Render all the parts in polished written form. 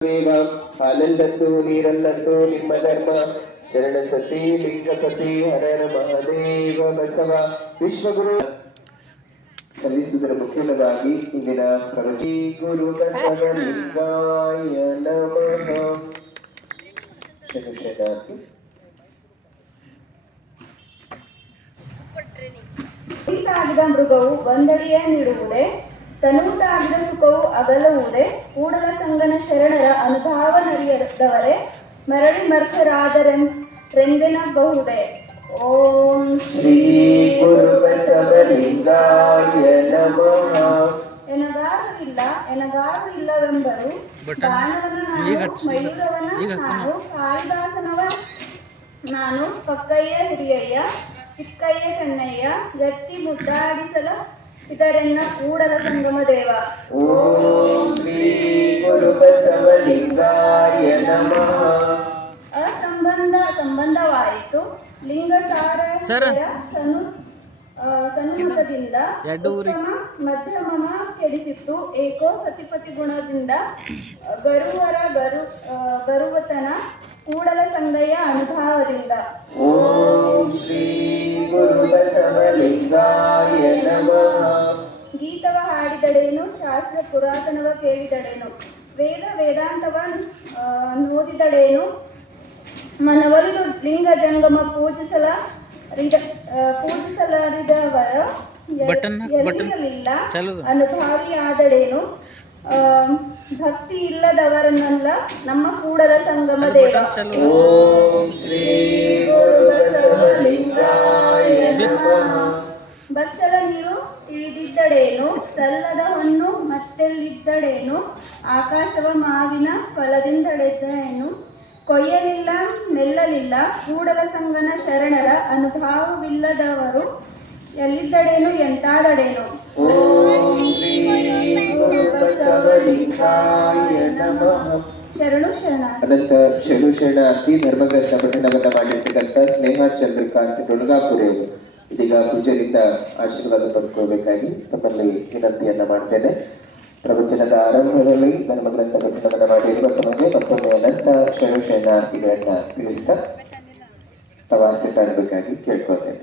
ಹಾಲಲ್ಲದ್ದು ನೀರಲ್ಲದ್ದು ನಿಮ್ಮ ಧರ್ಮ ಶರಣ ಸತಿ ಲಿಂಗಪತಿ ಹರರ ಮಹಾದೇವ ಬಸವ ವಿಶ್ವಗುರು ಸಲ್ಲಿಸುವುದರ ಮುಖ್ಯವಾಗಿ ಇಂದಿನ ಪ್ರವಚಿ ಗುರು ಬಸವಲಿಂಗಾಯ ನಮಃ. ಮೃಗವು ಬಂದಡಿಯ ನೀಡುವುದೇ, ತನೂಟಾಗಿದ ಸುಖವು ಅಗಲುವುದೇ, ಕೂಡಲ ಸಂಗನ ಶರಣರ ಅನುಭಾವ ನರಿಯದವರೇ, ಮರಳಿ ಮರ್ತ್ಯರಾದರೆಂದೆನಬಹುದೇ. ಓಂ ಶ್ರೀ ಗುರು ಬಸವಲಿಂಗಾಯ ನಮಃ. ಎನಗಾರು ಇಲ್ಲವೆಂಬರು ಬಾಣವನ ಮಯೂರವನ ನಾನು, ಕಾಳಿದಾಸನವ ನಾನು, ಪಕ್ಕಯ್ಯ ಹಿರಿಯಯ್ಯ ಚಿಕ್ಕಯ್ಯ ಚೆನ್ನಯ್ಯ ಗಟ್ಟಿ ಮುದ್ದಾಡಿಸಲ ಇದರೆನ್ನ ಕೂಡಲ ಸಂಗಮ ದೇವ. ಓಂ ಶ್ರೀ ಗುರು ಬಸವಲಿಂಗಾಯ ನಮಃ. ಸಂಬಂಧವಾಯಿತು ಲಿಂಗಸಾರಾಶ್ರಯ ಸನ್ಮತದಿಂದ ಉತ್ತಮ ಮಧ್ಯಮ ಕೆಡಿಸಿತ್ತು ಏಕೋ ಸತಿಪತಿ ಗುಣದಿಂದ ಗರುವತನ ಕೂಡಲ ಸಂಗಯ್ಯ ಅನುಭಾವದಿಂದ. ಓಂ ಶ್ರೀ ಗುರು ಬಸವಲಿಂಗಾಯ ನಮಃ. ಗೀತವ ಹಾಡಿದಡೇನು, ಶಾಸ್ತ್ರ ಪುರಾತನವ ಕೇಳಿದಡೇನು, ವೇದಾಂತವ ನೋದಿದಡೇನು, ಮನವೊಲಿದು ಲಿಂಗ ಜಂಗಮ ಪೂಜಿಸಲಾರಿದವರ ಎಲ್ಲಿರಲಿಲ್ಲ ಅನುಭಾವಿಯಾದಡೇನು, ಭಕ್ತಿ ಇಲ್ಲದವರನ್ನೆಲ್ಲ ನಮ್ಮ ಕೂಡಲ ಸಂಗಮ ದೇವ. ಓಂ ಶ್ರೀ ಗುರು ಬಸವಲಿಂಗಾಯ ನಮಃ. ಬಚ್ಚಲ ನೀರು ಇಳಿದಿದ್ದಡೇನು, ಸಲ್ಲದ ಹೊನ್ನು ಮತ್ತೆಲ್ಲಿದ್ದಡೇನು, ಆಕಾಶವ ಮಾವಿನ ಫಲದಿಂದಡೆದಡೇನು, ಕೊಯ್ಯಲಿಲ್ಲ ಮೆಲ್ಲಲಿಲ್ಲ ಕೂಡಲ ಸಂಗನ ಶರಣರ ಅನುಭಾವವಿಲ್ಲದವರು ಎಲ್ಲಿದ್ದಡೇನು ಎಂತಾದಡೇನು. ಓಂ ಶ್ರೀ ಗುರು ಬಸವಲಿಂಗಾಯ ನಮಃ. ಶರಣು ಅನಂತ ಶರಣು ಶರಣಾರ್ಥಿ ಧರ್ಮಗ್ರಂಥ ಪಠಣವನ್ನು ಮಾಡಿರ್ತಕ್ಕಂಥ ಸ್ನೇಹ ಚಂದ್ರಕಾಂತ್ ಡೊಣಗಾಪುರೆಯವರು ಇದೀಗ ಪೂಜೆಯಿಂದ ಆಶೀರ್ವಾದ ಪಡ್ಕೋಬೇಕಾಗಿ ತಮ್ಮಲ್ಲಿ ವಿನಂತಿಯನ್ನ ಮಾಡ್ತೇನೆ. ಪ್ರವಚನದ ಆರಂಭದಲ್ಲಿ ಧರ್ಮಗ್ರಂಥ ಪಠಣವನ್ನು ಮಾಡಿರುವ ತಮಗೆ ಮತ್ತೊಮ್ಮೆ ಅನಂತ ಶರಣು ಶರಣಾರ್ಥಿಗಳನ್ನ ತಿಳಿಸ್ತಾ ಪ್ರವಾಸ ಕಾಣಬೇಕಾಗಿ ಕೇಳ್ಕೊಳ್ತೇನೆ.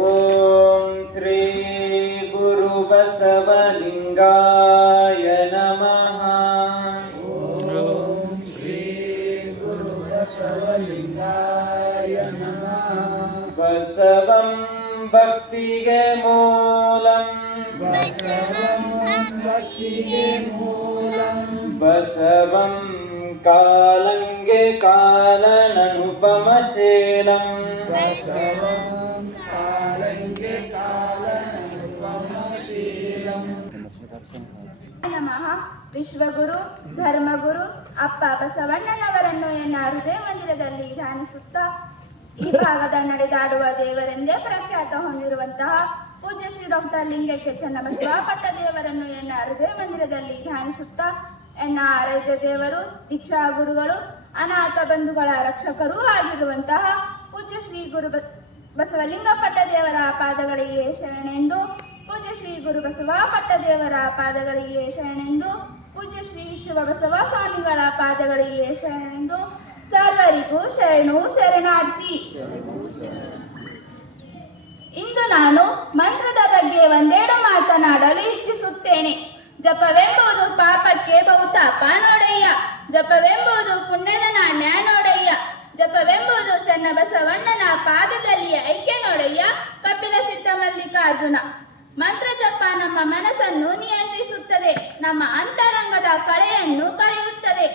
ಓಂ ಶ್ರೀ ಗುರು ಬಸವಲಿಂಗಾಯ ನಮಃ. ಓಂ ಶ್ರೀ ಗುರು ಬಸವಲಿಂಗಾಯ ನಮಃ. ಬಸವಂ ಭಕ್ತಿಗೆ ಮೂಲಂ, ಬಸವಂ ಭಕ್ತಿಗೆ ಮೂಲಂ, ಬಸವಂ ಕಾಲಂಗೆ ಕಾಲನನುಪಮಶೀಲಂ, ಬಸವಂ ಕಾಲಂಗೆ ಕಾಲನನುಪಮಶೀಲಂ. ನಮಃ. ವಿಶ್ವಗುರು ಧರ್ಮಗುರು ಅಪ್ಪ ಬಸವಣ್ಣನವರನ್ನು ಎನ್ನ ಹೃದಯ ಮಂದಿರದಲ್ಲಿ ಧ್ಯಾನಿಸುತ್ತಾ ಈ ಭಾಗದ ನಡೆದಾಡುವ ದೇವರೆಂದೇ ಪ್ರಖ್ಯಾತ ಹೊಂದಿರುವಂತಹ ಪೂಜ್ಯ ಶ್ರೀ ಡಾಕ್ಟರ್ ಲಿಂಗೈಕ್ಯ ಚನ್ನಬಸವ ಪಟ್ಟದೇವರನ್ನು ಎನ್ನ ಹೃದಯ ಮಂದಿರದಲ್ಲಿ ಧ್ಯಾನಿಸುತ್ತಾ ಎನ್ನ ಆರಾಧ್ಯ ದೇವರು, ದೀಕ್ಷಾ ಗುರುಗಳು, ಅನಾಥ ಬಂಧುಗಳ ರಕ್ಷಕರೂ ಆಗಿರುವಂತಹ ಪೂಜ್ಯ ಶ್ರೀ ಗುರು ಬಸವಲಿಂಗ ಪಟ್ಟದೇವರ ಪಾದಗಳಿಗೆ ಶರಣೆಂದು, ಪೂಜ್ಯ ಶ್ರೀ ಗುರು ಬಸವ ಪಟ್ಟದೇವರ ಪಾದಗಳಿಗೆ ಶರಣೆಂದು, ಪೂಜ್ಯ ಶ್ರೀ ಶಿವಬಸವ ಸ್ವಾಮಿಗಳ ಪಾದಗಳಿಗೆ ಶರಣೆಂದು ಸರ್ವರಿಗೂ ಶರಣು ಶರಣಾರ್ಥಿ. ಇಂದು ನಾನು ಮಂತ್ರದ ಬಗ್ಗೆ ಒಂದೆರಡು ಮಾತನಾಡಲು ಇಚ್ಛಿಸುತ್ತೇನೆ. ಜಪವೆಂಬುದು ಪಾಪಕ್ಕೆ ಬಹುತಾಪ ನೋಡಯ್ಯ, ಜಪವೆಂಬುದು ಪುಣ್ಯದ ನಾಣ್ಯ ನೋಡಯ್ಯ, ಜಪವೆಂಬುದು ಚನ್ನಬಸವಣ್ಣನ ಪಾದದಲ್ಲಿ ಐಕ್ಯ ನೋಡಯ್ಯ. ಕಪಿಲ ಸಿದ್ಧ ಮಲ್ಲಿಕಾರ್ಜುನ. ಮಂತ್ರ ಜಪ ನಮ್ಮ ಮನಸ್ಸನ್ನು ನಿಯಂತ್ರಿಸುತ್ತದೆ, ನಮ್ಮ ಅಂತರಂಗದ ಕಳೆಯನ್ನು ಕಳೆಯುತ್ತದೆ.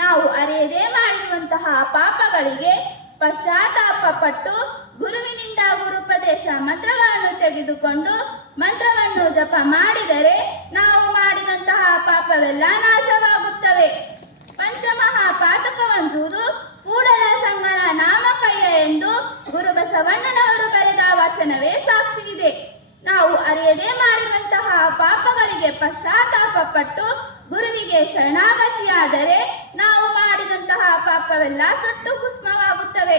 ನಾವು ಅರಿಯದೇ ಮಾಡಿರುವಂತಹ ಪಾಪಗಳಿಗೆ ಪಶ್ಚಾತ್ತಾಪ ಪಟ್ಟು ಗುರುವಿನಿಂದ ಗುರುಪದೇಶ ಮಂತ್ರಗಳನ್ನು ತೆಗೆದುಕೊಂಡು ಮಂತ್ರವನ್ನು ಜಪ ಮಾಡಿದರೆ ನಾವು ಮಾಡಿದಂತಹ ಪಾಪವೆಲ್ಲ ನಾಶವಾಗುತ್ತವೆ. ಪಂಚಮಹಾಪಾತಕವಂಜುವುದು ಕೂಡಲ ಸಂಗನ ನಾಮಕಯ್ಯ ಎಂದು ಗುರು ಬಸವಣ್ಣನವರು ಬರೆದ ವಚನವೇ ಸಾಕ್ಷಿ ಇದೆ. ನಾವು ಅರಿಯದೇ ಮಾಡಿರುವಂತಹ ಪಾಪಗಳಿಗೆ ಪಶ್ಚಾತ್ತಾಪ ಪಟ್ಟು ಗುರುವಿಗೆ ಶರಣಾಗತಿಯಾದರೆ ನಾವು ಮಾಡಿದಂತಹ ಪಾಪವೆಲ್ಲ ಸುಟ್ಟು ಭಸ್ಮವಾಗುತ್ತವೆ.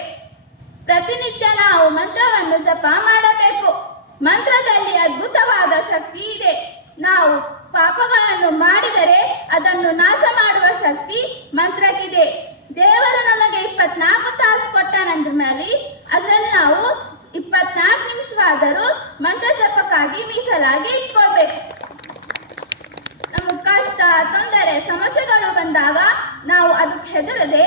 ಪ್ರತಿನಿತ್ಯ ನಾವು ಮಂತ್ರವನ್ನು ಜಪ ಮಾಡಬೇಕು. ಮಂತ್ರದಲ್ಲಿ ಅದ್ಭುತವಾದ ಶಕ್ತಿ ಇದೆ. ನಾವು ಪಾಪ ಪಾಪಗಳನ್ನು ಮಾಡಿದರೆ ಅದನ್ನು ನಾಶ ಮಾಡುವ ಶಕ್ತಿ ಮಂತ್ರಕ್ಕಿದೆ. ದೇವರು ನಮಗೆ 24 ತಾಸು ಕೊಟ್ಟನಂದ್ರ ಮೇಲೆ ಅದರಲ್ಲಿ ನಾವು 24 ನಿಮಿಷವಾದರೂ ಮಂತ್ರ ಜಪಕ್ಕಾಗಿ ಮೀಸಲಾಗಿ ಇಟ್ಕೊಳ್ಬೇಕು. ನಮಗೆ ಕಷ್ಟ ತೊಂದರೆ ಸಮಸ್ಯೆಗಳು ಬಂದಾಗ ನಾವು ಅದಕ್ಕೆ ಹೆದರದೆ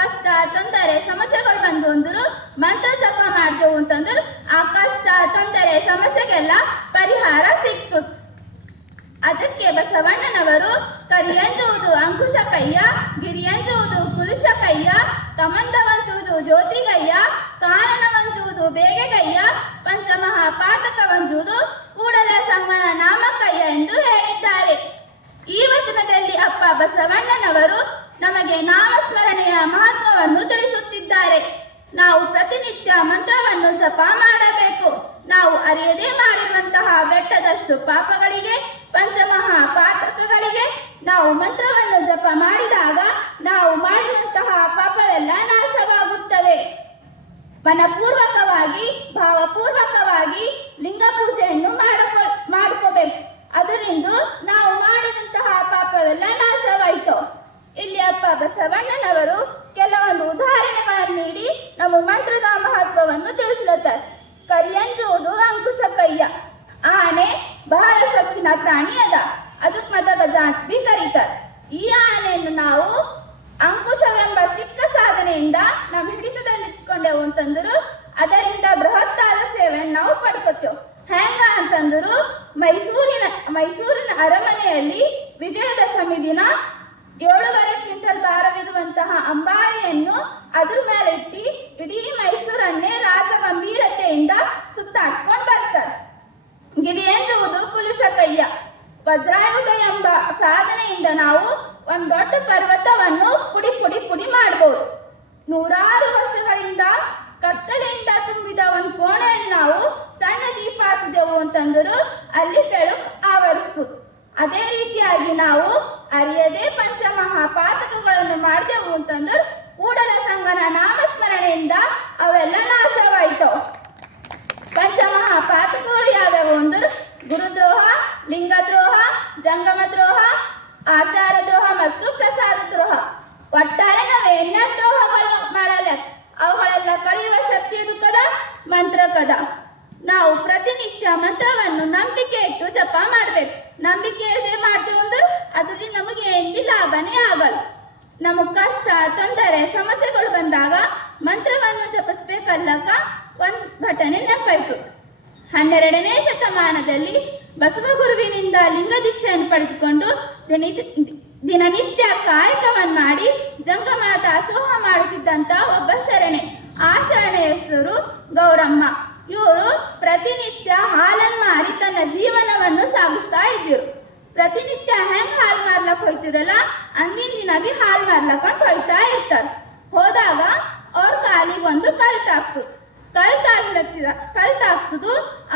ಕಷ್ಟ ತೊಂದರೆ ಸಮಸ್ಯೆಗಳು ಬಂದು ಅಂದ್ರು ಮಂತ್ರ ಜಪ ಮಾಡ್ದೆವು ಅಂತಂದ್ರೆ ಆ ಕಷ್ಟ ತೊಂದರೆ ಸಮಸ್ಯೆಗೆಲ್ಲ ಪರಿಹಾರ ಸಿಕ್ತು. ಅದಕ್ಕೆ ಬಸವಣ್ಣನವರು ಕರಿಯಂಜುವುದು ಅಂಕುಶ ಕಯ್ಯ, ಗಿರಿಯಂಜುವುದು ಕುರುಷ ಕಯ್ಯ, ಕಮಂದವಂಜುವುದು ಜ್ಯೋತಿಗಯ್ಯ, ಕಾರಣವಂಜುವುದು ಬೇಗೆಗಯ್ಯ, ಪಂಚಮಹಾಪಾತಕವಂಜುವುದು ಕೂಡಲ ಸಂಗನ ನಾಮಕಯ್ಯ ಎಂದು ಹೇಳಿದ್ದಾರೆ. ಈ ವಚನದಲ್ಲಿ ಅಪ್ಪ ಬಸವಣ್ಣನವರು ನಮಗೆ ನಾಮಸ್ಮರಣೆಯ ಮಹತ್ವವನ್ನು ತಿಳಿಸುತ್ತಿದ್ದಾರೆ. ನಾವು ಪ್ರತಿನಿತ್ಯ ಮಂತ್ರವನ್ನು ಜಪ ಮಾಡಬೇಕು. ನಾವು ಅರಿಯದೇ ಮಾಡಿರುವಂತಹ ಬೆಟ್ಟದಷ್ಟು ಪಾಪಗಳಿಗೆ ಪಂಚಮಹಾಪಾತಕಗಳಿಗೆ ನಾವು ಮಂತ್ರವನ್ನು ಜಪ ಮಾಡಿದಾಗ ನಾವು ಮಾಡಿರುವಂತಹ ಪಾಪವೆಲ್ಲ ನಾಶವಾಗುತ್ತವೆ. ಮನಪೂರ್ವಕವಾಗಿ ಭಾವಪೂರ್ವಕವಾಗಿ ಲಿಂಗ ಪೂಜೆಯನ್ನು ಮಾಡ್ಕೋಬೇಕು. ಅದರಿಂದ ನಾವು ಮಾಡಿದಂತಹ ಪಾಪವೆಲ್ಲ ನಾಶವಾಯಿತು. ಇಲ್ಲಿ ಅಪ್ಪ ಬಸವಣ್ಣನವರು ಕೆಲವೊಂದು ಉದಾಹರಣೆಗಳನ್ನು ನೀಡಿ ನಮ್ಮ ಮಂತ್ರದ ಮಹತ್ವವನ್ನು ತಿಳಿಸ್ಲತ್ತಾರೆ. ಕರಿಯಂಜುವುದು ಅಂಕುಶ ಕಯ್ಯ. ಆನೆ ಬಹಳ ಸೊಕ್ಕಿನ ಪ್ರಾಣಿ ಅದ, ಅದಕ್ಕೆ ಮದಗಜ ಅಂತ ಬಿ ಕರೀತಾರೆ. ಈ ಆನೆಯನ್ನು ನಾವು ಅಂಕುಶವೆಂಬ ಚಿಕ್ಕ ಸಾಧನೆಯಿಂದ ನಮ್ಮ ಹಿಡಿತದಲ್ಲಿ ಇಟ್ಕೊಂಡೆವು ಅಂತಂದ್ರು ಅದರಿಂದ ಬೃಹತ್ತಾದ ಸೇವೆಯನ್ನು ನಾವು ಪಡ್ಕೋತೇವೆ. ಹೆಂಗ ಅಂತಂದ್ರು ಮೈಸೂರಿನ ಅರಮನೆಯಲ್ಲಿ ವಿಜಯದಶಮಿ ದಿನ 7.5 ಕ್ವಿಂಟಲ್ ಭಾರವಿರುವಂತಹ ಅಂಬಾರಿಯನ್ನು ಅದ್ರ ಮೇಲೆ ಇಟ್ಟು ಇಡೀ ಮೈಸೂರನ್ನೇ ರಾಜ ಗಂಭೀರತೆಯಿಂದ ಸುತ್ತಾಡ್ಸ್ಕೊಂಡು ಬರ್ತಾರೆ. ಗಿರಿಯಂಜುವುದು ಕುಲುಷ ಕಯ್ಯ. ವಜ್ರಾಯುಧ ಎಂಬ ಸಾಧನೆಯಿಂದ ನಾವು ಒಂದು ದೊಡ್ಡ ಪರ್ವತವನ್ನು ಪುಡಿ ಮಾಡಬಹುದು. 100 ವರ್ಷಗಳಿಂದ ಕತ್ತಲೆಯಿಂದ ತುಂಬಿದ ಒಂದು ಕೋಣೆಯಲ್ಲಿ ನಾವು ಸಣ್ಣ ದೀಪ ಹಚ್ಚಿದೆವು ಅಂತಂದ್ರು ಅಲ್ಲಿ ಬೆಳಕು ಆವರಿಸ್ತು. ಅದೇ ರೀತಿಯಾಗಿ ನಾವು ಅರಿಯದೇ ಪಂಚಮಹಾಪಾತಕಗಳನ್ನು ಮಾಡಿದೆವು ಅಂತಂದ್ರೆ ಕೂಡಲ ಸಂಗನ ನಾಮಸ್ಮರಣೆಯಿಂದ ಅವೆಲ್ಲ ನಾಶವಾಯಿತು. ಪಂಚಮಹಾಪಾತಕಗಳು ಯಾವ್ಯಾವು ಅಂದ್ರೆ ಗುರುದ್ರೋಹ, ಲಿಂಗದ್ರೋಹ, ಜಂಗಮ ದ್ರೋಹ, ಆಚಾರ ದ್ರೋಹ ಮತ್ತು ಪ್ರಸಾದ ದ್ರೋಹ. ಒಟ್ಟಾರೆ ನಾವು ಎನ್ನ ದ್ರೋಹಗಳು ಮಾಡಲ್ಲ, ಅವುಗಳೆಲ್ಲ ಕಳೆಯುವ ಶಕ್ತಿ ಎದುಕದ ಮಂತ್ರಕದ. ನಾವು ಪ್ರತಿನಿತ್ಯ ಮಂತ್ರವನ್ನು ನಂಬಿಕೆ ಇಟ್ಟು ಜಪ ಮಾಡ್ಬೇಕು. ನಂಬಿಕೆ ಇಲ್ಲದೆ ಮಾಡ್ತೇವೆ ಅಂದ್ರೆ ಅದರಲ್ಲಿ ನಮಗೆ ಎಲ್ಲಿ ಲಾಭನೇ ಆಗಲ್ಲ. ನಮಗೆ ಕಷ್ಟ ತೊಂದರೆ ಸಮಸ್ಯೆಗಳು ಬಂದಾಗ ಮಂತ್ರವನ್ನು ಜಪಿಸ್ಬೇಕಲ್ಲಕ ಒಂದು ಘಟನೆ ನೆನಪಾಯ್ತು. 12ನೇ ಶತಮಾನದಲ್ಲಿ ಬಸವಗುರುವಿನಿಂದ ಲಿಂಗ ದೀಕ್ಷೆಯನ್ನು ಪಡೆದುಕೊಂಡು ದಿನನಿತ್ಯ ಕಾಯಕವನ್ನು ಮಾಡಿ ಜಂಗಮ ದಾಸೋಹ ಮಾಡುತ್ತಿದ್ದಂತ ಒಬ್ಬ ಶರಣೆ. ಆ ಶರಣೆ ಹೆಸರು ಗೌರಮ್ಮ. ಇವರು ಪ್ರತಿನಿತ್ಯ ಹಾಲನ್ನು ಮಾರಿ ತನ್ನ ಜೀವನವನ್ನು ಸಾಗಿಸ್ತಾ ಇದ್ರು. ಪ್ರತಿನಿತ್ಯ ಹೆಂಗ್ ಹಾಲು ಮಾರ್ಲಕ್ ಹೋಯ್ತಿರಲ್ಲ ಅಂದಿನ ದಿನ ಬಿ ಹಾಲು ಮಾರ್ಲಕ್ ಅಂತ ಹೋಯ್ತಾ ಇರ್ತಾರೆ. ಹೋದಾಗ ಅವ್ರ ಕಾಲಿಗೆ ಒಂದು ಕಲ್ತಾಗ್ತದು.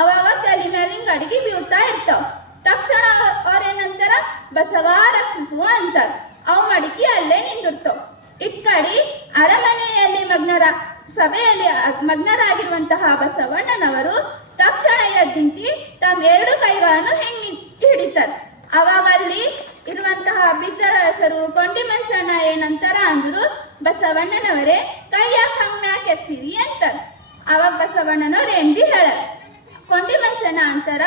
ಅವಾಗ ತಲೆ ಮೇಲಿನ ಗಡಿಗೆ ಬೀಳ್ತಾ ಇರ್ತಾವ. ತಕ್ಷಣ ಅವ್ರೇನಂತಾರ ಬಸವ ರಕ್ಷಿಸು ಅಂತಾರ. ಅವು ಮಡಿಕೆ ಅಲ್ಲೇ ನಿಂದಿರ್ತಾವ. ಇಟ್ಕಡಿ ಅರಮನೆಯಲ್ಲಿ ಸಭೆಯಲ್ಲಿ ಮಗ್ನರಾಗಿರುವಂತಹ ಬಸವಣ್ಣನವರು ತಕ್ಷಣ ಎದ್ದಿಂತಿ ತಮ್ಮ 2 ಕೈಗಳನ್ನು ಹಿಡಿತಾರೆ. ಅವಾಗ ಅಲ್ಲಿ ಇರುವಂತಹ ಬಿಚ್ಚರಸರು ಕೊಂಡಿ ಮಂಚಣ್ಣ ಏನಂತಾರ ಅಂದ್ರು ಬಸವಣ್ಣನವರೇ ಕೈ ಯಾಕೆ ಹಂಗ್ ಮ್ಯಾಕ್ ಎತ್ತೀರಿ ಅಂತಾರ. ಅವಾಗ ಬಸವಣ್ಣನವ್ರು ಏನ್ ಬಿ ಹೇಳ ಕೊಂಡಿ ಮಂಚಣ್ಣ ಅಂತಾರ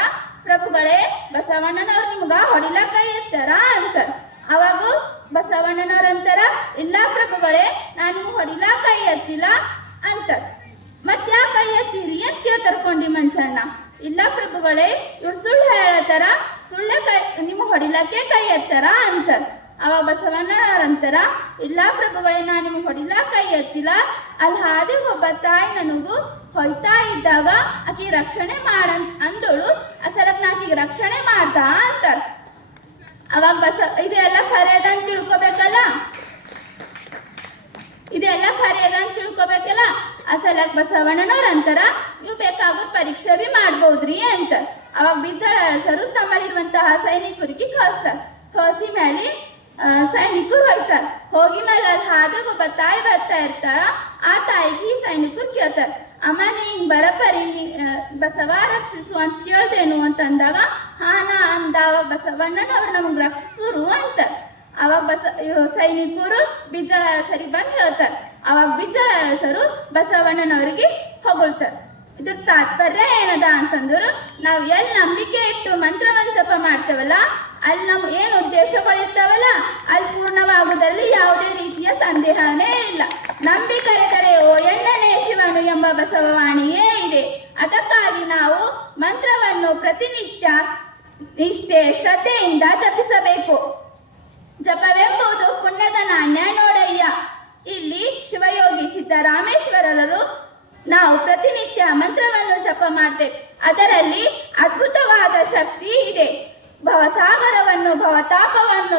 ಪ್ರಭುಗಳೇ ಬಸವಣ್ಣನವ್ರು ನಿಮ್ಗ ಹೊಡಿಲ ಕೈ ಎತ್ತಾರ ಅಂತಾರ. ಅವಾಗ ಬಸವಣ್ಣನವ್ರ ಅಂತಾರ ಇಲ್ಲ ಪ್ರಭುಗಳೇ ನಾನು ನಿಮ್ಗೆ ಹೊಡಿಲ ಕೈ ಎತ್ತಿಲ್ಲ ಅಂತಾರ. ಮತ್ತೆ ಯಾ ಕೈ ಎತ್ತೀರಿ ಅಂತ ಕೇಳ್ತಾರ ಕೊಂಡಿ ಮಂಚಣ್ಣ. ಇಲ್ಲ ಪ್ರಭುಗಳೇ ಇವ್ರು ಸುಳ್ಳು ಹೇಳತ್ತಾರ, ಸುಳ್ಳೆ ಕೈ ನಿಮ್ಗೆ ಹೊಡಿಲಕ್ಕೆ ಕೈ ಎತ್ತಾರ ಅಂತಾರ. ಅವಾಗ ಬಸವಣ್ಣನವ್ರಂತಾರ ಇಲ್ಲ ಪ್ರಭುಗಳೇ ನಾನು ನಿಮ್ಗೆ ಹೊಡಿಲ ಕೈ ಎತ್ತಿಲ್ಲ, ಅಲ್ಲಿ ಹಾದಿಗೆ ಒಬ್ಬ ತಾಯಿ ನನಗೂ ಹೊಯ್ತಾ ಇದ್ದಾಗ ಆಕಿ ರಕ್ಷಣೆ ಅಂದೋಳು ಅಸಲಕ್ ಆಕಿಗೆ ರಕ್ಷಣೆ ಮಾಡ್ದ ಅಂತಾರ. ಅವಾಗ ಇದೆಲ್ಲ ಖರೇದ ಅಂತ ತಿಳ್ಕೊಬೇಕಲ್ಲ, ಇದೆಲ್ಲ ಖರೇದ ಅಂತ ತಿಳ್ಕೊಬೇಕಲ್ಲ. ಅಸಲಕ್ ಬಸವಣ್ಣನವ್ರ ಅಂತಾರ ನೀವು ಬೇಕಾಗೋದ್ ಪರೀಕ್ಷೆ ಬಿ ಮಾಡ್ಬೋದ್ರಿ ಅಂತ. ಅವಾಗ ಬಿಜ್ಜಳಸರು ತಮ್ಮಲ್ಲಿರುವಂತಹ ಸೈನಿಕರಿಗೆ ಕಳಿಸಿ ಮೇಲೆ ಸೈನಿಕರು ಹೋಯ್ತಾರ. ಹೋಗಿ ಮೇಲೆ ಅಲ್ಲಿ ಹಾದಿಗೆ ಒಬ್ಬ ತಾಯಿ ಬರ್ತಾ ಇರ್ತಾರ. ಆ ತಾಯಿಗೆ ಈ ಸೈನಿಕರು ಕೇಳ್ತಾರ ಅಮ್ಮನ ಹಿಂಗ್ ಬರಪರಿ ಬಸವ ರಕ್ಷಿಸು ಅಂತ ಕೇಳ್ದೇನು ಅಂತಂದಾಗ ನಾ ಅಂದಾವ ಬಸವಣ್ಣನವ್ರು ನಮಗೆ ರಕ್ಷಿಸುರು ಅಂತ. ಅವಾಗ ಸೈನಿಕರು ಬಿಜ್ಜಳ ಅರಸರಿಗೆ ಬಂದು ಹೇಳ್ತಾರೆ. ಅವಾಗ ಬಿಜ್ಜಳ ಅರಸರು ಬಸವಣ್ಣನವರಿಗೆ ಹೊಗಳ್ತಾರೆ. ಇದ್ರ ತಾತ್ಪರ್ಯ ಏನದ ಅಂತಂದ್ರು, ನಾವು ಎಲ್ಲಿ ನಂಬಿಕೆ ಇಟ್ಟು ಮಂತ್ರವನ್ನು ಜಪ ಮಾಡ್ತೇವಲ್ಲ ಅಲ್ಲಿ ನಮ್ಮ ಏನು ಉದ್ದೇಶಗಳಿರ್ತಾವಲ್ಲ ಅಲ್ಲಿ ಪೂರ್ಣವಾಗುವುದರಲ್ಲಿ ಯಾವುದೇ ರೀತಿಯ ಸಂದೇಹನೇ ಇಲ್ಲ. ನಂಬಿ ಕರೆದರೆ ಓ ಎಣ್ಣನೆ ಶಿವನು ಎಂಬ ಬಸವವಾಣಿಯೇ ಇದೆ. ಅದಕ್ಕಾಗಿ ನಾವು ಮಂತ್ರವನ್ನು ಪ್ರತಿನಿತ್ಯ ನಿಷ್ಠೆ ಶ್ರದ್ಧೆಯಿಂದ ಜಪಿಸಬೇಕು. ಜಪವೆಂಬುದು ಪುಣ್ಯದ ನಾಣ್ಯ ನೋಡಯ್ಯ. ಇಲ್ಲಿ ಶಿವಯೋಗಿ ಸಿದ್ದರಾಮೇಶ್ವರರು ನಾವು ಪ್ರತಿನಿತ್ಯ ಮಂತ್ರವನ್ನು ಜಪ ಮಾಡಬೇಕು. ಅದರಲ್ಲಿ ಅದ್ಭುತವಾದ ಶಕ್ತಿ ಇದೆ. ಭವಸಾಗರವನ್ನು ಭವತಾಪವನ್ನು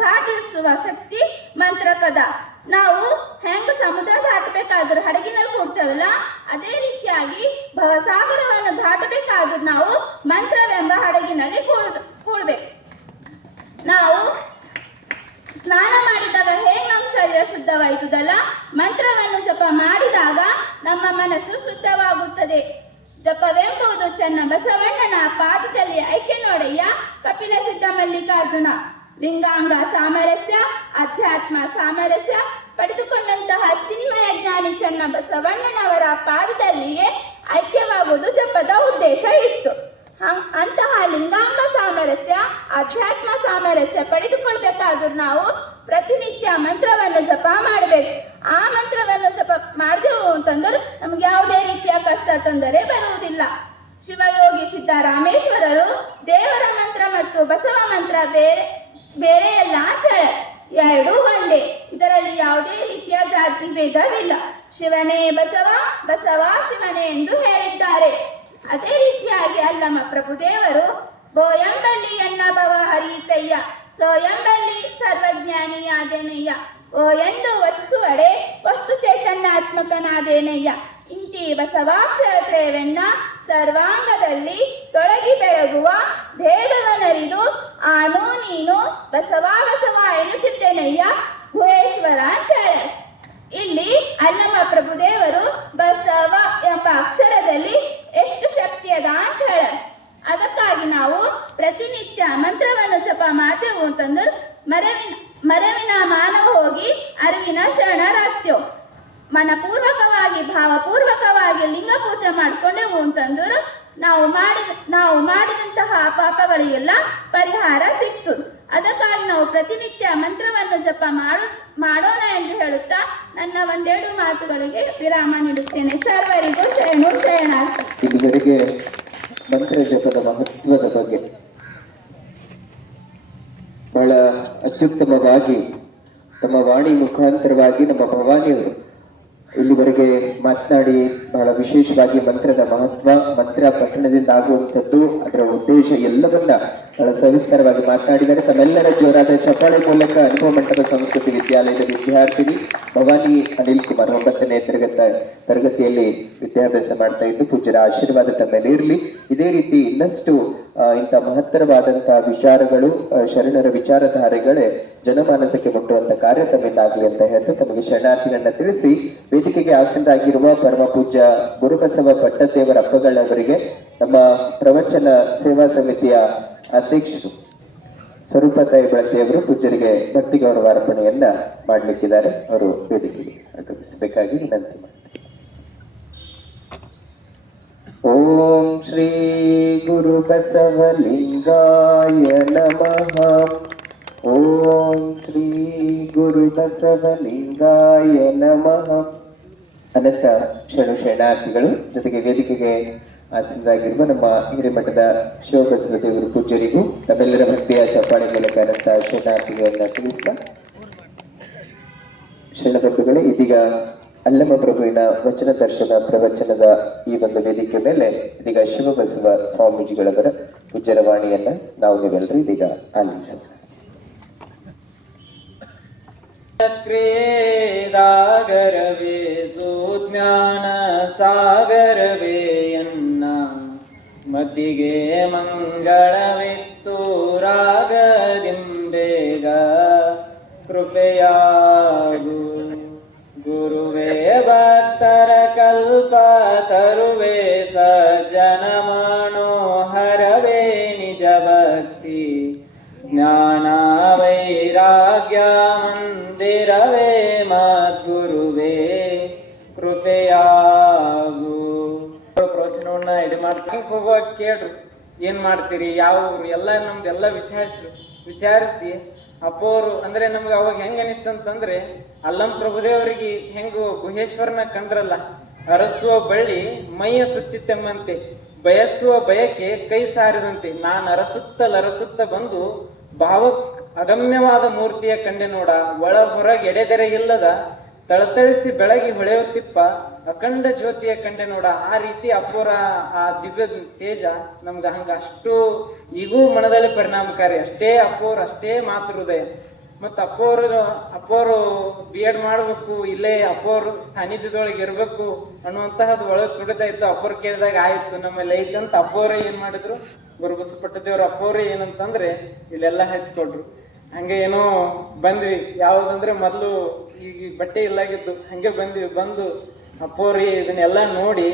ದಾಟಿಸುವ ಶಕ್ತಿ ಮಂತ್ರಕದ. ನಾವು ಹೆಂಗ ಸಮುದ್ರ ದಾಟಬೇಕಾದ್ರೂ ಹಡಗಿನಲ್ಲಿ ಕೂಡ್ತೇವಲ್ಲ ಅದೇ ರೀತಿಯಾಗಿ ಭವಸಾಗರವನ್ನು ದಾಟಬೇಕಾದ್ರೂ ನಾವು ಮಂತ್ರವೆಂಬ ಹಡಗಿನಲ್ಲಿ ಕೂಡ್ಬೇಕು. ನಾವು ಸ್ನಾನ ಮಾಡಿದಾಗ ಹೇಗೆ ನಮ್ಮ ಶರೀರ ಶುದ್ಧವಾಯಿತದಲ್ಲ, ಮಂತ್ರವನ್ನು ಜಪ ಮಾಡಿದಾಗ ನಮ್ಮ ಮನಸ್ಸು ಶುದ್ಧವಾಗುತ್ತದೆ. ಜಪವೆಂಬುದು ಚೆನ್ನ ಬಸವಣ್ಣನ ಪಾದದಲ್ಲಿ ಐಕ್ಯ ನೋಡಯ್ಯ. ಕಪಿಲ ಸಿದ್ಧ ಮಲ್ಲಿಕಾರ್ಜುನ ಲಿಂಗಾಂಗ ಸಾಮರಸ್ಯ ಅಧ್ಯಾತ್ಮ ಸಾಮರಸ್ಯ ಪಡೆದುಕೊಂಡಂತಹ ಚಿನ್ಮಯ ಜ್ಞಾನಿ ಚೆನ್ನ ಬಸವಣ್ಣನವರ ಪಾದದಲ್ಲಿಯೇ ಐಕ್ಯವಾಗುವುದು ಜಪದ ಉದ್ದೇಶ ಇತ್ತು. ಅಂತಹ ಲಿಂಗಾಂಗ ಸಾಮರಸ್ಯ ಅಧ್ಯಾತ್ಮ ಸಾಮರಸ್ಯ ಪಡೆದುಕೊಳ್ಬೇಕಾದ್ರೂ ನಾವು ಪ್ರತಿನಿತ್ಯ ಮಂತ್ರವನ್ನು ಜಪ ಮಾಡಬೇಕು. ಆ ಮಂತ್ರವನ್ನು ಜಪ ಮಾಡಿದೆವು ಅಂತಂದ್ರೆ ನಮ್ಗೆ ಯಾವುದೇ ರೀತಿಯ ಕಷ್ಟ ತೊಂದರೆ ಬರುವುದಿಲ್ಲ. ಶಿವಯೋಗಿ ಸಿದ್ದರಾಮೇಶ್ವರರು ದೇವರ ಮಂತ್ರ ಮತ್ತು ಬಸವ ಮಂತ್ರ ಬೇರೆಯಲ್ಲ ಅಂತ ಹೇಳಿ ಎರಡೂ ಒಂದೇ. ಇದರಲ್ಲಿ ಯಾವುದೇ ರೀತಿಯ ಜಾತಿ ಭೇದವಿಲ್ಲ. ಶಿವನೇ ಬಸವ, ಬಸವ ಶಿವನೇ ಎಂದು ಹೇಳಿದ್ದಾರೆ. ಅದೇ ರೀತಿಯಾಗಿ ಅಲ್ಲಮ್ಮ ಪ್ರಭುದೇವರು ಬೋಯಂಬಲ್ಲಿ ಎನ್ನ ಭವ ಹರಿತಯ್ಯ, ಸೋಯಂಬಲ್ಲಿ ಸರ್ವಜ್ಞಾನಿಯಾದೇನಯ್ಯ, ಓ ಎಂದು ವಚಿಸುವಡೆ ವಸ್ತು ಚೈತನ್ಯಾತ್ಮಕನಾದೇನಯ್ಯ. ಇಂತಿ ಬಸವಾಕ್ಷರತ್ರೇವೆನ್ನ ಸರ್ವಾಂಗದಲ್ಲಿ ತೊಡಗಿ ಬೆಳಗುವ ಭೇದವನರಿದು ಆನು ನೀನು ಬಸವ ಬಸವ ಎನ್ನುತ್ತಿದ್ದೇನಯ್ಯ ಗುಹೇಶ್ವರ ಅಂತ ಹೇಳ. ಇಲ್ಲಿ ಅಲ್ಲಮ್ಮ ಪ್ರಭುದೇವರು ಬಸವ ಎಂಬ ಅಕ್ಷರದಲ್ಲಿ ಎಷ್ಟು ಶಕ್ತಿ ಅದ ಅಂತ ಹೇಳ. ಅದಕ್ಕಾಗಿ ನಾವು ಪ್ರತಿನಿತ್ಯ ಮಂತ್ರವನ್ನು ಜಪ ಮಾಡ್ತೇವೆ ಅಂತಂದ್ರೆ ಮರವಿನ ಮಾನವ ಹೋಗಿ ಅರಿವಿನ ಶರಣರಾಗ್ತೇವೆ. ಮನಪೂರ್ವಕವಾಗಿ ಭಾವಪೂರ್ವಕವಾಗಿ ಲಿಂಗ ಪೂಜೆ ಮಾಡ್ಕೊಂಡೆವು ಅಂತಂದ್ರೆ ನಾವು ಮಾಡಿದಂತಹ ಪಾಪಗಳಿಗೆಲ್ಲ ಪರಿಹಾರ ಸಿಕ್ತು. ಅದಕ್ಕಾಗಿ ನಾವು ಪ್ರತಿನಿತ್ಯ ಮಂತ್ರವನ್ನು ಜಪ ಮಾಡೋಣ ಎಂದು ಹೇಳುತ್ತಾ ನನ್ನ ಒಂದೆರಡು ಮಾತುಗಳಿಗೆ ವಿರಾಮ ನೀಡುತ್ತೇನೆ. ಸರ್ವರಿಗೂ ಶರಣು ಶರಣಾರ್ಥಿ. ಇದುವರೆಗೆ ಮಂತ್ರ ಜಪದ ಮಹತ್ವದ ಬಗ್ಗೆ ಬಹಳ ಅತ್ಯುತ್ತಮವಾಗಿ ತಮ್ಮ ವಾಣಿ ಮುಖಾಂತರವಾಗಿ ನಮ್ಮ ಭವಾನಿಯವರು ಇಲ್ಲಿವರೆಗೆ ಮಾತನಾಡಿ ಬಹಳ ವಿಶೇಷವಾಗಿ ಮಂತ್ರದ ಮಹತ್ವ, ಮಂತ್ರ ಪಠಣದಿಂದ ಆಗುವಂಥದ್ದು, ಅದರ ಉದ್ದೇಶ ಎಲ್ಲವನ್ನ ಬಹಳ ಸವಿಸ್ತಾರವಾಗಿ ಮಾತನಾಡಿದ್ದಾರೆ. ತಮ್ಮೆಲ್ಲರ ಜೋರಾದ ಚಪ್ಪಾಳೆ ಮೂಲಕ ಅನುಭವ ಮಂಟಪ ಸಂಸ್ಕೃತಿ ವಿದ್ಯಾಲಯದ ವಿದ್ಯಾರ್ಥಿನಿ ಭವಾನಿ ಅನಿಲ್ ಕುಮಾರ್ 9ನೇ ತರಗತಿಯಲ್ಲಿ ವಿದ್ಯಾಭ್ಯಾಸ ಮಾಡ್ತಾ ಇದ್ದು, ಪೂಜ್ಯರ ಆಶೀರ್ವಾದ ತಮ್ಮೇಲೆ ಇರಲಿ. ಇದೇ ರೀತಿ ಇನ್ನಷ್ಟು ಇಂಥ ಮಹತ್ತರವಾದಂತಹ ವಿಚಾರಗಳು, ಶರಣರ ವಿಚಾರಧಾರೆಗಳೇ ಜನಮಾನಸಕ್ಕೆ ಮುಟ್ಟುವಂತ ಕಾರ್ಯ ತಮ್ಮಿಂದಾಗಲಿ ಅಂತ ಹೇಳ್ತಾ ತಮಗೆ ಶರಣಾರ್ಥಿಗಳನ್ನ ತಿಳಿಸಿ ವೇದಿಕೆಗೆ ಆಸೀನರಾಗಿರುವ ಪರಮ ಪೂಜ್ಯ ಗುರುಬಸವ ಪಟ್ಟದೇವರ ಅಪ್ಪಗಳವರಿಗೆ ನಮ್ಮ ಪ್ರವಚನ ಸೇವಾ ಸಮಿತಿಯ ಅಧ್ಯಕ್ಷರು ಸ್ವರೂಪತಾಯಿ ಬಳಕೆಯವರು ಪೂಜ್ಯರಿಗೆ ಭಕ್ತಿ ಗೌರವ ಅರ್ಪಣೆಯನ್ನ ಮಾಡಲಿಕ್ಕಿದ್ದಾರೆ. ಅವರು ವೇದಿಕೆಗೆ ಆಗಮಿಸಬೇಕಾಗಿ ವಿನಂತಿ ಮಾಡ್ತಾರೆ. ಓಂ ಶ್ರೀ ಗುರು ಬಸವಲಿಂಗಾಯ ನಮಃ. ಓಂ ಶ್ರೀ ಗುರು ಬಸವಲಿಂಗಾಯ ನಮಃ. ಅನಂತ ಶರಣಾರ್ಥಿಗಳು ಜೊತೆಗೆ ವೇದಿಕೆಗೆ ಆಸೀನರಾಗಿರುವ ನಮ್ಮ ಹಿರೇಮಠದ ಶಿವಬಸವ ದೇವರು ಪೂಜ್ಯರಿಗೂ ತಮ್ಮೆಲ್ಲರ ಭಕ್ತಿಯ ಚಪ್ಪಾಳೆ ಮೂಲಕ ಅನಂತ ಶರಣಾರ್ಥಿಗಳನ್ನ ತಿಳಿಸ್ತಾ, ಶರಣಬಂಧುಗಳೇ, ಇದೀಗ ಅಲ್ಲಮ ಪ್ರಭುವಿನ ವಚನ ದರ್ಶನ ಪ್ರವಚನದ ಈ ಒಂದು ವೇದಿಕೆ ಮೇಲೆ ಇದೀಗ ಶಿವಬಸವ ಸ್ವಾಮೀಜಿಗಳವರ ಪೂಜ್ಯರ ವಾಣಿಯನ್ನ ನಾವು ನೀವೆಲ್ಲರೂ ಇದೀಗ ಆಲಿಸೋಣ. ಕ್ರಿಯೇದಾಗರವೇ ಸುಜ್ಞಾನ ಸಾಗರವೇ ಎನ್ನ ಮತಿಗೆ ಮಂಗಳವಿತ್ತು ರಾಗದಿಂಬೇಗ ಕೃಪೆಯಾಗು ಗುರುವೇ ಭಕ್ತರ ಕಲ್ಪ ಅಲ್ಲಂಗೆ ಹೋಗುವಾಗ ಕೇಳ್ರು ಏನ್ ಮಾಡ್ತೀರಿ ಯಾವ ಊರು ಎಲ್ಲ ನಮ್ದೆಲ್ಲ ವಿಚಾರಿಸಿ ಅಪ್ಪೋರು ಅಂದ್ರೆ ನಮ್ಗೆ ಅವಾಗ ಹೆಂಗ ಅನಿಸ್ತಂತಂದ್ರೆ ಅಲ್ಲಂ ಪ್ರಭುದೇವರಿಗೆ ಹೆಂಗು ಗುಹೇಶ್ವರನ ಕಂಡ್ರಲ್ಲ, ಅರಸುವ ಬಳ್ಳಿ ಮೈಯ ಸುತ್ತಿತ್ತೆಂಬಂತೆ, ಬಯಸುವ ಬಯಕೆ ಕೈ ಸಾರಿದಂತೆ, ನಾನು ಅರಸುತ್ತ ಬಂದು ಭಾವಕ್ ಅಗಮ್ಯವಾದ ಮೂರ್ತಿಯ ಕಂಡೆ ನೋಡ, ಒಳ ಹೊರಗೆ ಎಡೆದೆರೆ ಇಲ್ಲದ ತಳತಳಿಸಿ ಬೆಳಗಿ ಹೊಳೆಯುತ್ತಿಪ್ಪ ಅಖಂಡ ಜ್ಯೋತಿಯ ಕಂಡೆ ನೋಡ. ಆ ರೀತಿ ಅಪ್ಪೋರ ಆ ದಿವ್ಯ ತೇಜ ನಮ್ಗೆ ಹಂಗ ಅಷ್ಟು ಈಗೂ ಮನದಲ್ಲಿ ಪರಿಣಾಮಕಾರಿ. ಅಷ್ಟೇ ಅಪ್ಪೋರು, ಅಷ್ಟೇ ಮಾತೃ ಹೃದಯ. ಮತ್ತು ಅಪ್ಪೋರು B.Ed ಮಾಡ್ಬೇಕು, ಇಲ್ಲೇ ಅಪ್ಪೋರು ಸಾನ್ನಿಧ್ಯದೊಳಗೆ ಇರ್ಬೇಕು ಅನ್ನುವಂತಹದ್ದು ಒಳಗೆ ತುಡಿತಾ ಇತ್ತು. ಅಪ್ಪೋರು ಕೇಳಿದಾಗ ಆಯ್ತು ನಮ್ಮಲ್ಲಿ ಐತೆ ಅಂತ ಅಪ್ಪೋರೇ ಏನ್ ಮಾಡಿದ್ರು, ಗುರುಬಸವಪಟ್ಟದೇವ್ರ ಅಪ್ಪೋರೇ ಏನಂತಂದ್ರೆ ಇಲ್ಲೆಲ್ಲ ಹಚ್ಕೊಟ್ರು. ಹಂಗೆ ಏನೋ ಬಂದ್ವಿ. ಯಾವುದಂದ್ರೆ ಮೊದಲು ಈಗ ಬಟ್ಟೆ ಇಲ್ಲಾಗಿದ್ದು, ಹಂಗೆ ಬಂದು ಅಪ್ಪೋರಿ ಇದನ್ನೆಲ್ಲ ನೋಡಿ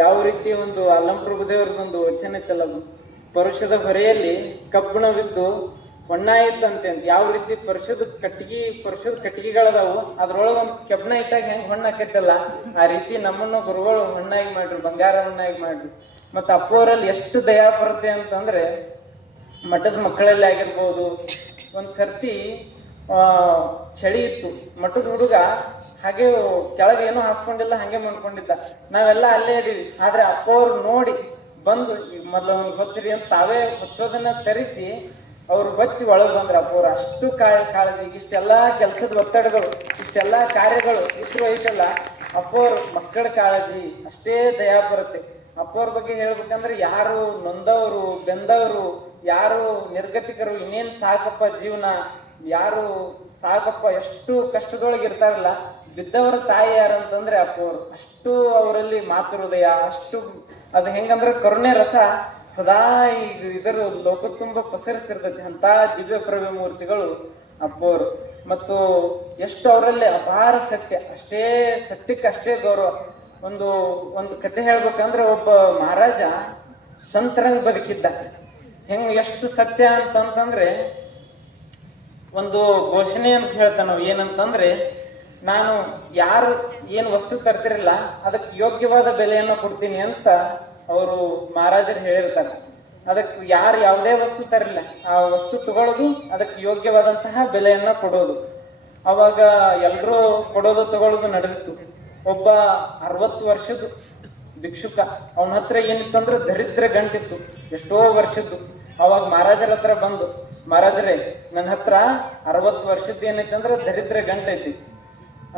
ಯಾವ ರೀತಿ ಒಂದು ಅಲ್ಲಂ ಪ್ರಭುದೇವ್ರದೊಂದು ವಚನ ಇತ್ತಲ್ಲ, ಪರುಷದ ಹೊರೆಯಲ್ಲಿ ಕಬ್ಬಣವಿದ್ದು ಹೊಣ್ಣ ಇತ್ತಂತೆ ಅಂತ. ಯಾವ ರೀತಿ ಪರುಷದ ಕಟ್ಟಿಗೆಗಳದಾವು, ಅದ್ರೊಳಗೆ ಒಂದು ಕೆಬ್ಬಣ ಇಟ್ಟಾಗ ಹೆಂಗ್ ಹೊಣ್ಣ ಆಕೈತಲ್ಲ, ಆ ರೀತಿ ನಮ್ಮನ್ನು ಗುರುಗಳು ಹೊಣ್ಣಾಗಿ ಮಾಡ್ರು, ಬಂಗಾರ ಹೊಣ್ಣಾಗಿ ಮಾಡ್ರು. ಮತ್ತು ಅಪ್ಪೋರಲ್ಲಿ ಎಷ್ಟು ದಯಾ ಬರುತ್ತೆ ಅಂತಂದ್ರೆ, ಮಠದ ಮಕ್ಕಳಲ್ಲಿ ಆಗಿರ್ಬೋದು, ಒಂದ್ ಸರ್ತಿ ಚಳಿ ಇತ್ತು, ಮಠದ ಹುಡುಗ ಹಾಗೆ ಕೆಳಗೆ ಏನೂ ಹಾಸ್ಕೊಂಡಿಲ್ಲ, ಹಂಗೆ ಮಾಡ್ಕೊಂಡಿದ್ದ. ನಾವೆಲ್ಲ ಅಲ್ಲೇ ಇದೀವಿ. ಆದ್ರೆ ಅಪ್ಪೋರು ನೋಡಿ ಬಂದು ಮೊದ್ಲು ಅವ್ನಿಗೆ ಹೊಚ್ಚಿರಿ ಅಂತ ತಾವೇ ಹೊಚ್ಚೋದನ್ನ ತರಿಸಿ ಅವ್ರು ಹೊಚ್ಚಿ ಒಳಗೆ ಬಂದ್ರ. ಅಪ್ಪೋರು ಅಷ್ಟು ಕಾಳಜಿ, ಇಷ್ಟೆಲ್ಲಾ ಕೆಲಸದ ಒತ್ತಡಗಳು, ಇಷ್ಟೆಲ್ಲಾ ಕಾರ್ಯಗಳು ಇದ್ರು ಐತಲ್ಲ, ಅಪ್ಪೋರು ಮಕ್ಕಳ ಕಾಳಜಿ ಅಷ್ಟೇ ದಯಾ ಬರುತ್ತೆ. ಅಪ್ಪೋರ್ ಬಗ್ಗೆ ಹೇಳ್ಬೇಕಂದ್ರೆ, ಯಾರು ನೊಂದವರು ಬೆಂದವರು, ಯಾರು ನಿರ್ಗತಿಕರು, ಇನ್ನೇನ್ ಸಾಕಪ್ಪ ಜೀವನ, ಯಾರು ಸಾಕಪ್ಪ ಎಷ್ಟು ಕಷ್ಟದೊಳಗೆ ಇರ್ತಾರಲ್ಲ, ಬಿದ್ದವರ ತಾಯಿ ಯಾರಂತಂದ್ರೆ ಅಪ್ಪೋರು. ಅಷ್ಟು ಅವರಲ್ಲಿ ಮಾತೃ ಹೃದಯ, ಅಷ್ಟು ಅದು ಹೆಂಗಂದ್ರೆ ಕರುಣೆ ರಸ ಸದಾ ಇದರ ಲೋಕ ತುಂಬ ಪಸರಿಸಿರ್ತೈತಿ. ಅಂತ ದಿವ್ಯ ಪ್ರಭೆ ಮೂರ್ತಿಗಳು ಅಪ್ಪೋರು. ಮತ್ತು ಎಷ್ಟು ಅವರಲ್ಲಿ ಅಪಾರ ಸತ್ಯ, ಅಷ್ಟೇ ಸತ್ಯಕ್ಕೆ ಅಷ್ಟೇ ಗೌರವ. ಒಂದು ಕತೆ ಹೇಳ್ಬೇಕಂದ್ರೆ, ಒಬ್ಬ ಮಹಾರಾಜ ಸಂತರಂಗ್ ಬದುಕಿದ್ದ. ಎಷ್ಟು ಸತ್ಯ ಅಂತಂತಂದ್ರೆ, ಒಂದು ಘೋಷಣೆ ಅಂತ ಹೇಳ್ತಾನ. ಏನಂತಂದ್ರೆ, ನಾನು ಯಾರು ಏನು ವಸ್ತು ತರ್ತಿರಲ್ಲ ಅದಕ್ಕೆ ಯೋಗ್ಯವಾದ ಬೆಲೆಯನ್ನು ಕೊಡ್ತೀನಿ ಅಂತ ಅವರು ಮಹಾರಾಜರು ಹೇಳಿರ್ತಾರೆ. ಅದಕ್ಕೆ ಯಾರು ಯಾವುದೇ ವಸ್ತು ತರಲಿಲ್ಲ, ಆ ವಸ್ತು ತಗೊಳ್ಳೋದು, ಅದಕ್ಕೆ ಯೋಗ್ಯವಾದಂತಹ ಬೆಲೆಯನ್ನ ಕೊಡೋದು. ಅವಾಗ ಎಲ್ಲರೂ ಕೊಡೋದು ತಗೊಳ್ಳೋದು ನಡೆದಿತ್ತು. ಒಬ್ಬ 60 ವರ್ಷದ ಭಿಕ್ಷುಕ, ಅವನ ಹತ್ರ ಏನಿತ್ತಂದ್ರೆ ದರಿದ್ರ ಗಂಟಿತ್ತು, ಎಷ್ಟೋ ವರ್ಷದ್ದು. ಅವಾಗ ಮಹಾರಾಜರ ಹತ್ರ ಬಂದು, ಮಹಾರಾಜರೇ, ನನ್ನ ಹತ್ರ 60 ವರ್ಷದ್ದು ಏನೈತಂದ್ರೆ ದರಿದ್ರ ಗಂಟೈತಿ,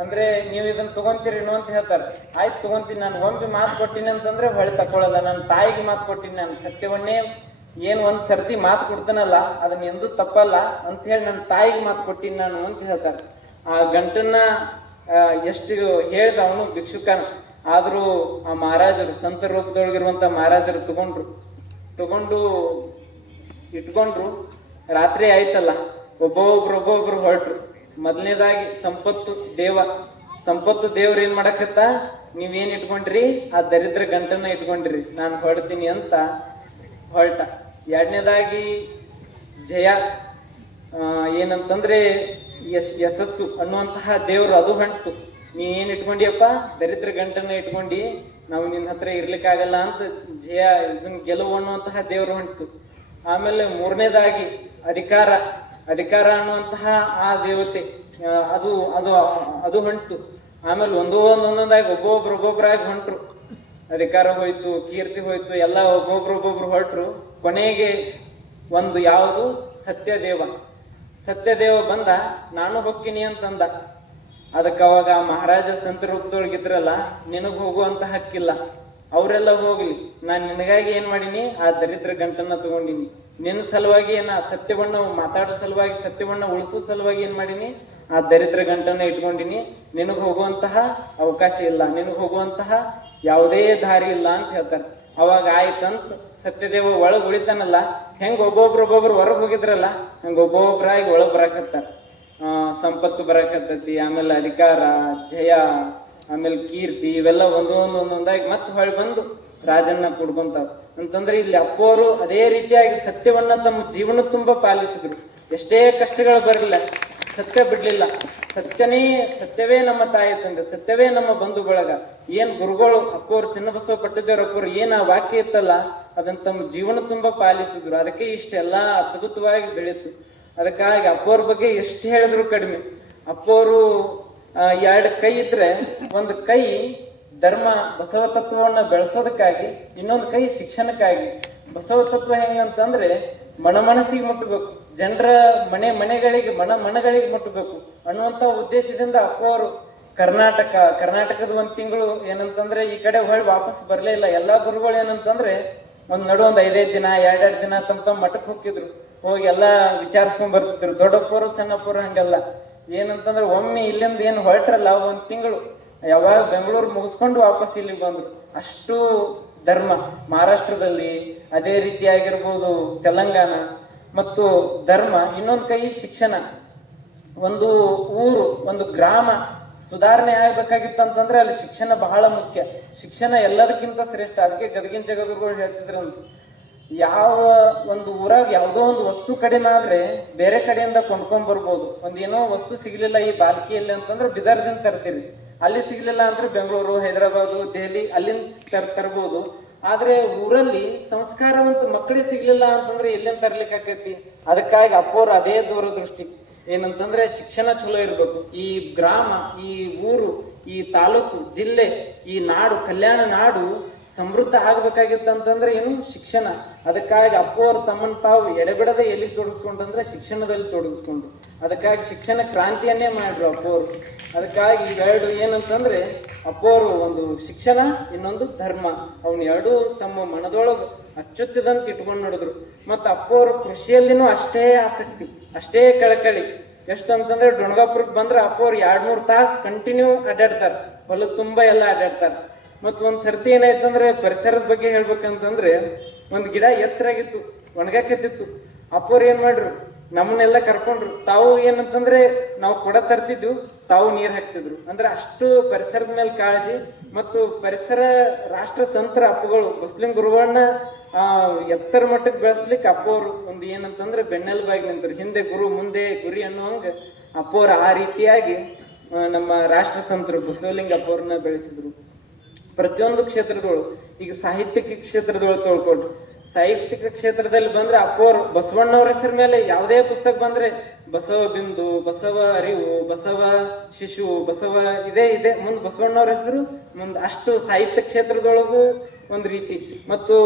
ಅಂದ್ರೆ ನೀವು ಇದನ್ನ ತಗೊಂತೀರೇನು ಅಂತ ಹೇಳ್ತಾರೆ. ಆಯ್ತು ತಗೊಂತೀನಿ, ನಾನು ಒಮ್ಮೆ ಮಾತು ಕೊಟ್ಟಿನಿ ಅಂತಂದ್ರೆ ಹೊಳೆ ತಕೊಳ್ಳಲ್ಲ. ನನ್ನ ತಾಯಿಗೆ ಮಾತು ಕೊಟ್ಟಿನಿ, ನಾನು ಸತ್ಯವನ್ನೇ ಏನು ಒಂದ್ ಸರ್ತಿ ಮಾತು ಕೊಡ್ತಾನಲ್ಲ ಅದನ್ನ ಎಂದೂ ತಪ್ಪಲ್ಲ ಅಂತ ಹೇಳಿ ನನ್ನ ತಾಯಿಗೆ ಮಾತು ಕೊಟ್ಟಿನಿ ನಾನು ಅಂತ ಹೇಳ್ತಾರೆ. ಆ ಗಂಟನ್ನ ಎಷ್ಟು ಹೇಳ್ದ ಅವನು ಭಿಕ್ಷುಕನ. ಆದ್ರೂ ಆ ಮಹಾರಾಜರು, ಸಂತ ರೂಪದೊಳಗಿರುವಂತ ಮಹಾರಾಜರು ತಗೊಂಡು ಇಟ್ಕೊಂಡ್ರು. ರಾತ್ರಿ ಆಯ್ತಲ್ಲ, ಒಬ್ಬೊಬ್ರು ಹೊರಟ್ರು. ಮೊದಲನೇದಾಗಿ ಸಂಪತ್ತು ದೇವ್ರು ಏನ್ ಮಾಡಕತ್ತ, ನೀವೇನ್ ಇಟ್ಕೊಂಡ್ರಿ, ಆ ದರಿದ್ರ ಗಂಟನ್ನ ಇಟ್ಕೊಂಡ್ರಿ, ನಾನು ಹೊರಡ್ತೀನಿ ಅಂತ ಹೊರಟ. ಎರಡನೇದಾಗಿ ಜಯ, ಏನಂತಂದ್ರೆ ಯಶಸ್ಸು ಅನ್ನುವಂತಹ ದೇವ್ರು, ಅದು ಹೊಂಟ್ತು. ನೀ ಏನ್ ಇಟ್ಕೊಂಡಿಯಪ್ಪ, ದರಿದ್ರ ಗಂಟನ್ನ ಇಟ್ಕೊಂಡಿ, ನಾವು ನಿನ್ನ ಹತ್ರ ಇರ್ಲಿಕ್ಕಾಗಲ್ಲ ಅಂತ ಜಯ, ಇದನ್ನ ಗೆಲುವು ಅನ್ನುವಂತಹ ದೇವ್ರು ಹೊಂಟ್ತು. ಆಮೇಲೆ ಮೂರನೇದಾಗಿ ಅಧಿಕಾರ ಅನ್ನುವಂತಹ ಆ ದೇವತೆ, ಅದು ಹೊಂಟು. ಆಮೇಲೆ ಒಂದೊಂದಾಗಿ ಒಬ್ಬೊಬ್ರಾಗಿ ಹೊಂಟ್ರು. ಅಧಿಕಾರ ಹೋಯ್ತು, ಕೀರ್ತಿ ಹೋಯ್ತು, ಎಲ್ಲ ಒಬ್ಬೊಬ್ರು ಹೊರಟ್ರು. ಕೊನೆಗೆ ಒಂದು ಯಾವುದು, ಸತ್ಯದೇವ ಬಂದ, ನಾನು ಹೊಕ್ಕಿನಿ ಅಂತಂದ. ಅದಕ್ಕೆ ಅವಾಗ ಮಹಾರಾಜ ಸಂತ ರೂಪದೊಳಗಿದ್ರಲ್ಲ, ನಿನಗ್ ಹೋಗುವಂತ ಹಕ್ಕಿಲ್ಲ, ಅವರೆಲ್ಲ ಹೋಗ್ಲಿ, ನಾನು ನಿನಗಾಗಿ ಏನ್ ಮಾಡೀನಿ, ಆ ದರಿದ್ರ ಗಂಟನ್ನ ತಗೊಂಡಿನಿ. ನಿನ್ನ ಸಲುವಾಗಿ ಸತ್ಯವನ್ನ ಮಾತಾಡೋ ಸಲುವಾಗಿ, ಸತ್ಯವನ್ನ ಉಳಿಸೋ ಸಲುವಾಗಿ ಏನ್ ಮಾಡೀನಿ, ಆ ದರಿದ್ರ ಗಂಟನ್ನ ಇಟ್ಕೊಂಡಿನಿ. ನಿನಗ್ ಹೋಗುವಂತಹ ಅವಕಾಶ ಇಲ್ಲ, ನಿನಗ್ ಹೋಗುವಂತಹ ಯಾವುದೇ ದಾರಿ ಇಲ್ಲ ಅಂತ ಹೇಳ್ತಾರೆ. ಅವಾಗ ಆಯ್ತಂತ ಸತ್ಯದೇವ ಒಳಗ್ ಉಳಿತಾನಲ್ಲ, ಹೆಂಗ್ ಒಬ್ಬೊಬ್ರು ಹೊರಗೆ ಹೋಗಿದ್ರಲ್ಲ, ಹಂಗ ಒಬ್ಬೊಬ್ರಾಗಿ ಒಳಗ್ ಬರಾಕತ್ತಾರ. ಸಂಪತ್ತು ಬರಾಕತ್ತೈತಿ, ಆಮೇಲೆ ಅಧಿಕಾರ, ಜಯ, ಆಮೇಲೆ ಕೀರ್ತಿ, ಇವೆಲ್ಲ ಒಂದೊಂದಾಗಿ ಮತ್ತೆ ಹೊಳ್ ಬಂದು ರಾಜನ್ನ ಕುಡ್ಕೊಂತಾವ. ಅಂತಂದ್ರೆ ಇಲ್ಲಿ ಅಪ್ಪೋರು ಅದೇ ರೀತಿಯಾಗಿ ಸತ್ಯವನ್ನ ತಮ್ಮ ಜೀವನ ತುಂಬಾ ಪಾಲಿಸಿದ್ರು. ಎಷ್ಟೇ ಕಷ್ಟಗಳು ಬರಲಿಲ್ಲ, ಸತ್ಯ ಬಿಡ್ಲಿಲ್ಲ. ಸತ್ಯವೇ ನಮ್ಮ ತಾಯಿ ತಂದೆ, ಸತ್ಯವೇ ನಮ್ಮ ಬಂಧು ಬಳಗ. ಏನ್ ಗುರುಗಳು ಅಪ್ಪೋರು, ಚನ್ನಬಸವ ಪಟ್ಟದೇವ್ರ ಅಪ್ಪೋರು ಏನ್ ಆ ವಾಕ್ಯ ಇತ್ತಲ್ಲ, ಅದನ್ನ ತಮ್ಮ ಜೀವನ ತುಂಬ ಪಾಲಿಸಿದ್ರು. ಅದಕ್ಕೆ ಇಷ್ಟೆಲ್ಲ ಅದ್ಭುತವಾಗಿ ಬೆಳೀತು. ಅದಕ್ಕಾಗಿ ಅಪ್ಪವ್ರ ಬಗ್ಗೆ ಎಷ್ಟು ಹೇಳಿದ್ರು ಕಡಿಮೆ. ಅಪ್ಪವರು 2 ಕೈ ಇದ್ರೆ, ಒಂದು ಕೈ ಧರ್ಮ ಬಸವ ತತ್ವವನ್ನ ಬೆಳೆಸೋದಕ್ಕಾಗಿ, ಇನ್ನೊಂದು ಕೈ ಶಿಕ್ಷಣಕ್ಕಾಗಿ. ಬಸವ ತತ್ವ ಹೆಂಗಂತಂದ್ರೆ ಮನಸ್ಸಿಗೆ ಮುಟ್ಟಬೇಕು, ಜನರ ಮನೆಗಳಿಗೆ ಮನಗಳಿಗೆ ಮುಟ್ಟಬೇಕು ಅನ್ನುವಂಥ ಉದ್ದೇಶದಿಂದ ಅಪ್ಪವರು ಕರ್ನಾಟಕದ 1 ತಿಂಗಳು ಏನಂತಂದ್ರೆ ಈ ಕಡೆ ಹೊಳ್ಳಿ ವಾಪಸ್ ಬರಲೇ ಇಲ್ಲ. ಎಲ್ಲಾ ಗುರುಗಳು ಏನಂತಂದ್ರೆ ಒಂದು 5-5 ದಿನ 2 ದಿನ ತಮ್ಮ ಮಠಕ್ಕೆ ಹೋಗಿದ್ರು, ಹೋಗಿ ಎಲ್ಲ ವಿಚಾರಿಸ್ಕೊಂಡ್ ಬರ್ತಿದ್ರು. ದೊಡ್ಡಪ್ಪರು ಸಣ್ಣಪ್ಪರು ಹಂಗಲ್ಲ. ಏನಂತಂದ್ರೆ ಒಮ್ಮೆ ಇಲ್ಲಿಂದ ಏನು ಹೊರಟ್ರಲ್ಲ 1 ತಿಂಗಳು ಯಾವಾಗ ಬೆಂಗಳೂರು ಮುಗಿಸ್ಕೊಂಡು ವಾಪಸ್ ಇಲ್ಲಿಗೆ ಬಂದ್ರು. ಅಷ್ಟು ಧರ್ಮ ಮಹಾರಾಷ್ಟ್ರದಲ್ಲಿ, ಅದೇ ರೀತಿಯಾಗಿರ್ಬೋದು ತೆಲಂಗಾಣ ಮತ್ತು ಧರ್ಮ. ಇನ್ನೊಂದು ಕೈ ಶಿಕ್ಷಣ. ಒಂದು ಊರು, ಒಂದು ಗ್ರಾಮ ಸುಧಾರಣೆ ಆಗ್ಬೇಕಾಗಿತ್ತು ಅಂತಂದ್ರೆ ಅಲ್ಲಿ ಶಿಕ್ಷಣ ಬಹಳ ಮುಖ್ಯ. ಶಿಕ್ಷಣ ಎಲ್ಲದಕ್ಕಿಂತ ಶ್ರೇಷ್ಠ. ಅದಕ್ಕೆ ಗದಗಿನ ಜಗದ್ಗುರುಗಳು ಹೇಳ್ತಿದ್ರಂತ, ಯಾವ ಒಂದು ಊರಾಗ ಯಾವುದೋ ಒಂದು ವಸ್ತು ಕಡಿಮೆ ಆದ್ರೆ ಬೇರೆ ಕಡೆಯಿಂದ ಕೊಂಡ್ಕೊಂಡ್ ಬರ್ಬೋದು. ಒಂದೇನೋ ವಸ್ತು ಸಿಗ್ಲಿಲ್ಲ ಈ ಬಾಲ್ಕಿಯಲ್ಲಿ ಅಂತಂದ್ರೆ ಬಿದರ್ದಿಂದ ತರ್ತೀವಿ, ಅಲ್ಲಿ ಸಿಗ್ಲಿಲ್ಲ ಅಂದ್ರೆ ಬೆಂಗಳೂರು, ಹೈದರಾಬಾದು, ದೆಹಲಿ ಅಲ್ಲಿಂದ ತರ್ಬೋದು. ಆದ್ರೆ ಊರಲ್ಲಿ ಸಂಸ್ಕಾರವಂತ ಮಕ್ಕಳಿಗೆ ಸಿಗ್ಲಿಲ್ಲ ಅಂತಂದ್ರೆ ಎಲ್ಲಿಂದ ತರ್ಲಿಕ್ಕೆ ಆಕೈತಿ. ಅದಕ್ಕಾಗಿ ಅಪ್ಪೋರು ಅದೇ ದೂರದೃಷ್ಟಿ ಏನಂತಂದ್ರೆ ಶಿಕ್ಷಣ ಚಲೋ ಇರ್ಬೇಕು. ಈ ಗ್ರಾಮ, ಈ ಊರು, ಈ ತಾಲೂಕು, ಜಿಲ್ಲೆ, ಈ ನಾಡು, ಕಲ್ಯಾಣ ನಾಡು ಸಮೃದ್ಧ ಆಗ್ಬೇಕಾಗಿತ್ತಂತಂದ್ರೆ ಏನು ಶಿಕ್ಷಣ. ಅದಕ್ಕಾಗಿ ಅಪ್ಪೋರು ತಮ್ಮನ್ನು ತಾವು ಎಡೆಬಿಡದೆ ಎಲ್ಲಿ ತೊಡಗಿಸ್ಕೊಂಡ್ರಂದ್ರೆ ಶಿಕ್ಷಣದಲ್ಲಿ ತೊಡಗಿಸ್ಕೊಂಡ್ರು. ಅದಕ್ಕಾಗಿ ಶಿಕ್ಷಣ ಕ್ರಾಂತಿಯನ್ನೇ ಮಾಡ್ರು ಅಪ್ಪೋರು. ಅದಕ್ಕಾಗಿ ಇವೆರಡು ಏನಂತಂದ್ರೆ ಅಪ್ಪೋರು ಒಂದು ಶಿಕ್ಷಣ, ಇನ್ನೊಂದು ಧರ್ಮ, ಅವನ್ ಎರಡೂ ತಮ್ಮ ಮನದೊಳಗೆ ಅಚ್ಚುತ್ತಿದಂತ ಇಟ್ಕೊಂಡು ನೋಡಿದ್ರು. ಮತ್ತು ಅಪ್ಪೋರು ಕೃಷಿಯಲ್ಲಿನೂ ಅಷ್ಟೇ ಆಸಕ್ತಿ, ಅಷ್ಟೇ ಕಳಕಳಿ. ಎಷ್ಟು ಅಂತಂದ್ರೆ ಡೊಣಗಾಪುರಕ್ಕೆ ಬಂದ್ರೆ ಅಪ್ಪೋರು 2-3 ತಾಸು ಕಂಟಿನ್ಯೂ ಅಡ್ಡಾಡ್ತಾರೆ, ಹೊಲ ತುಂಬಾ ಎಲ್ಲ ಅಡ್ಡಾಡ್ತಾರೆ. ಮತ್ತು ಒಂದು ಸರ್ತಿ ಏನಾಯ್ತಂದ್ರೆ ಪರಿಸರದ ಬಗ್ಗೆ ಹೇಳ್ಬೇಕಂತಂದ್ರೆ ಒಂದು ಗಿಡ ಎತ್ತರಾಗಿತ್ತು, ಒಣಗಾಕತ್ತಿತ್ತು. ಅಪ್ಪೋರು ಏನ್ ಮಾಡ್ರು, ನಮ್ಮನ್ನೆಲ್ಲ ಕರ್ಕೊಂಡ್ರು. ತಾವು ಏನಂತಂದ್ರೆ ನಾವು ಕೊಡ ತರ್ತಿದ್ವು, ತಾವು ನೀರು ಹಾಕ್ತಿದ್ರು. ಅಂದ್ರೆ ಅಷ್ಟು ಪರಿಸರದ ಮೇಲೆ ಕಾಳಜಿ. ಮತ್ತು ಪರಿಸರ ರಾಷ್ಟ್ರ ಸಂತರ ಅಪ್ಪಗಳು ಮುಸ್ಲಿಂ ಗುರುಗಳನ್ನ ಎತ್ತರ ಮಟ್ಟಕ್ಕೆ ಬೆಳೆಸ್ಲಿಕ್ಕೆ ಅಪ್ಪವರು ಒಂದು ಏನಂತಂದ್ರೆ ಬೆನ್ನೆಲುಬಾಗಿ ನಿಂತರು. ಹಿಂದೆ ಗುರು ಮುಂದೆ ಗುರಿ ಅನ್ನುವಂಗ ಅಪ್ಪವರು ಆ ರೀತಿಯಾಗಿ ನಮ್ಮ ರಾಷ್ಟ್ರ ಸಂತರು ಬಸವಲಿಂಗ ಅಪ್ಪವ್ರನ್ನ ಬೆಳೆಸಿದ್ರು. ಪ್ರತಿಯೊಂದು ಕ್ಷೇತ್ರದೊಳು, ಈಗ ಸಾಹಿತ್ಯಿಕ ಕ್ಷೇತ್ರದೊಳು ತೊಳ್ಕೊಟ್ರು. ಸಾಹಿತ್ಯಿಕ ಕ್ಷೇತ್ರದಲ್ಲಿ ಬಂದ್ರೆ ಅಪ್ಪೋರು ಬಸವಣ್ಣವ್ರ ಹೆಸರ ಮೇಲೆ ಯಾವುದೇ ಪುಸ್ತಕ ಬಂದ್ರೆ ಬಸವ ಬಿಂದು, ಬಸವ ಅರಿವು, ಬಸವ ಶಿಶು, ಬಸವ ಇದೆ ಮುಂದೆ ಬಸವಣ್ಣವ್ರ ಹೆಸರು ಮುಂದೆ. ಅಷ್ಟು ಸಾಹಿತ್ಯ ಕ್ಷೇತ್ರದೊಳಗೂ ಒಂದು ರೀತಿ. ಮತ್ತು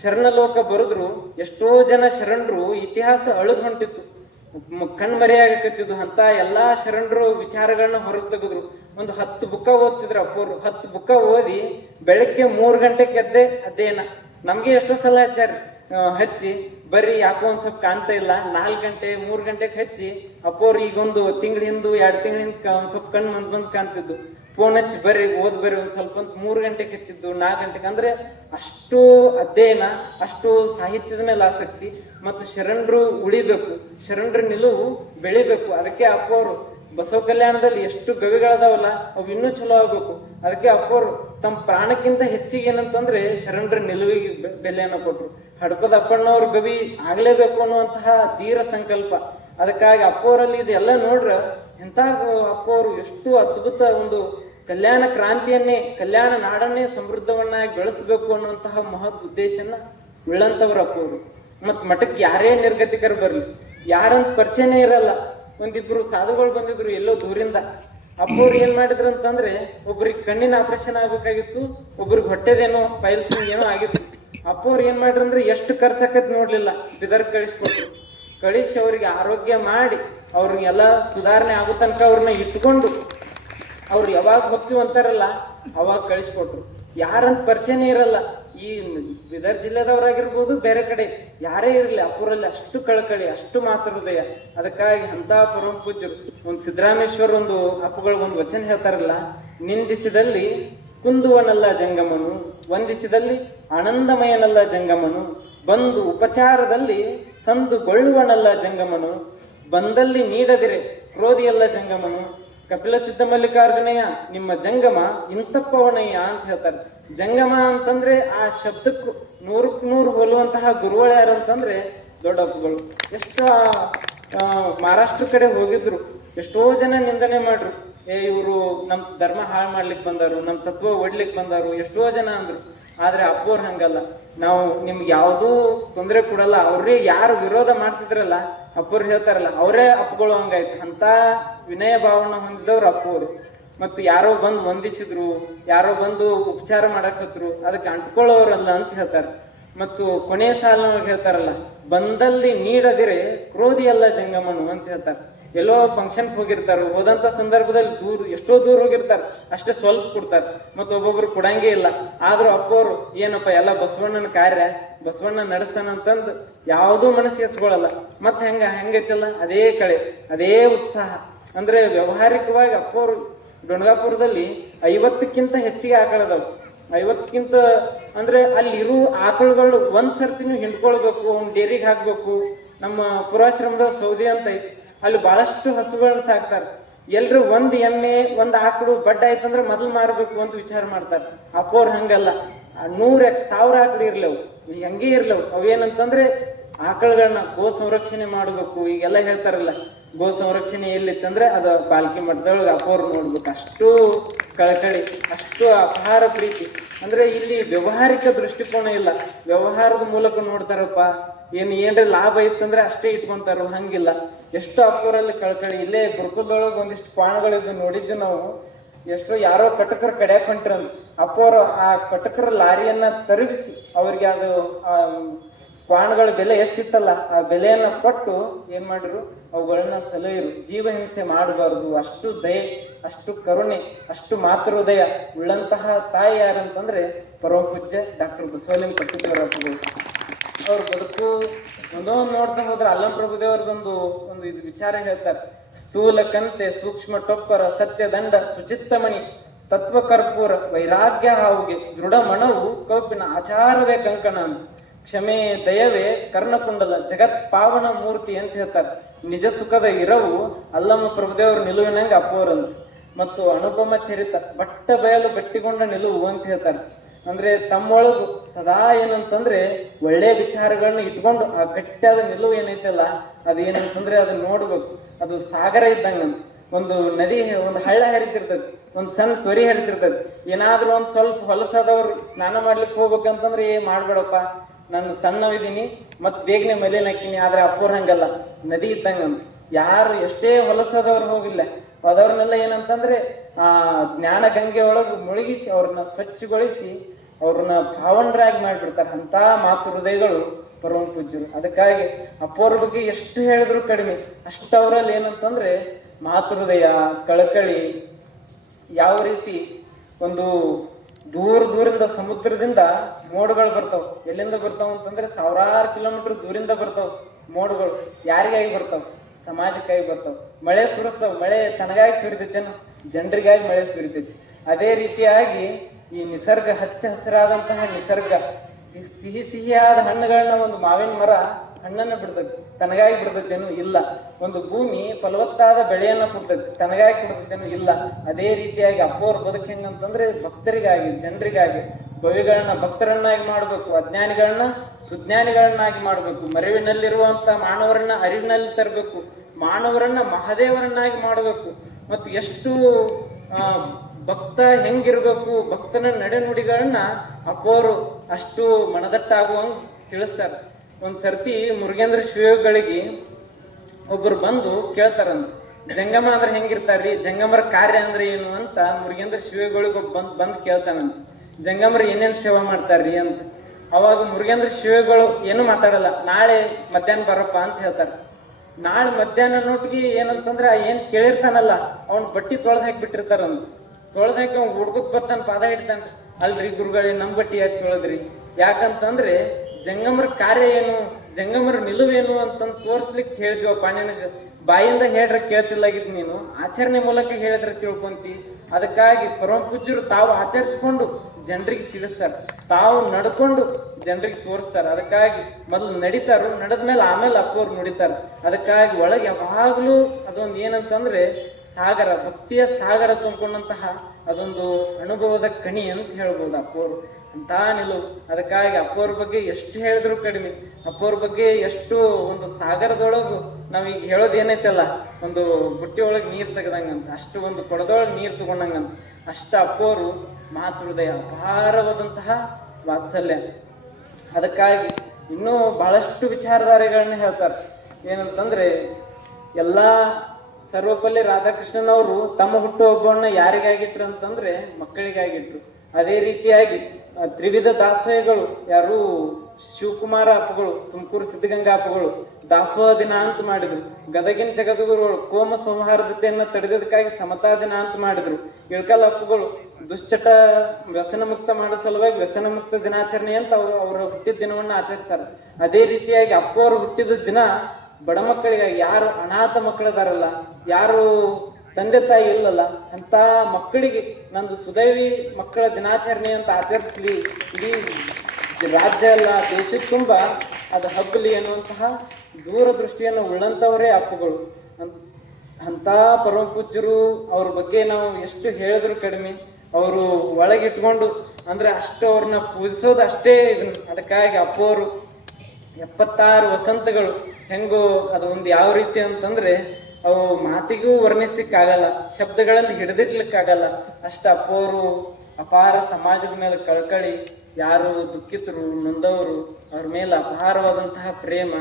ಶರಣಲೋಕ ಬರೆದ್ರು, ಎಷ್ಟೋ ಜನ ಶರಣರು ಇತಿಹಾಸ ಅಳಿದು ಹೊಂಟಿತ್ತು, ಕಣ್ಮರೆಯಾಗಕತ್ತಿದ್ದು. ಅಂತ ಎಲ್ಲಾ ಶರಣರು ವಿಚಾರಗಳನ್ನ ಹೊರಗೆ ತೆಗೆದ್ರು. ಒಂದು 10 ಬುಕ್ಕ ಓದ್ತಿದ್ರು ಅಪ್ಪೋರು. 10 ಬುಕ್ಕ ಓದಿ ಬೆಳಗ್ಗೆ 3 ಗಂಟೆಗೆ ಎದ್ದೆ ಅಧ್ಯಯನ. ನಮ್ಗೆ ಎಷ್ಟೋ ಸಲ ಹಚ್ಚಿ ಬರ್ರಿ ಯಾಕೋ ಒಂದ್ ಸ್ವಲ್ಪ ಕಾಣ್ತಾ ಇಲ್ಲ, 4 ಗಂಟೆ 3 ಗಂಟೆಗೆ ಹಚ್ಚಿ ಅಪ್ಪೋರು ಈಗೊಂದು ತಿಂಗಳ ಹಿಂದು 2 ತಿಂಗಳ ಹಿಂದ್ ಒಂದ್ ಸ್ವಲ್ಪ ಕಣ್ಣು ಬಂದ್ ಕಾಣ್ತಿದ್ದು. ಫೋನ್ ಹಚ್ಚಿ ಬರ್ರಿ ಬರ್ರಿ ಒಂದ್ ಸ್ವಲ್ಪ ಅಂತ 3 ಗಂಟೆಗೆ ಹಚ್ಚಿದ್ದು, 4 ಗಂಟೆಗೆ. ಅಂದ್ರೆ ಅಷ್ಟು ಅಧ್ಯಯನ, ಅಷ್ಟು ಸಾಹಿತ್ಯದ ಮೇಲೆ ಆಸಕ್ತಿ. ಮತ್ತು ಶರಣರು ಉಳಿಬೇಕು, ಶರಣರ ನಿಲುವು ಬೆಳಿಬೇಕು. ಅದಕ್ಕೆ ಅಪ್ಪೋರು ಬಸವ ಕಲ್ಯಾಣದಲ್ಲಿ ಎಷ್ಟು ಗವಿಗಳದಾವಲ್ಲ ಅವು ಇನ್ನೂ ಚಲೋ ಆಗ್ಬೇಕು. ಅದಕ್ಕೆ ಅಪ್ಪೋರು ತಮ್ಮ ಪ್ರಾಣಕ್ಕಿಂತ ಹೆಚ್ಚಿಗೆ ಏನಂತಂದ್ರೆ ಶರಣರ ನಿಲುವಿಗೆ ಬೆಲೆಯನ್ನು ಕೊಟ್ರು. ಹಡಪದ ಅಪ್ಪಣ್ಣವ್ರ ಗವಿ ಆಗ್ಲೇಬೇಕು ಅನ್ನುವಂತಹ ಧೀರ ಸಂಕಲ್ಪ. ಅದಕ್ಕಾಗಿ ಅಪ್ಪೋರಲ್ಲಿ ಇದೆಲ್ಲ ನೋಡ್ರ ಎಂತ ಅಪ್ಪೋರು ಎಷ್ಟು ಅದ್ಭುತ ಒಂದು ಕಲ್ಯಾಣ ಕ್ರಾಂತಿಯನ್ನೇ, ಕಲ್ಯಾಣ ನಾಡನ್ನೇ ಸಮೃದ್ಧವನ್ನಾಗಿ ಬೆಳೆಸಬೇಕು ಅನ್ನುವಂತಹ ಮಹತ್ ಉದ್ದೇಶನ ಉಳ್ಳಂತವ್ರು ಅಪ್ಪೋರು. ಮತ್ ಮಠಕ್ಕೆ ಯಾರೇ ನಿರ್ಗತಿಕರು ಬರ್ಲಿ, ಯಾರಂತ ಪರಿಚಯನೇ ಇರಲ್ಲ. ಒಂದಿಬ್ರು ಸಾಧುಗಳು ಬಂದಿದ್ರು ಎಲ್ಲೋ ದೂರಿಂದ. ಅಪ್ಪವ್ರು ಏನ್ ಮಾಡಿದ್ರು ಅಂತಂದ್ರೆ ಒಬ್ರಿಗೆ ಕಣ್ಣಿನ ಆಪರೇಷನ್ ಆಗ್ಬೇಕಾಗಿತ್ತು, ಒಬ್ರಿಗೆ ಹೊಟ್ಟೆದೇನೋ ಪೈಲ್ಸ್ ಏನೋ ಆಗಿತ್ತು. ಅಪ್ಪವ್ರು ಏನ್ ಮಾಡ್ರಿ ಅಂದ್ರೆ ಎಷ್ಟು ಖರ್ಚಾಕತ್ ನೋಡ್ಲಿಲ್ಲ, ಬಿದರ್ ಕಳಿಸ್ಕೊಟ್ರು. ಕಳಿಸಿ ಅವ್ರಿಗೆ ಆರೋಗ್ಯ ಮಾಡಿ ಅವ್ರಿಗೆಲ್ಲ ಸುಧಾರಣೆ ಆಗೋ ತನಕ ಅವ್ರನ್ನ ಇಟ್ಕೊಂಡು ಅವ್ರು ಯಾವಾಗ ಹೋಗ್ತೀವಿ ಅಂತಾರಲ್ಲ ಅವಾಗ ಕಳಿಸ್ಕೊಟ್ರು. ಯಾರಂತ ಪರಿಚಯನೇ ಇರಲ್ಲ. ಈ ಬೀದರ್ ಜಿಲ್ಲೆದವ್ರಾಗಿರ್ಬೋದು, ಬೇರೆ ಕಡೆ ಯಾರೇ ಇರಲಿ, ಅಪ್ಪರಲ್ಲಿ ಅಷ್ಟು ಕಳಕಳಿ, ಅಷ್ಟು ಮಾತೃ ಹೃದಯ. ಅದಕ್ಕಾಗಿ ಅಂತ ಪರಮ ಪೂಜ್ಯರು ಒಂದು ಸಿದ್ದರಾಮೇಶ್ವರ ಒಂದು ಅಪ್ಪಗಳು ಒಂದು ವಚನ ಹೇಳ್ತಾರಲ್ಲ, ನಿಂದಿಸಿದಲ್ಲಿ ಕುಂದುವನಲ್ಲ ಜಂಗಮನು, ವಂದಿಸಿದಲ್ಲಿ ಆನಂದಮಯನಲ್ಲ ಜಂಗಮನು, ಬಂದು ಉಪಚಾರದಲ್ಲಿ ಸಂದುಗೊಳ್ಳುವನಲ್ಲ ಜಂಗಮನು, ಬಂದಲ್ಲಿ ನೀಡದಿರೆ ಕ್ರೋಧಿಯಲ್ಲ ಜಂಗಮನು, ಕಪಿಲ ಸಿದ್ಧ ಮಲ್ಲಿಕಾರ್ಜುನಯ್ಯ ನಿಮ್ಮ ಜಂಗಮ ಇಂತಪ್ಪವನಯ್ಯ ಅಂತ ಹೇಳ್ತಾರೆ. ಜಂಗಮ ಅಂತಂದ್ರೆ ಆ ಶಬ್ದಕ್ಕೂ 100ಕ್ಕೆ 100 ಹೋಲುವಂತಹ ಗುರುಗಳು ಯಾರಂತಂದ್ರೆ ದೊಡ್ಡಪ್ಪಗಳು. ಎಷ್ಟು ಮಹಾರಾಷ್ಟ್ರ ಕಡೆ ಹೋಗಿದ್ರು, ಎಷ್ಟೋ ಜನ ನಿಂದನೆ ಮಾಡ್ರು, ಇವರು ನಮ್ ಧರ್ಮ ಹಾಳು ಮಾಡ್ಲಿಕ್ಕೆ ಬಂದಾರು, ನಮ್ ತತ್ವ ಒಡ್ಲಿಕ್ಕೆ ಬಂದಾರು, ಎಷ್ಟೋ ಜನ ಅಂದ್ರು. ಆದ್ರೆ ಅಪ್ಪೋರ್ ಹಂಗಲ್ಲ, ನಾವು ನಿಮ್ಗೆ ಯಾವುದೂ ತೊಂದರೆ ಕೊಡಲ್ಲ. ಅವ್ರಿಗೆ ಯಾರು ವಿರೋಧ ಮಾಡ್ತಿದ್ರಲ್ಲ ಅಪ್ಪೋರು ಹೇಳ್ತಾರಲ್ಲ, ಅವರೇ ಅಪ್ಪಗಳು ಹಂಗಾಯ್ತು. ಅಂತ ವಿನಯ ಭಾವನ ಹೊಂದಿದವ್ರು ಅಪ್ಪೋರು. ಮತ್ತು ಯಾರೋ ಬಂದು ವಂದಿಸಿದ್ರು, ಯಾರೋ ಬಂದು ಉಪಚಾರ ಮಾಡಕತ್ರು, ಅದಕ್ಕೆ ಅಂಟ್ಕೊಳ್ಳೋರಲ್ಲ ಅಂತ ಹೇಳ್ತಾರೆ. ಮತ್ತು ಕೊನೆಯ ಸಾಲಿನೊಳಗೆ ಹೇಳ್ತಾರಲ್ಲ, ಬಂದಲ್ಲಿ ನೀಡದಿರೆ ಕ್ರೋಧಿ ಅಲ್ಲ ಜಂಗಮನು ಅಂತ ಹೇಳ್ತಾರೆ. ಎಲ್ಲೋ ಫಂಕ್ಷನ್ ಹೋಗಿರ್ತಾರ, ಹೋದಂತ ಸಂದರ್ಭದಲ್ಲಿ ಎಷ್ಟೋ ದೂರ ಹೋಗಿರ್ತಾರ, ಅಷ್ಟೇ ಸ್ವಲ್ಪ ಕೊಡ್ತಾರೆ, ಮತ್ತು ಒಬ್ಬೊಬ್ರು ಕೊಡಂಗೇ ಇಲ್ಲ. ಆದ್ರೂ ಅಪ್ಪೋರು ಏನಪ್ಪ ಎಲ್ಲ ಬಸವಣ್ಣನ ಕಾರ್ಯ, ಬಸವಣ್ಣ ನಡೆಸ್ತಾನಂತಂದು ಯಾವುದೂ ಮನಸ್ಸಿಗೆ ಹಚ್ಕೊಳ್ಳಲ್ಲ. ಮತ್ತೆ ಹೆಂಗೈತಿಲ್ಲ ಅದೇ ಕಳೆ, ಅದೇ ಉತ್ಸಾಹ. ಅಂದ್ರೆ ವ್ಯಾವಹಾರಿಕವಾಗಿ ಅಪ್ಪೋರು ಗಣಗಾಪುರದಲ್ಲಿ 50ಕ್ಕಿಂತ ಹೆಚ್ಚಿಗೆ ಆಕಳದವು. 50ಕ್ಕಿಂತ ಅಂದ್ರೆ ಅಲ್ಲಿರು ಆಕಳುಗಳು ಒಂದ್ ಸರ್ತಿನೂ ಹಿಂಡ್ಕೊಳ್ಬೇಕು, ಅವ್ನ ಡೇರಿಗೆ ಹಾಕ್ಬೇಕು. ನಮ್ಮ ಪುರಾಶ್ರಮದ ಸೌದಿ ಅಂತ ಐತಿ, ಅಲ್ಲಿ ಬಹಳಷ್ಟು ಹಸುಗಳನ್ನ ಸಾಕ್ತಾರೆ. ಎಲ್ರು ಒಂದ್ ಎಮ್ಮೆ ಒಂದ್ ಆಕಳು ಬಡ್ಡ ಆಯ್ತಂದ್ರೆ ಮೊದಲು ಮಾರ್ಬೇಕು ಅಂತ ವಿಚಾರ ಮಾಡ್ತಾರೆ. ಅಪ್ಪೋರ್ ಹಂಗಲ್ಲ, 100,000 ಆಕಳು ಇರ್ಲವು, ಹೆಂಗೆ ಇರ್ಲವು, ಅವೇನಂತಂದ್ರೆ ಆಕಳುಗಳನ್ನ ಗೋ ಸಂರಕ್ಷಣೆ ಮಾಡಬೇಕು. ಈಗೆಲ್ಲ ಹೇಳ್ತಾರಲ್ಲ, ಗೋ ಸಂರಕ್ಷಣೆ ಎಲ್ಲಿತ್ತಂದ್ರೆ ಅದು ಪಾಲ್ಕಿ ಮಠದೊಳಗೆ ಅಪ್ಪೋರ್ ನೋಡ್ಬೇಕು. ಅಷ್ಟು ಕಳಕಳಿ, ಅಷ್ಟು ಅಪಾರ ಪ್ರೀತಿ. ಅಂದ್ರೆ ಇಲ್ಲಿ ವ್ಯವಹಾರಿಕ ದೃಷ್ಟಿಕೋನ ಇಲ್ಲ, ವ್ಯವಹಾರದ ಮೂಲಕ ನೋಡ್ತಾರಪ್ಪ. ಏನ್ರಿ ಲಾಭ ಇತ್ತಂದ್ರೆ ಅಷ್ಟೇ ಇಟ್ಕೊಂತಾರ, ಹಂಗಿಲ್ಲ. ಎಷ್ಟು ಅಪ್ಪೋರಲ್ಲಿ ಕಳ್ಕಳಿ. ಇಲ್ಲೇ ಗುರುಕುಲದೊಳಗೆ ಒಂದಿಷ್ಟು ಕ್ವಾಣಗಳಿದ್ದು ನೋಡಿದ್ದು ನಾವು. ಎಷ್ಟೋ ಯಾರೋ ಕಟಕರು ಕಡ್ಯಾಕ್ ಹೊಂಟ್ರಂತ, ಅಪ್ಪೋರು ಆ ಕಟಕರ ಲಾರಿಯನ್ನ ತರಬಿಸಿ ಅವ್ರಿಗೆ ಅದು ಕ್ವಾಣಗಳ ಬೆಲೆ ಎಷ್ಟಿತ್ತಲ್ಲ ಆ ಬೆಲೆಯನ್ನ ಕೊಟ್ಟು ಏನ್ ಮಾಡಿರು, ಅವುಗಳನ್ನ ಸಲಹಿರು. ಜೀವ ಹಿಂಸೆ ಮಾಡಬಾರ್ದು, ಅಷ್ಟು ದಯೆ, ಅಷ್ಟು ಕರುಣೆ, ಅಷ್ಟು ಮಾತೃದಯ ಉಳ್ಳಂತಹ ತಾಯಿ ಯಾರಂತಂದ್ರೆ ಪರಮ ಪೂಜ್ಯ ಡಾಕ್ಟರ್ ಬಸವಲಿಂಗ ಪಟ್ಟಿದೇವರಪ್ಪಗಳು. ಅವ್ರ ಬದುಕು ಒಂದೊಂದು ನೋಡ್ತಾ ಹೋದ್ರೆ ಅಲ್ಲಂ ಪ್ರಭುದೇವರದೊಂದು ಇದು ವಿಚಾರ ಹೇಳ್ತಾರೆ. ಸ್ಥೂಲ ಕಂತೆ ಸೂಕ್ಷ್ಮ ಟೊಪ್ಪರ ಸತ್ಯದಂಡ ಸುಚಿತ್ತಮಣಿ ತತ್ವ ಕರ್ಪೂರ ವೈರಾಗ್ಯ ಹಾವುಗೆ ದೃಢ ಮನವು ಕೌಪಿನ ಆಚಾರವೇ ಕಂಕಣ ಅಂತ. ಕ್ಷಮೆ ದಯವೇ ಕರ್ಣಕುಂಡಲ ಜಗತ್ ಪಾವನ ಮೂರ್ತಿ ಅಂತ ಹೇಳ್ತಾರೆ. ನಿಜ ಸುಖದ ಇರವು ಅಲ್ಲಮ್ಮ ಪ್ರಭುದೇವರು ನಿಲುವಿನಂಗ ಅಪ್ಪೋರಂತ. ಮತ್ತು ಅನುಪಮ ಚರಿತ ಬಟ್ಟ ಬಯಲು ಗಟ್ಟಿಗೊಂಡ ನಿಲುವು ಅಂತ ಹೇಳ್ತಾರೆ. ಅಂದ್ರೆ ತಮ್ಮೊಳಗು ಸದಾ ಏನಂತಂದ್ರೆ ಒಳ್ಳೆ ವಿಚಾರಗಳನ್ನ ಇಟ್ಕೊಂಡು ಆ ಗಟ್ಟಿಯಾದ ನಿಲುವು ಏನೈತಲ್ಲ ಅದೇನಂತಂದ್ರೆ ಅದನ್ನ ನೋಡ್ಬೇಕು. ಅದು ಸಾಗರ ಇದ್ದಂಗಂತ. ಒಂದು ನದಿ, ಒಂದು ಹಳ್ಳ ಹರಿತಿರ್ತದೆ, ಒಂದು ಸಣ್ಣ ತೊರಿ ಹರಿತಿರ್ತದೆ. ಏನಾದ್ರೂ ಒಂದ್ ಸ್ವಲ್ಪ ಹೊಲಸಾದವ್ರು ಸ್ನಾನ ಮಾಡ್ಲಿಕ್ಕೆ ಹೋಗ್ಬೇಕಂತಂದ್ರೆ ಮಾಡ್ಬೇಡಪ್ಪ, ನಾನು ಸಣ್ಣವಿದ್ದೀನಿ ಮತ್ ಬೇಗನೆ ಮಲೇನ ಹಾಕಿನಿ. ಆದ್ರೆ ಅಪ್ಪೋರ್ ಹಂಗಲ್ಲ, ನದಿ ಇದ್ದಂಗಂತ. ಯಾರು ಎಷ್ಟೇ ಹೊಲಸಾದವ್ರು ಹೋಗಿಲ್ಲ, ಅದವ್ರನ್ನೆಲ್ಲ ಏನಂತಂದ್ರೆ ಆ ಜ್ಞಾನ ಗಂಗೆ ಒಳಗೆ ಮುಳುಗಿಸಿ ಅವ್ರನ್ನ ಸ್ವಚ್ಛಗೊಳಿಸಿ ಅವ್ರನ್ನ ಭಾವನರಾಗಿ ಮಾಡಿಬಿಡ್ತಾರೆ. ಅಂತ ಮಾತು ಹೃದಯಗಳು ಪರಮ ಪೂಜ್ಯರು. ಅದಕ್ಕಾಗಿ ಅಪ್ಪೋರ ಬಗ್ಗೆ ಎಷ್ಟು ಹೇಳಿದ್ರು ಕಡಿಮೆ. ಅಷ್ಟು ಅವರಲ್ಲಿ ಏನಂತಂದ್ರೆ ಮಾತು ಹೃದಯ, ಕಳಕಳಿ. ಯಾವ ರೀತಿ ಒಂದು ದೂರದಿಂದ ಸಮುದ್ರದಿಂದ ಮೋಡಗಳು ಬರ್ತಾವ. ಎಲ್ಲಿಂದ ಬರ್ತಾವ ಅಂತಂದ್ರೆ 1000 ಕಿಲೋಮೀಟರ್ ದೂರಿಂದ ಬರ್ತಾವ ಮೋಡಗಳು. ಯಾರಿಗಾಗಿ ಬರ್ತಾವ? ಸಮಾಜಕ್ಕಾಗಿ ಬರ್ತಾವ. ಮಳೆ ಸುರಿಸ್ತಾವ. ಮಳೆ ತನಗಾಗಿ ಸುರಿತೈತೇನು? ಜನರಿಗಾಗಿ ಮಳೆ ಸುರಿತೈತಿ. ಅದೇ ರೀತಿಯಾಗಿ ಈ ನಿಸರ್ಗ, ಹಚ್ಚ ಹಸಿರಾದಂತಹ ನಿಸರ್ಗ, ಸಿಹಿಯಾದ ಹಣ್ಣುಗಳನ್ನ ಒಂದು ಮಾವಿನ ಮರ ಹಣ್ಣನ್ನ ಬಿಡ್ತೈತಿ, ತನಗಾಗಿ ಬಿಡ್ತೈತೇನು? ಇಲ್ಲ. ಒಂದು ಭೂಮಿ ಫಲವತ್ತಾದ ಬೆಳೆಯನ್ನ ಕೊಡ್ತೈತಿ, ತನಗಾಗಿ ಕೊಡ್ತೈತೇನು? ಇಲ್ಲ. ಅದೇ ರೀತಿಯಾಗಿ ಅಪ್ಪೋರ್ ಬದುಕು ಹೆಂಗಂತಂದ್ರೆ ಭಕ್ತರಿಗಾಗಿ, ಜನರಿಗಾಗಿ. ಕವಿಗಳನ್ನ ಭಕ್ತರನ್ನಾಗಿ ಮಾಡ್ಬೇಕು, ಅಜ್ಞಾನಿಗಳನ್ನ ಸುಜ್ಞಾನಿಗಳನ್ನಾಗಿ ಮಾಡ್ಬೇಕು, ಮರೆವಿನಲ್ಲಿರುವಂತ ಮಾನವರನ್ನ ಅರಿವಿನಲ್ಲಿ ತರಬೇಕು, ಮಾನವರನ್ನ ಮಹಾದೇವರನ್ನಾಗಿ ಮಾಡಬೇಕು. ಮತ್ತು ಎಷ್ಟು ಭಕ್ತ ಹೆಂಗಿರ್ಬೇಕು, ಭಕ್ತನ ನಡೆನುಡಿಗಳನ್ನ ಅಪ್ಪೋರು ಅಷ್ಟು ಮನದಟ್ಟಾಗುವಂಗ್ ತಿಳಿಸ್ತಾರೆ. ಒಂದ್ ಸರ್ತಿ ಮುರುಗೇಂದ್ರ ಶಿವಗಳಿಗೆ ಒಬ್ರು ಬಂದು ಕೇಳ್ತಾರಂತ, ಜಂಗಮ ಅಂದ್ರೆ ಹೆಂಗಿರ್ತಾರ್ರಿ, ಜಂಗಮರ ಕಾರ್ಯ ಅಂದ್ರೆ ಏನು ಅಂತ ಮುರುಗೇಂದ್ರ ಶಿವಗಳಿಗೆ ಬಂದು ಕೇಳ್ತಾನಂತ. ಜಂಗಮರು ಏನೇನ್ ಸೇವಾ ಮಾಡ್ತಾರ್ರಿ ಅಂತ. ಅವಾಗ ಮುರುಗೇಂದ್ರ ಶಿವಗಳು ಏನು ಮಾತಾಡಲ್ಲ. ನಾಳೆ ಮಧ್ಯಾಹ್ನ ಬರಪ್ಪ ಅಂತ ಹೇಳ್ತಾರೆ. ನಾಳೆ ಮಧ್ಯಾಹ್ನ ನೋಟಿಗೆ ಏನಂತಂದ್ರೆ ಏನ್ ಕೇಳಿರ್ತಾನಲ್ಲ ಅವ್ನ ಬಟ್ಟಿ ತೊಳೆದು ಹಾಕಿಬಿಟ್ಟಿರ್ತಾರಂತ. ತೊಳೆದು ಹಾಕಿ ಅವ್ನು ಹುಡ್ಕುತ್ ಬರ್ತಾನೆ, ಪಾದ ಹಿಡ್ತಾನೆ. ಅಲ್ರಿ ಗುರುಗಳೇ, ನಮ್ ಬಟ್ಟಿ ಯಾಕೆ ತೊಳೆದ್ರಿ? ಯಾಕಂತಂದ್ರೆ ಜಂಗಮರ ಕಾರ್ಯ ಏನು, ಜಂಗಮರ ನಿಲುವೇನು ಅಂತಂದು ತೋರ್ಸ್ಲಿಕ್ಕೆ ಹೇಳಿದ್ವಪ್ಪ. ನಿನಗೆ ಬಾಯಿಂದ ಹೇಳ್ರೆ ಕೇಳ್ತಿಲ್ಲಾಗಿದ್, ನೀನು ಆಚರಣೆ ಮೂಲಕ ಹೇಳಿದ್ರೆ ತಿಳ್ಕೊಂತಿ. ಅದಕ್ಕಾಗಿ ಪರಮ ಪೂಜ್ಯರು ತಾವು ಆಚರಿಸ್ಕೊಂಡು ಜನರಿಗೆ ತಿಳಿಸ್ತಾರೆ, ತಾವು ನಡ್ಕೊಂಡು ಜನರಿಗೆ ತೋರಿಸ್ತಾರೆ. ಅದಕ್ಕಾಗಿ ಮೊದಲು ನಡೀತಾರು, ನಡೆದ್ಮೇಲೆ ಆಮೇಲೆ ಅಪ್ಪೋರು ನುಡಿತಾರ. ಅದಕ್ಕಾಗಿ ಒಳಗೆ ಯಾವಾಗ್ಲೂ ಅದೊಂದು ಏನಂತಂದ್ರೆ ಸಾಗರ, ಭಕ್ತಿಯ ಸಾಗರ ತುಂಬಿಕೊಂಡಂತಹ ಅದೊಂದು ಅನುಭವದ ಕಣಿ ಅಂತ ಹೇಳ್ಬೋದು ಅಪ್ಪೋರು. ಅಂತ ನಿಲುವು. ಅದಕ್ಕಾಗಿ ಅಪ್ಪೋರ ಬಗ್ಗೆ ಎಷ್ಟು ಹೇಳಿದ್ರು ಕಡಿಮೆ. ಅಪ್ಪೋರ ಬಗ್ಗೆ ಎಷ್ಟು ಒಂದು ಸಾಗರದೊಳಗು ನಾವೀಗ ಹೇಳೋದು ಏನೈತಲ್ಲ, ಒಂದು ಬುಟ್ಟಿ ಒಳಗೆ ನೀರು ತೆಗೆದಂಗಂತ, ಅಷ್ಟು ಒಂದು ಕೊಡದೊಳಗೆ ನೀರು ತಗೊಂಡಂಗಂತ. ಅಷ್ಟ ಅಪ್ಪೋರು ಮಾತೃ ಹೃದಯ, ಅಪಾರವಾದಂತಹ ವಾತ್ಸಲ್ಯ. ಅದಕ್ಕಾಗಿ ಇನ್ನೂ ಬಹಳಷ್ಟು ವಿಚಾರಧಾರೆಗಳನ್ನ ಹೇಳ್ತಾರೆ. ಏನಂತಂದ್ರೆ ಎಲ್ಲ ಸರ್ವಪಲ್ಲಿ ರಾಧಾಕೃಷ್ಣನವರು ತಮ್ಮ ಹುಟ್ಟುಹಬ್ಬವನ್ನ ಯಾರಿಗಾಗಿಟ್ರು ಅಂತಂದ್ರೆ ಮಕ್ಕಳಿಗಾಗಿಟ್ರು. ಅದೇ ರೀತಿಯಾಗಿ ತ್ರಿವಿಧ ದಾಸೋಹಗಳು ಯಾರು ಶಿವಕುಮಾರ ಅಪ್ಪಗಳು, ತುಮಕೂರು ಸಿದ್ಧಗಂಗಾ ಅಪ್ಪಗಳು ದಾಸೋಹ ದಿನ ಅಂತ ಮಾಡಿದ್ರು. ಗದಗಿನ ಜಗದ್ಗುರುಗಳು ಕೋಮ ಸೌಹಾರ್ದತೆಯನ್ನ ತಡೆದಕ್ಕಾಗಿ ಸಮತಾ ದಿನ ಅಂತ ಮಾಡಿದ್ರು. ಇಳಕಲ್ ಅಪ್ಪಗಳು ದುಶ್ಚಟ ವ್ಯಸನ ಮುಕ್ತ ಮಾಡೋ ಸಲುವಾಗಿ ವ್ಯಸನ ಮುಕ್ತ ದಿನಾಚರಣೆ ಅಂತ ಅವರ ಹುಟ್ಟಿದ ದಿನವನ್ನ ಆಚರಿಸ್ತಾರೆ. ಅದೇ ರೀತಿಯಾಗಿ ಅಪ್ಪ ಅವರು ಹುಟ್ಟಿದ ದಿನ ಬಡ ಮಕ್ಕಳಿಗಾಗಿ, ಯಾರು ಅನಾಥ ಮಕ್ಕಳಿದಾರಲ್ಲ, ಯಾರು ತಂದೆ ತಾಯಿ ಇಲ್ಲಲ್ಲ ಅಂತ ಮಕ್ಕಳಿಗೆ ನಂದು ಸುದೈವಿ ಮಕ್ಕಳ ದಿನಾಚರಣೆ ಅಂತ ಆಚರಿಸ್ಲಿ, ಇಡೀ ರಾಜ್ಯ ಅಲ್ಲ ದೇಶದ ತುಂಬ ಅದು ಹಬ್ಬಲಿ ಅನ್ನುವಂತಹ ದೂರದೃಷ್ಟಿಯನ್ನು ಉಳ್ಳಂಥವರೇ ಅಪ್ಪಗಳು. ಅಂತ ಪರಮ ಪೂಜ್ಯರು ಅವ್ರ ಬಗ್ಗೆ ನಾವು ಎಷ್ಟು ಹೇಳಿದ್ರು ಕಡಿಮೆ. ಅವರು ಒಳಗಿಟ್ಕೊಂಡು ಅಂದ್ರೆ ಅಷ್ಟು ಅವ್ರನ್ನ ಪೂಜಿಸೋದು ಅಷ್ಟೇ ಇದನ್ನ. ಅದಕ್ಕಾಗಿ ಅಪ್ಪವರು 76 ವಸಂತಗಳು ಹೆಂಗೋ ಅದು ಒಂದು ಯಾವ ರೀತಿ ಅಂತಂದ್ರೆ ಅವು ಮಾತಿಗೂ ವರ್ಣಿಸ್ಲಿಕ್ಕಾಗಲ್ಲ, ಶಬ್ದಗಳನ್ನು ಹಿಡಿದಿಡ್ಲಿಕ್ಕಾಗಲ್ಲ. ಅಷ್ಟ ಅಪ್ಪವರು ಅಪಾರ ಸಮಾಜದ ಮೇಲೆ ಕಳಕಳಿ, ಯಾರು ದುಃಖಿತರು ನೊಂದವರು ಅವ್ರ ಮೇಲೆ ಅಪಾರವಾದಂತಹ ಪ್ರೇಮ.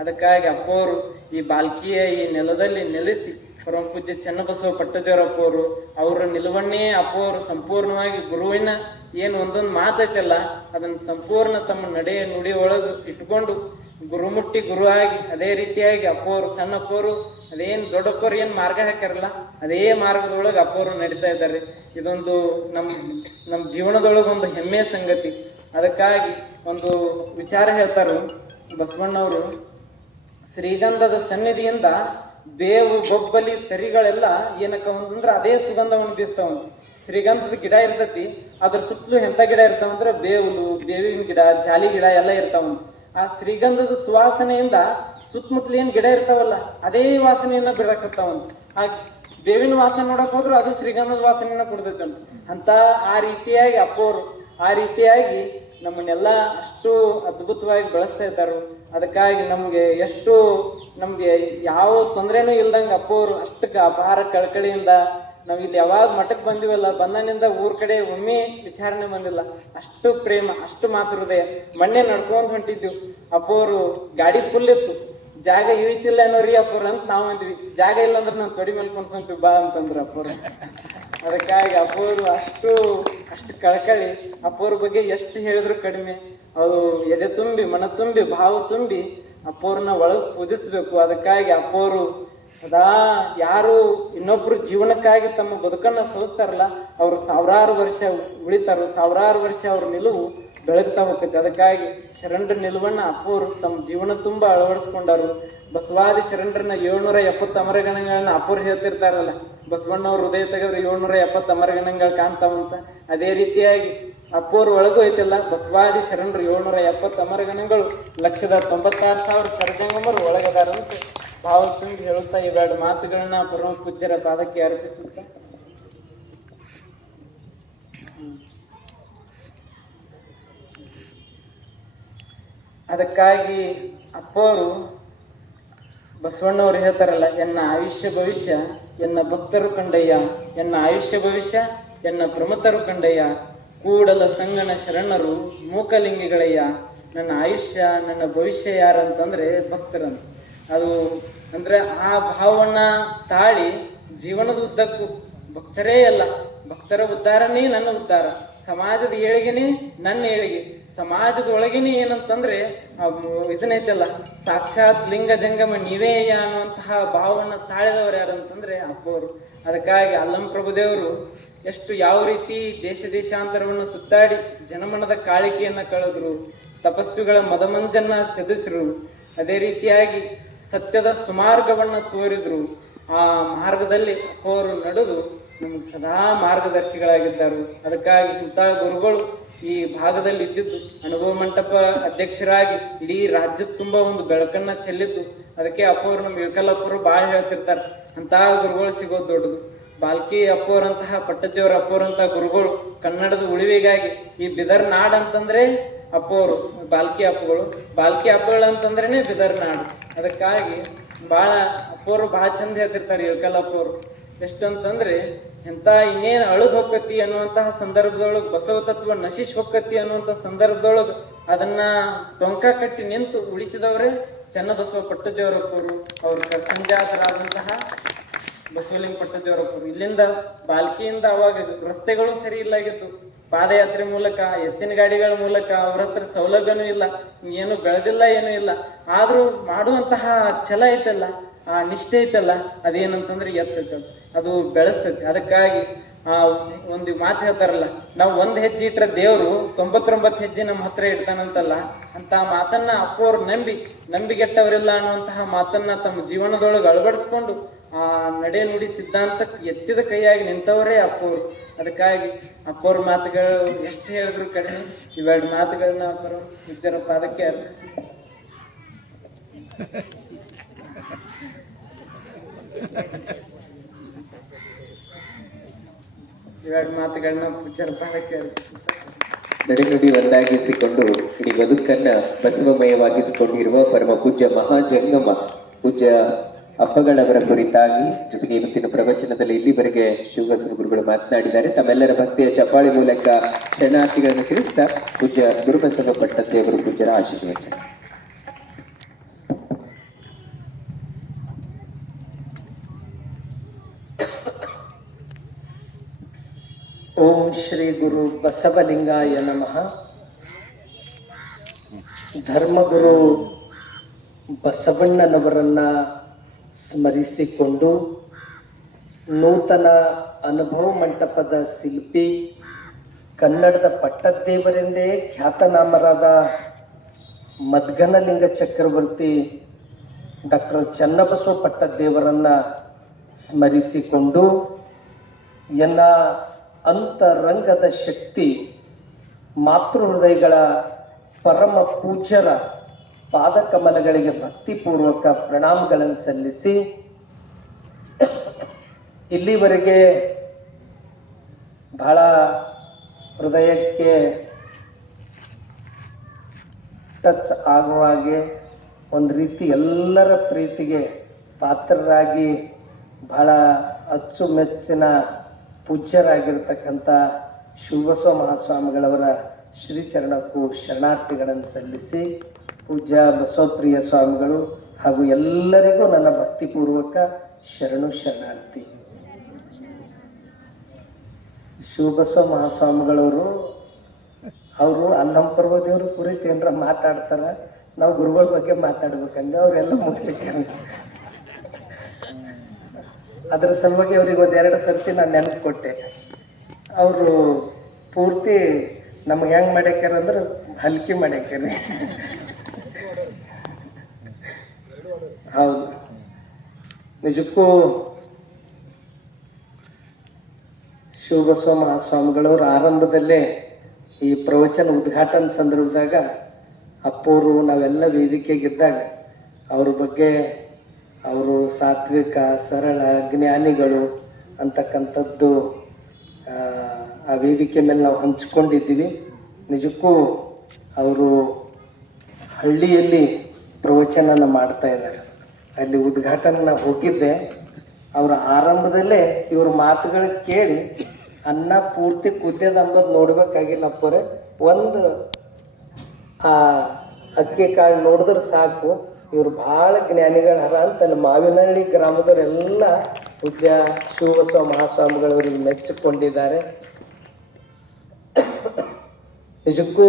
ಅದಕ್ಕಾಗಿ ಅಪ್ಪವರು ಈ ಬಾಲ್ಕಿಯ ಈ ನೆಲದಲ್ಲಿ ನೆಲೆಸಿ ಪರಮ ಪೂಜ್ಯ ಚನ್ನಬಸವ ಪಟ್ಟದೇವರಪ್ಪ ಅವರು ಅವರ ನಿಲುವನ್ನೇ ಅಪ್ಪವರು ಸಂಪೂರ್ಣವಾಗಿ ಗುರುವಿನ ಏನು ಒಂದೊಂದು ಮಾತೈತಲ್ಲ ಅದನ್ನು ಸಂಪೂರ್ಣ ತಮ್ಮ ನಡೆ ನುಡಿ ಒಳಗೆ ಇಟ್ಕೊಂಡು ಗುರುಮುಟ್ಟಿ ಗುರು ಆಗಿ, ಅದೇ ರೀತಿಯಾಗಿ ಅಪ್ಪವರು ಸಣ್ಣಪ್ಪವರು ಅದೇನು ದೊಡ್ಡಪ್ಪವ್ರು ಏನು ಮಾರ್ಗ ಹಾಕ್ಯಾರಲ್ಲ ಅದೇ ಮಾರ್ಗದೊಳಗೆ ಅಪ್ಪವರು ನಡೀತಾ ಇದ್ದಾರೆ. ಇದೊಂದು ನಮ್ಮ ಜೀವನದೊಳಗೆ ಒಂದು ಹೆಮ್ಮೆಯ ಸಂಗತಿ. ಅದಕ್ಕಾಗಿ ಒಂದು ವಿಚಾರ ಹೇಳ್ತಾರೆ ಬಸವಣ್ಣವರು, ಶ್ರೀಗಂಧದ ಸನ್ನಿಧಿಯಿಂದ ಬೇವು ಬೊಬ್ಬಲಿ ತರಿಗಳೆಲ್ಲ ಏನಕ್ಕ ಅಂತಂದ್ರೆ ಅದೇ ಸುಗಂಧವನ್ನು ಬೀಸ್ತಾವಂತ. ಶ್ರೀಗಂಧದ ಗಿಡ ಇರ್ತತಿ, ಅದ್ರ ಸುತ್ತಲೂ ಎಂಥ ಗಿಡ ಇರ್ತಾವಂದ್ರೆ ಬೇವುಲು, ಬೇವಿನ ಗಿಡ, ಜಾಲಿ ಗಿಡ ಎಲ್ಲ ಇರ್ತಾವಂತ. ಆ ಶ್ರೀಗಂಧದ ಸುವಾಸನೆಯಿಂದ ಸುತ್ತಮುತ್ತಲು ಏನು ಗಿಡ ಇರ್ತಾವಲ್ಲ ಅದೇ ವಾಸನೆಯನ್ನ ಬಿಡಕತ್ತಾವಂತ. ಆ ಬೇವಿನ ವಾಸನೆ ನೋಡಕ್ ಹೋದ್ರು ಅದು ಶ್ರೀಗಂಧದ ವಾಸನೆಯನ್ನ ಕೊಡ್ತೈತಂತ. ಅಂತ ಆ ರೀತಿಯಾಗಿ ಅಪ್ಪವರು ಆ ರೀತಿಯಾಗಿ ನಮ್ಮನ್ನೆಲ್ಲ ಅಷ್ಟು ಅದ್ಭುತವಾಗಿ ಬೆಳೆಸ್ತಾ ಇದ್ದಾರೆ. ಅದಕ್ಕಾಗಿ ನಮ್ಗೆ ಯಾವ ತೊಂದರೆನೂ ಇಲ್ದಂಗೆ ಅಪ್ಪವರು ಅಷ್ಟಕ್ಕೆ ಅಪಾರ ಕಳಕಳಿಯಿಂದ ನಾವು ಇಲ್ಲಿ ಯಾವಾಗ ಮಠಕ್ಕೆ ಬಂದಿವಲ್ಲ ಬಂದನಿಂದ ಊರ್ ಕಡೆ ಒಮ್ಮೆ ವಿಚಾರಣೆ ಬಂದಿಲ್ಲ. ಅಷ್ಟು ಪ್ರೇಮ, ಅಷ್ಟು ಮಾತು ಹೃದಯ. ಮೊನ್ನೆ ನಡ್ಕೊಂಡು ಹೊಂಟಿದ್ವಿ, ಅಪ್ಪವರು ಗಾಡಿ ಫುಲ್ ಇತ್ತು, ಜಾಗ ಇಳಿತಿಲ್ಲ ಅನ್ನೋರಿ ಅಪ್ಪವ್ರು ಅಂತ ನಾವು ಅಂದ್ವಿ. ಜಾಗ ಇಲ್ಲ ಅಂದ್ರೆ ನಾವು ತೊಡಿ ಮೇಲೆ ಕುಣ್ಸ್ಕೊಂತೀವಿ ಬಾ ಅಂತಂದ್ರು ಅಪ್ಪವ್ರು. ಅದಕ್ಕಾಗಿ ಅಪ್ಪವರು ಅಷ್ಟು ಕಳಕಳಿ. ಅಪ್ಪವ್ರ ಬಗ್ಗೆ ಎಷ್ಟು ಹೇಳಿದ್ರು ಕಡಿಮೆ. ಅದು ಎದೆ ತುಂಬಿ ಮನ ತುಂಬಿ ಭಾವ ತುಂಬಿ ಅಪ್ಪವ್ರನ್ನ ಒಳಗೆ ಪೂಜಿಸ್ಬೇಕು. ಅದಕ್ಕಾಗಿ ಅಪ್ಪವರು ಸದಾ ಯಾರು ಇನ್ನೊಬ್ರು ಜೀವನಕ್ಕಾಗಿ ತಮ್ಮ ಬದುಕನ್ನ ಸೋಸ್ತಾರಲ್ಲ ಅವರು 1000 ವರ್ಷ ಉಳಿತಾರೋ, 1000 ವರ್ಷ ಅವ್ರ ನಿಲುವು ಬೆಳಗ್ತಾ ಹೋಗ್ತೈತೆ. ಅದಕ್ಕಾಗಿ ಶರಣರ ನಿಲುವನ್ನ ಅಪ್ಪವರು ತಮ್ಮ ಜೀವನ ತುಂಬಾ ಅಳವಡಿಸ್ಕೊಂಡಾರು. ಬಸವಾದಿ ಶರಣರನ್ನ 770 ಅಮರಗಣಗಳನ್ನ ಅಪ್ಪವ್ರು ಹೇಳ್ತಿರ್ತಾರಲ್ಲ, ಬಸವಣ್ಣವ್ರ ಹೃದಯ ತೆಗೆದ್ರೆ 770 ಅಮರಗಣಗಳು ಕಾಣ್ತಾವಂತ. ಅದೇ ರೀತಿಯಾಗಿ ಅಪ್ಪವ್ರ ಒಳಗೂ ಐತಿಲ್ಲ ಬಸವಾದಿ ಶರಣರು 770 ಅಮರಗಣಗಳು 1,96,000 ಸರ್ಜಂಗಮರು ಒಳಗದಾರಂತ ಭಾವ ತುಂಬಿ ಹೇಳುತ್ತಾ ಇವೆರಡು ಮಾತುಗಳನ್ನ ಪರಮ ಪೂಜ್ಯರ ಪಾದಕ್ಕೆ ಅರ್ಪಿಸುತ್ತ ಅದಕ್ಕಾಗಿ ಅಪ್ಪವರು ಬಸವಣ್ಣವ್ರು ಹೇಳ್ತಾರಲ್ಲ, ಎನ್ನ ಆಯುಷ್ಯ ಭವಿಷ್ಯ ಎನ್ನ ಭಕ್ತರು ಕಂಡಯ್ಯ, ಎನ್ನ ಆಯುಷ್ಯ ಭವಿಷ್ಯ ಎನ್ನ ಪ್ರಮುಖರು ಕಂಡಯ್ಯ, ಕೂಡಲ ಸಂಗನ ಶರಣರು ಮೂಕಲಿಂಗಿಗಳಯ್ಯ. ನನ್ನ ಆಯುಷ್ಯ ನನ್ನ ಭವಿಷ್ಯ ಯಾರಂತಂದ್ರೆ ಭಕ್ತರಂತ. ಅದು ಅಂದ್ರೆ ಆ ಭಾವವನ್ನ ತಾಳಿ ಜೀವನದ ಉದ್ದಕ್ಕೂ ಭಕ್ತರೇ ಅಲ್ಲ, ಭಕ್ತರ ಉದ್ಧಾರನೇ ನನ್ನ ಉದ್ಧಾರ, ಸಮಾಜದ ಏಳಿಗೆನೇ ನನ್ನ ಏಳಿಗೆ, ಸಮಾಜದ ಒಳಗೇನೆ ಏನಂತಂದ್ರೆ ಇದನ್ನೈತಲ್ಲ ಸಾಕ್ಷಾತ್ ಲಿಂಗ ಜಂಗಮ ನೀವೇಯ ಅನ್ನುವಂತಹ ಭಾವವನ್ನು ತಾಳಿದವರು ಯಾರಂತಂದ್ರೆ ಅಪ್ಪವರು. ಅದಕ್ಕಾಗಿ ಅಲ್ಲಂ ಪ್ರಭುದೇವರು ಯಾವ ರೀತಿ ದೇಶಾಂತರವನ್ನು ಸುತ್ತಾಡಿ ಜನಮನದ ಕಾಳಿಕೆಯನ್ನ ಕಳೆದ್ರು, ತಪಸ್ವಿಗಳ ಮದಮಂಜನ್ನ ಚದುರಿಸಿರು, ಅದೇ ರೀತಿಯಾಗಿ ಸತ್ಯದ ಸುಮಾರ್ಗವನ್ನ ತೋರಿದ್ರು. ಆ ಮಾರ್ಗದಲ್ಲಿ ಅಪ್ಪವರು ನಡೆದು ನಮ್ಗೆ ಸದಾ ಮಾರ್ಗದರ್ಶಿಗಳಾಗಿದ್ದರು. ಅದಕ್ಕಾಗಿ ಇಂಥ ಗುರುಗಳು ಈ ಭಾಗದಲ್ಲಿ ಇದ್ದಿದ್ದು, ಅನುಭವ ಮಂಟಪ ಅಧ್ಯಕ್ಷರಾಗಿ ಇಡೀ ರಾಜ್ಯದ ತುಂಬ ಒಂದು ಬೆಳಕನ್ನ ಚೆಲ್ಲಿದ್ದು. ಅದಕ್ಕೆ ಅಪ್ಪವರು ನಮ್ಮ ಇಳಕಲ್ ಅಪ್ಪರು ಭಾಳ ಹೇಳ್ತಿರ್ತಾರೆ, ಅಂತಹ ಗುರುಗಳು ಸಿಗೋದು ದೊಡ್ಡದು. ಬಾಲ್ಕಿ ಅಪ್ಪವರಂತಹ ಪಟ್ಟದೇವರ ಅಪ್ಪವರಂತಹ ಗುರುಗಳು ಕನ್ನಡದ ಉಳಿವಿಗಾಗಿ ಈ ಬಿದರ್ ನಾಡ್ ಅಂತಂದ್ರೆ ಅಪ್ಪವರು, ಬಾಲ್ಕಿ ಅಪ್ಪಗಳು ಅಂತಂದ್ರೇನೆ ಬಿದರ್ ನಾಡು. ಅದಕ್ಕಾಗಿ ಭಾಳ ಅಪ್ಪವರು ಭಾಳ ಚಂದ ಹೇಳ್ತಿರ್ತಾರೆ ಇಳಕಲ್ ಅಪ್ಪವರು. ಎಷ್ಟಂತಂದ್ರೆ ಎಂತ ಇನ್ನೇನು ಅಳದ್ ಹೋಕ್ಕತಿ ಅನ್ನುವಂತಹ ಸಂದರ್ಭದೊಳಗೆ ಬಸವ ತತ್ವ ನಶಿಸ್ ಹೋಕ್ಕತಿ ಅನ್ನುವಂಥ ಸಂದರ್ಭದೊಳಗೆ ಅದನ್ನ ಟೊಂಕ ಕಟ್ಟಿ ನಿಂತು ಉಳಿಸಿದವರೇ ಚನ್ನಬಸವ ಪಟ್ಟದೇವರಪ್ಪರು. ಅವರು ಸಂಜಾತರಾದಂತಹ ಬಸವಲಿಂಗ ಪಟ್ಟದೇವರಪ್ಪರು. ಇಲ್ಲಿಂದ ಬಾಲ್ಕಿಯಿಂದ ಅವಾಗ ರಸ್ತೆಗಳು ಸರಿ ಇಲ್ಲಾಗಿತ್ತು. ಪಾದಯಾತ್ರೆ ಮೂಲಕ, ಎತ್ತಿನ ಗಾಡಿಗಳ ಮೂಲಕ, ಅವ್ರ ಹತ್ರ ಸೌಲಭ್ಯನೂ ಇಲ್ಲ, ಏನು ಬೆಳೆದಿಲ್ಲ, ಏನೂ ಇಲ್ಲ. ಆದ್ರೂ ಮಾಡುವಂತಹ ಛಲ ಐತಲ್ಲ, ಆ ನಿಷ್ಠೆ ಐತಲ್ಲ, ಅದೇನಂತಂದ್ರೆ ಎತ್ತೈತೆ, ಅದು ಬೆಳೆಸ್ತೈತಿ. ಅದಕ್ಕಾಗಿ ಆ ಒಂದು ಮಾತು ಹೇಳ್ತಾರಲ್ಲ, ನಾವು 1 ಹೆಜ್ಜೆ ಇಟ್ರೆ ದೇವರು 99 ಹೆಜ್ಜೆ ನಮ್ಮ ಹತ್ರ ಇಡ್ತಾನಂತಲ್ಲ, ಅಂತ ಮಾತನ್ನ ಅಪ್ಪೋರು ನಂಬಿಗೆಟ್ಟವರಿಲ್ಲ ಅನ್ನುವಂತಹ ಮಾತನ್ನ ತಮ್ಮ ಜೀವನದೊಳಗೆ ಅಳವಡಿಸ್ಕೊಂಡು ಆ ನಡೆ ನುಡಿ ಸಿದ್ಧಾಂತಕ್ಕೆ ಎತ್ತಿದ ಕೈಯಾಗಿ ನಿಂತವರೇ ಅಪ್ಪೋರು. ಅದಕ್ಕಾಗಿ ಅಪ್ಪೋರ ಮಾತುಗಳು ಎಷ್ಟು ಹೇಳಿದ್ರು ಕಡಿಮೆ. ಇವೆರಡು ಮಾತುಗಳನ್ನ ಅಪ್ಪರು ಇದ್ದರ ಪಾದಕ್ಕೆ ಅರ್ಪಿಸಿ ಇವೆರಡು ಮಾತುಗಳನ್ನ ಪೂಜ್ಯರ ಪಾದಕ್ಕೆ ಅರ್ಪಿಸುತ್ತಾರೆ. ನಡೆನುಡಿ ಒಂದಾಗಿಸಿಕೊಂಡು ಇಡೀ ಬದುಕನ್ನ ಬಸವಮಯವಾಗಿಸಿಕೊಂಡಿರುವ ಪರಮ ಪೂಜ್ಯ ಮಹಾಜಂಗಮ ಪೂಜ್ಯ ಅಪ್ಪಗಳವರ ಕುರಿತಾಗಿ, ಜೊತೆಗೆ ಇವತ್ತಿನ ಪ್ರವಚನದಲ್ಲಿ ಇಲ್ಲಿವರೆಗೆ ಶಿವಬಸವ ಗುರುಗಳು ಮಾತನಾಡಿದ್ದಾರೆ. ತಮ್ಮೆಲ್ಲರ ಭಕ್ತಿಯ ಚಪ್ಪಾಳಿ ಮೂಲಕ ಶರಣಾರ್ಥಿಗಳನ್ನು ತಿಳಿಸ್ತಾ ಪೂಜ್ಯ ಗುರುಬಸವ ಪಟ್ಟದೇವರು ಪೂಜ್ಯರ ಆಶೀರ್ವಚನ. ಓಂ ಶ್ರೀ ಗುರು ಬಸವಲಿಂಗಾಯ ನಮಃ. ಧರ್ಮಗುರು ಬಸವಣ್ಣನವರನ್ನ ಸ್ಮರಿಸಿಕೊಂಡು ನೂತನ ಅನುಭವ ಮಂಟಪದ ಶಿಲ್ಪಿ, ಕನ್ನಡದ ಪಟ್ಟದೇವರೆಂದೇ ಖ್ಯಾತನಾಮರಾದ ಮದ್ಗನಲಿಂಗ ಚಕ್ರವರ್ತಿ ಡಾಕ್ಟರ್ ಚನ್ನಬಸವ ಪಟ್ಟದೇವರನ್ನ ಸ್ಮರಿಸಿಕೊಂಡು ಎಲ್ಲ ಅಂತರಂಗದ ಶಕ್ತಿ ಮಾತೃ ಹೃದಯಗಳ ಪರಮ ಪೂಜ್ಯರ ಪಾದಕಮಲಗಳಿಗೆ ಭಕ್ತಿಪೂರ್ವಕ ಪ್ರಣಾಮಗಳನ್ನು ಸಲ್ಲಿಸಿ, ಇಲ್ಲಿವರೆಗೆ ಬಹಳ ಹೃದಯಕ್ಕೆ ಟಚ್ ಆಗುವ ಹಾಗೆ ಒಂದು ರೀತಿ ಎಲ್ಲರ ಪ್ರೀತಿಗೆ ಪಾತ್ರರಾಗಿ ಬಹಳ ಅಚ್ಚುಮೆಚ್ಚಿನ ಪೂಜ್ಯರಾಗಿರ್ತಕ್ಕಂಥ ಶಿವಬಸವ ಮಹಾಸ್ವಾಮಿಗಳವರ ಶ್ರೀಚರಣಕ್ಕೂ ಶರಣಾರ್ಥಿಗಳನ್ನು ಸಲ್ಲಿಸಿ, ಪೂಜ್ಯ ಬಸವಪ್ರಿಯ ಸ್ವಾಮಿಗಳು ಹಾಗೂ ಎಲ್ಲರಿಗೂ ನನ್ನ ಭಕ್ತಿಪೂರ್ವಕ ಶರಣಾರ್ಥಿ. ಶಿವಬಸವ ಮಹಾಸ್ವಾಮಿಗಳವರು ಅವರು ಅನ್ನಂ ಪರ್ವದೇವ್ರ ಕುರಿತು ಏನಾರ ಮಾತಾಡ್ತಾರ, ನಾವು ಗುರುಗಳ ಬಗ್ಗೆ ಮಾತಾಡ್ಬೇಕಂದ್ರೆ ಅವರೆಲ್ಲ ಮುಗಿಸಿಕೊಂಡು ಅದರ ಸಲುವಾಗಿ ಅವ್ರಿಗೆ 1-2 ಸರ್ತಿ ನಾನು ನೆನಪು ಕೊಟ್ಟೆ. ಅವರು ಪೂರ್ತಿ ನಮ್ಗೆ ಹೆಂಗೆ ಮಾಡ್ಯಾಕ್ಯಾರ ಅಂದ್ರೆ ಹಲ್ಕಿ ಮಾಡ್ಯಾಕ್ಯಾರಿ. ಹೌದು, ನಿಜಕ್ಕೂ ಶಿವಬಸವ ಮಹಾಸ್ವಾಮಿಗಳವರು ಆರಂಭದಲ್ಲೇ ಈ ಪ್ರವಚನ ಉದ್ಘಾಟನಾ ಸಂದರ್ಭದಾಗ ಅಪ್ಪೋರು ನಾವೆಲ್ಲ ವೇದಿಕೆಗಿದ್ದಾಗ ಅವ್ರ ಬಗ್ಗೆ ಅವರು ಸಾತ್ವಿಕ, ಸರಳ, ಜ್ಞಾನಿಗಳು ಅಂತಕ್ಕಂಥದ್ದು ಆ ವೇದಿಕೆ ಮೇಲೆ ನಾವು ಹಂಚ್ಕೊಂಡಿದ್ದೀವಿ. ನಿಜಕ್ಕೂ ಅವರು ಹಳ್ಳಿಯಲ್ಲಿ ಪ್ರವಚನನ ಮಾಡ್ತಾ ಇದ್ದಾರೆ. ಅಲ್ಲಿ ಉದ್ಘಾಟನೆ ನಾವು ಹೋಗಿದ್ದೆ. ಅವರ ಆರಂಭದಲ್ಲೇ ಇವ್ರ ಮಾತುಗಳು ಕೇಳಿ ಅನ್ನ ಪೂರ್ತಿ ಕುದ್ಯದ ಅಂಬದು ನೋಡ್ಬೇಕಾಗಿಲ್ಲ ಅಪ್ಪರೆ. ಒಂದು ಅಕ್ಕಿ ಕಾಳು ನೋಡಿದ್ರೆ ಸಾಕು, ಇವ್ರು ಭಾಳ ಜ್ಞಾನಿಗಳ ಹರ ಅಂತ ಅಲ್ಲಿ ಮಾವಿನಹಳ್ಳಿ ಗ್ರಾಮದವರೆಲ್ಲ ಪೂಜ್ಯ ಶಿವಬಸವ ಮಹಾಸ್ವಾಮಿಗಳವರಿಗೆ ಮೆಚ್ಚಿಕೊಂಡಿದ್ದಾರೆ. ನಿಜಕ್ಕೂ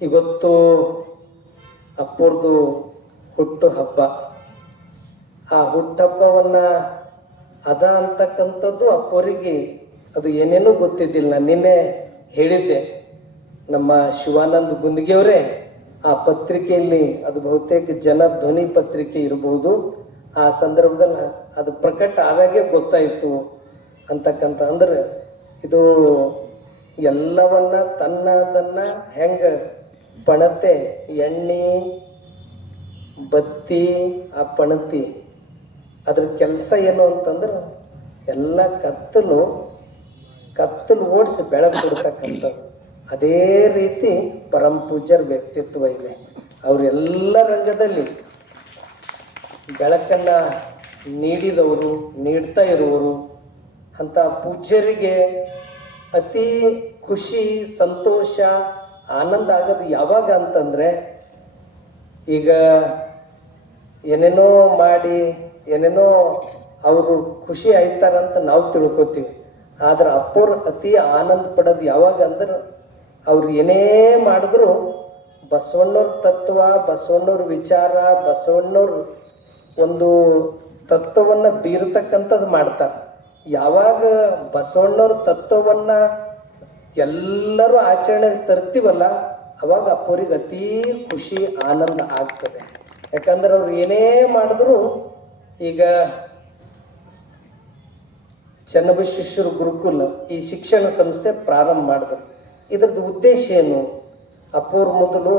ಇವತ್ತು ಅಪ್ಪೋರ್ದು ಹುಟ್ಟು ಹಬ್ಬ. ಆ ಹುಟ್ಟುಹಬ್ಬವನ್ನ ಅದ ಅಂತಕ್ಕಂಥದ್ದು ಅಪ್ಪೋರಿಗೆ ಅದು ಏನೇನೂ ಗೊತ್ತಿದ್ದಿಲ್ಲ. ನಾನು ನಿನ್ನೆ ಹೇಳಿದ್ದೆ, ನಮ್ಮ ಶಿವಾನಂದ್ ಗುಂದಿಗೆಯವರೇ ಆ ಪತ್ರಿಕೆಯಲ್ಲಿ, ಅದು ಬಹುತೇಕ ಜನಧ್ವನಿ ಪತ್ರಿಕೆ ಇರಬಹುದು, ಆ ಸಂದರ್ಭದಲ್ಲಿ ಅದು ಪ್ರಕಟ ಆದಾಗೆ ಗೊತ್ತಾಯಿತು ಅಂತಕ್ಕಂಥ. ಅಂದ್ರೆ ಇದು ಎಲ್ಲವನ್ನ ತನ್ನ ಹೆಂಗೆ ಪಣತೆ, ಎಣ್ಣೆ, ಬತ್ತಿ, ಆ ಪಣತಿ, ಅದ್ರ ಕೆಲಸ ಏನು ಅಂತಂದ್ರೆ ಎಲ್ಲ ಕತ್ತಲು ಓಡಿಸಿ ಬೆಳಕು ಕೊಡ್ತಕ್ಕಂಥದ್ದು. ಅದೇ ರೀತಿ ಪರಮ ಪೂಜ್ಯರ ವ್ಯಕ್ತಿತ್ವ ಇದೆ. ಅವರೆಲ್ಲ ರಂಗದಲ್ಲಿ ಬೆಳಕನ್ನು ನೀಡಿದವರು, ನೀಡ್ತಾ ಇರುವರು ಅಂಥ ಪೂಜ್ಯರಿಗೆ ಅತಿ ಖುಷಿ, ಸಂತೋಷ, ಆನಂದ ಆಗೋದು ಯಾವಾಗ ಅಂತಂದರೆ, ಈಗ ಏನೇನೋ ಮಾಡಿ ಏನೇನೋ ಅವರು ಖುಷಿ ಆಯ್ತಾರಂತ ನಾವು ತಿಳ್ಕೊತೀವಿ. ಆದ್ರೆ ಅಪ್ಪೋರು ಅತಿ ಆನಂದ ಪಡೋದು ಯಾವಾಗ ಅಂದ್ರೆ, ಅವ್ರು ಏನೇ ಮಾಡಿದ್ರು ಬಸವಣ್ಣವ್ರ ತತ್ವ, ಬಸವಣ್ಣವ್ರ ವಿಚಾರ, ಬಸವಣ್ಣವ್ರ ಒಂದು ತತ್ವವನ್ನು ಬೀರತಕ್ಕಂಥದ್ದು ಮಾಡ್ತಾರೆ. ಯಾವಾಗ ಬಸವಣ್ಣವ್ರ ತತ್ವವನ್ನು ಎಲ್ಲರೂ ಆಚರಣೆಗೆ ತರ್ತೀವಲ್ಲ, ಅವಾಗ ಅಪ್ಪೋರಿಗೆ ಅತೀ ಖುಷಿ, ಆನಂದ ಆಗ್ತದೆ. ಯಾಕಂದ್ರೆ ಅವ್ರು ಏನೇ ಮಾಡಿದ್ರು, ಈಗ ಚನ್ನಬಸವೇಶ್ವರ ಗುರುಕುಲ ಈ ಶಿಕ್ಷಣ ಸಂಸ್ಥೆ ಪ್ರಾರಂಭ ಮಾಡಿದ್ರು. ಇದ್ರದ್ದು ಉದ್ದೇಶ ಏನು? ಅಪ್ಪೋರು ಮೊದಲು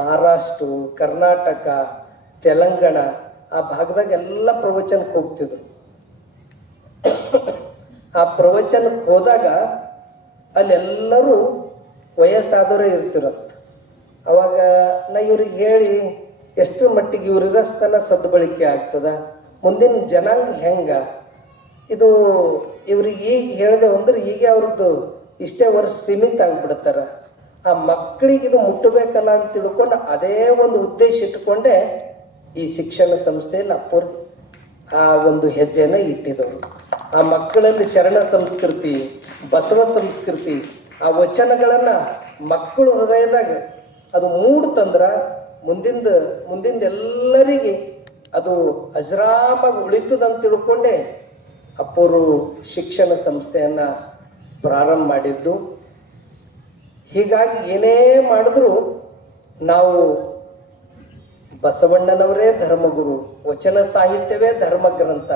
ಮಹಾರಾಷ್ಟ್ರ, ಕರ್ನಾಟಕ, ತೆಲಂಗಾಣ ಆ ಭಾಗದಾಗ ಎಲ್ಲ ಪ್ರವಚನಕ್ಕೆ ಹೋಗ್ತಿದ್ರು. ಆ ಪ್ರವಚನಕ್ಕೆ ಹೋದಾಗ ಅಲ್ಲೆಲ್ಲರೂ ವಯಸ್ಸಾದವರೇ ಇರ್ತಿರತ್ತ. ಅವಾಗ ನಾ ಇವ್ರಿಗೆ ಹೇಳಿ ಎಷ್ಟರ ಮಟ್ಟಿಗೆ ಇವ್ರಿರಸ್ತನ ಸದ್ಬಳಕೆ ಆಗ್ತದ, ಮುಂದಿನ ಜನಾಂಗ ಹೆಂಗ ಇದು ಇವ್ರಿಗೆ ಈಗ ಹೇಳಿದೆ ಅಂದ್ರೆ ಈಗ ಅವ್ರದ್ದು ಇಷ್ಟೇ ವರ್ಷ ಸೀಮಿತ ಆಗಿಬಿಡ್ತಾರ. ಆ ಮಕ್ಕಳಿಗೆ ಇದು ಮುಟ್ಟಬೇಕಲ್ಲ ಅಂತ ತಿಳ್ಕೊಂಡು ಅದೇ ಒಂದು ಉದ್ದೇಶ ಇಟ್ಕೊಂಡೆ ಈ ಶಿಕ್ಷಣ ಸಂಸ್ಥೆಯಲ್ಲಿ ಅಪ್ಪೋರು ಆ ಒಂದು ಹೆಜ್ಜೆನ ಇಟ್ಟಿದ್ದವರು. ಆ ಮಕ್ಕಳಲ್ಲಿ ಶರಣ ಸಂಸ್ಕೃತಿ, ಬಸವ ಸಂಸ್ಕೃತಿ, ಆ ವಚನಗಳನ್ನ ಮಕ್ಕಳು ಹೃದಯದಾಗ ಅದು ಮೂಡ್ತಂದ್ರ ಮುಂದಿಂದ ಎಲ್ಲರಿಗೆ ಅದು ಅಜರಾಮಾಗಿ ಉಳಿತದಂತ ತಿಳ್ಕೊಂಡೆ ಅಪ್ಪೋರು ಶಿಕ್ಷಣ ಸಂಸ್ಥೆಯನ್ನ ಪ್ರಾರಂಭ ಮಾಡಿದ್ದು. ಹೀಗಾಗಿ ಏನೇ ಮಾಡಿದ್ರು ನಾವು ಬಸವಣ್ಣನವರೇ ಧರ್ಮಗುರು, ವಚನ ಸಾಹಿತ್ಯವೇ ಧರ್ಮ ಗ್ರಂಥ,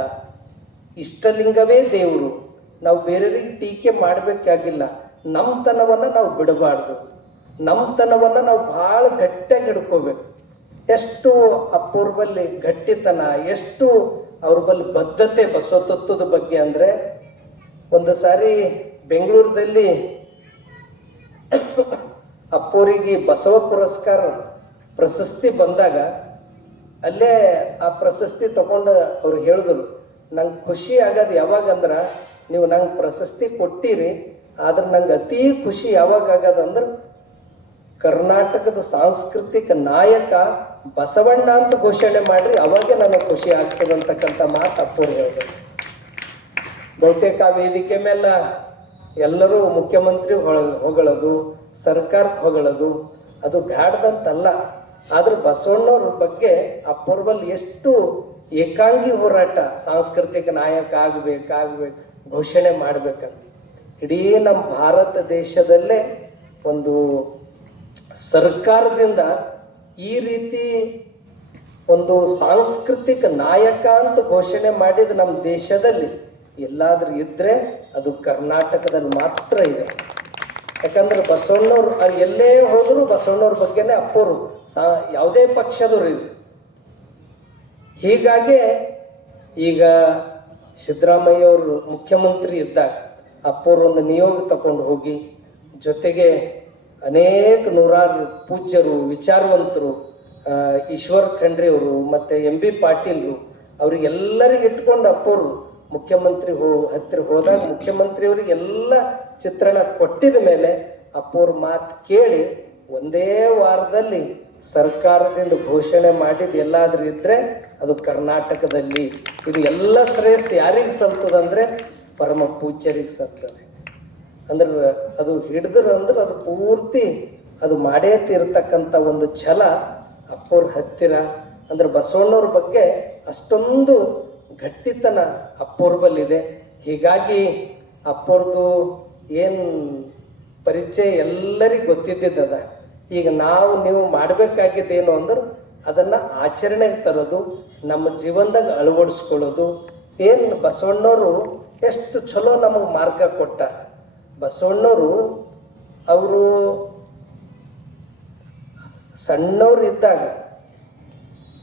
ಇಷ್ಟಲಿಂಗವೇ ದೇವರು. ನಾವು ಬೇರೆಯವರಿಗೆ ಟೀಕೆ ಮಾಡಬೇಕಾಗಿಲ್ಲ. ನಮ್ಮತನವನ್ನು ನಾವು ಬಿಡಬಾರ್ದು. ನಮ್ಮತನವನ್ನು ನಾವು ಭಾಳ ಗಟ್ಟಿಯಾಗಿ ಹಿಡ್ಕೋಬೇಕು. ಎಷ್ಟು ಅಪ್ಪೋರ್ ಬಲ್ಲಿ ಗಟ್ಟಿತನ, ಎಷ್ಟು ಅವ್ರ ಬಲ್ಲಿ ಬದ್ಧತೆ ಬಸವ ತತ್ವದ ಬಗ್ಗೆ ಅಂದರೆ, ಒಂದು ಸಾರಿ ಬೆಂಗಳೂರಲ್ಲಿ ಅಪ್ಪೋರಿಗೆ ಬಸವ ಪುರಸ್ಕಾರ ಪ್ರಶಸ್ತಿ ಬಂದಾಗ ಅಲ್ಲೇ ಆ ಪ್ರಶಸ್ತಿ ತಗೊಂಡು ಅವ್ರು ಹೇಳಿದ್ರು, ನಂಗೆ ಖುಷಿ ಆಗೋದು ಯಾವಾಗಂದ್ರೆ, ನೀವು ನಂಗೆ ಪ್ರಶಸ್ತಿ ಕೊಟ್ಟಿರಿ, ಆದ್ರೆ ನಂಗೆ ಅತೀ ಖುಷಿ ಯಾವಾಗ ಆಗೋದಂದ್ರೆ ಕರ್ನಾಟಕದ ಸಾಂಸ್ಕೃತಿಕ ನಾಯಕ ಬಸವಣ್ಣ ಅಂತ ಘೋಷಣೆ ಮಾಡ್ರಿ, ಅವಾಗೆ ನನಗೆ ಖುಷಿ ಆಗ್ತದೆ ಅಂತಕ್ಕಂಥ ಮಾತು ಅಪ್ಪೋರು ಹೇಳಿದ್ರು. ಬಹುತೇಕ ಆ ವೇದಿಕೆ ಮೇಲೆ ಎಲ್ಲರೂ ಮುಖ್ಯಮಂತ್ರಿ ಹೊಗಳೋದು, ಸರ್ಕಾರಕ್ಕೆ ಹೊಗಳೋದು ಅದು ಬ್ಯಾಡ್ದಂತಲ್ಲ. ಆದ್ರೆ ಬಸವಣ್ಣವ್ರ ಬಗ್ಗೆ ಅಪ್ಪೋರ್ ಬಲ್ಲಿ ಎಷ್ಟು ಏಕಾಂಗಿ ಹೋರಾಟ, ಸಾಂಸ್ಕೃತಿಕ ನಾಯಕ ಆಗ್ಬೇಕು ಘೋಷಣೆ ಮಾಡ್ಬೇಕಂತ. ಇಡೀ ನಮ್ಮ ಭಾರತ ದೇಶದಲ್ಲೇ ಒಂದು ಸರ್ಕಾರದಿಂದ ಈ ರೀತಿ ಒಂದು ಸಾಂಸ್ಕೃತಿಕ ನಾಯಕ ಅಂತ ಘೋಷಣೆ ಮಾಡಿದ ನಮ್ಮ ದೇಶದಲ್ಲಿ ಎಲ್ಲಾದ್ರೂ ಇದ್ರೆ ಅದು ಕರ್ನಾಟಕದಲ್ಲಿ ಮಾತ್ರ ಇದೆ. ಯಾಕಂದ್ರೆ ಬಸವಣ್ಣವ್ರು ಎಲ್ಲೇ ಹೋದ್ರು ಬಸವಣ್ಣವ್ರ ಬಗ್ಗೆನೇ ಅಪ್ಪೋರು ಯಾವುದೇ ಪಕ್ಷದವ್ರು ಇದೆ. ಹೀಗಾಗಿ ಈಗ ಸಿದ್ದರಾಮಯ್ಯ ಅವರು ಮುಖ್ಯಮಂತ್ರಿ ಇದ್ದಾಗ ಅಪ್ಪೋರು ಒಂದು ನಿಯೋಗ ತಗೊಂಡು ಹೋಗಿ, ಜೊತೆಗೆ ಅನೇಕ ನೂರಾರು ಪೂಜ್ಯರು, ವಿಚಾರವಂತರು, ಈಶ್ವರ್ ಖಂಡ್ರೆ ಅವರು ಮತ್ತು MB ಪಾಟೀಲ್ರು, ಅವ್ರಿಗೆಲ್ಲರಿಗೆ ಇಟ್ಕೊಂಡು ಅಪ್ಪೋರು ಮುಖ್ಯಮಂತ್ರಿ ಹತ್ತಿರ ಹೋದಾಗ ಮುಖ್ಯಮಂತ್ರಿಯವರಿಗೆಲ್ಲ ಚಿತ್ರಣ ಕೊಟ್ಟಿದ ಮೇಲೆ ಅಪ್ಪೋರ್ ಮಾತು ಕೇಳಿ ಒಂದೇ ವಾರದಲ್ಲಿ ಸರ್ಕಾರದಿಂದ ಘೋಷಣೆ ಮಾಡಿದ್ದು ಎಲ್ಲಾದ್ರೂ ಇದ್ರೆ ಅದು ಕರ್ನಾಟಕದಲ್ಲಿ. ಇದು ಎಲ್ಲ ಶ್ರೇಯಸ್ ಯಾರಿಗೆ ಸಲ್ತದಂದ್ರೆ ಪರಮ ಪೂಜ್ಯರಿಗೆ ಸಲ್ತದೆ. ಅಂದ್ರೆ ಅದು ಹಿಡಿದ್ರು ಅಂದ್ರೆ ಅದು ಪೂರ್ತಿ ಅದು ಮಾಡೇ ತೀರ್ತಕ್ಕಂಥ ಒಂದು ಛಲ ಅಪ್ಪೋರ್ ಹತ್ತಿರ. ಅಂದ್ರೆ ಬಸವಣ್ಣವ್ರ ಬಗ್ಗೆ ಅಷ್ಟೊಂದು ಗಟ್ಟಿತನ ಅಪ್ಪೋರ್ ಬಲ್ಲಿದೆ. ಹೀಗಾಗಿ ಅಪ್ಪೋರ್ದು ಏನು ಪರಿಚಯ ಎಲ್ಲರಿಗೂ ಗೊತ್ತಿದ್ದದ. ಈಗ ನೀವು ಮಾಡಬೇಕಾಗಿದ್ದೇನು ಅಂದ್ರೆ ಅದನ್ನು ಆಚರಣೆಗೆ ತರೋದು, ನಮ್ಮ ಜೀವನದಾಗ ಅಳವಡಿಸ್ಕೊಳ್ಳೋದು. ಏನು ಬಸವಣ್ಣವರು ಎಷ್ಟು ಚಲೋ ನಮಗೆ ಮಾರ್ಗ ಕೊಟ್ಟ. ಬಸವಣ್ಣವರು ಅವರು ಸಣ್ಣವ್ರು ಇದ್ದಾಗ,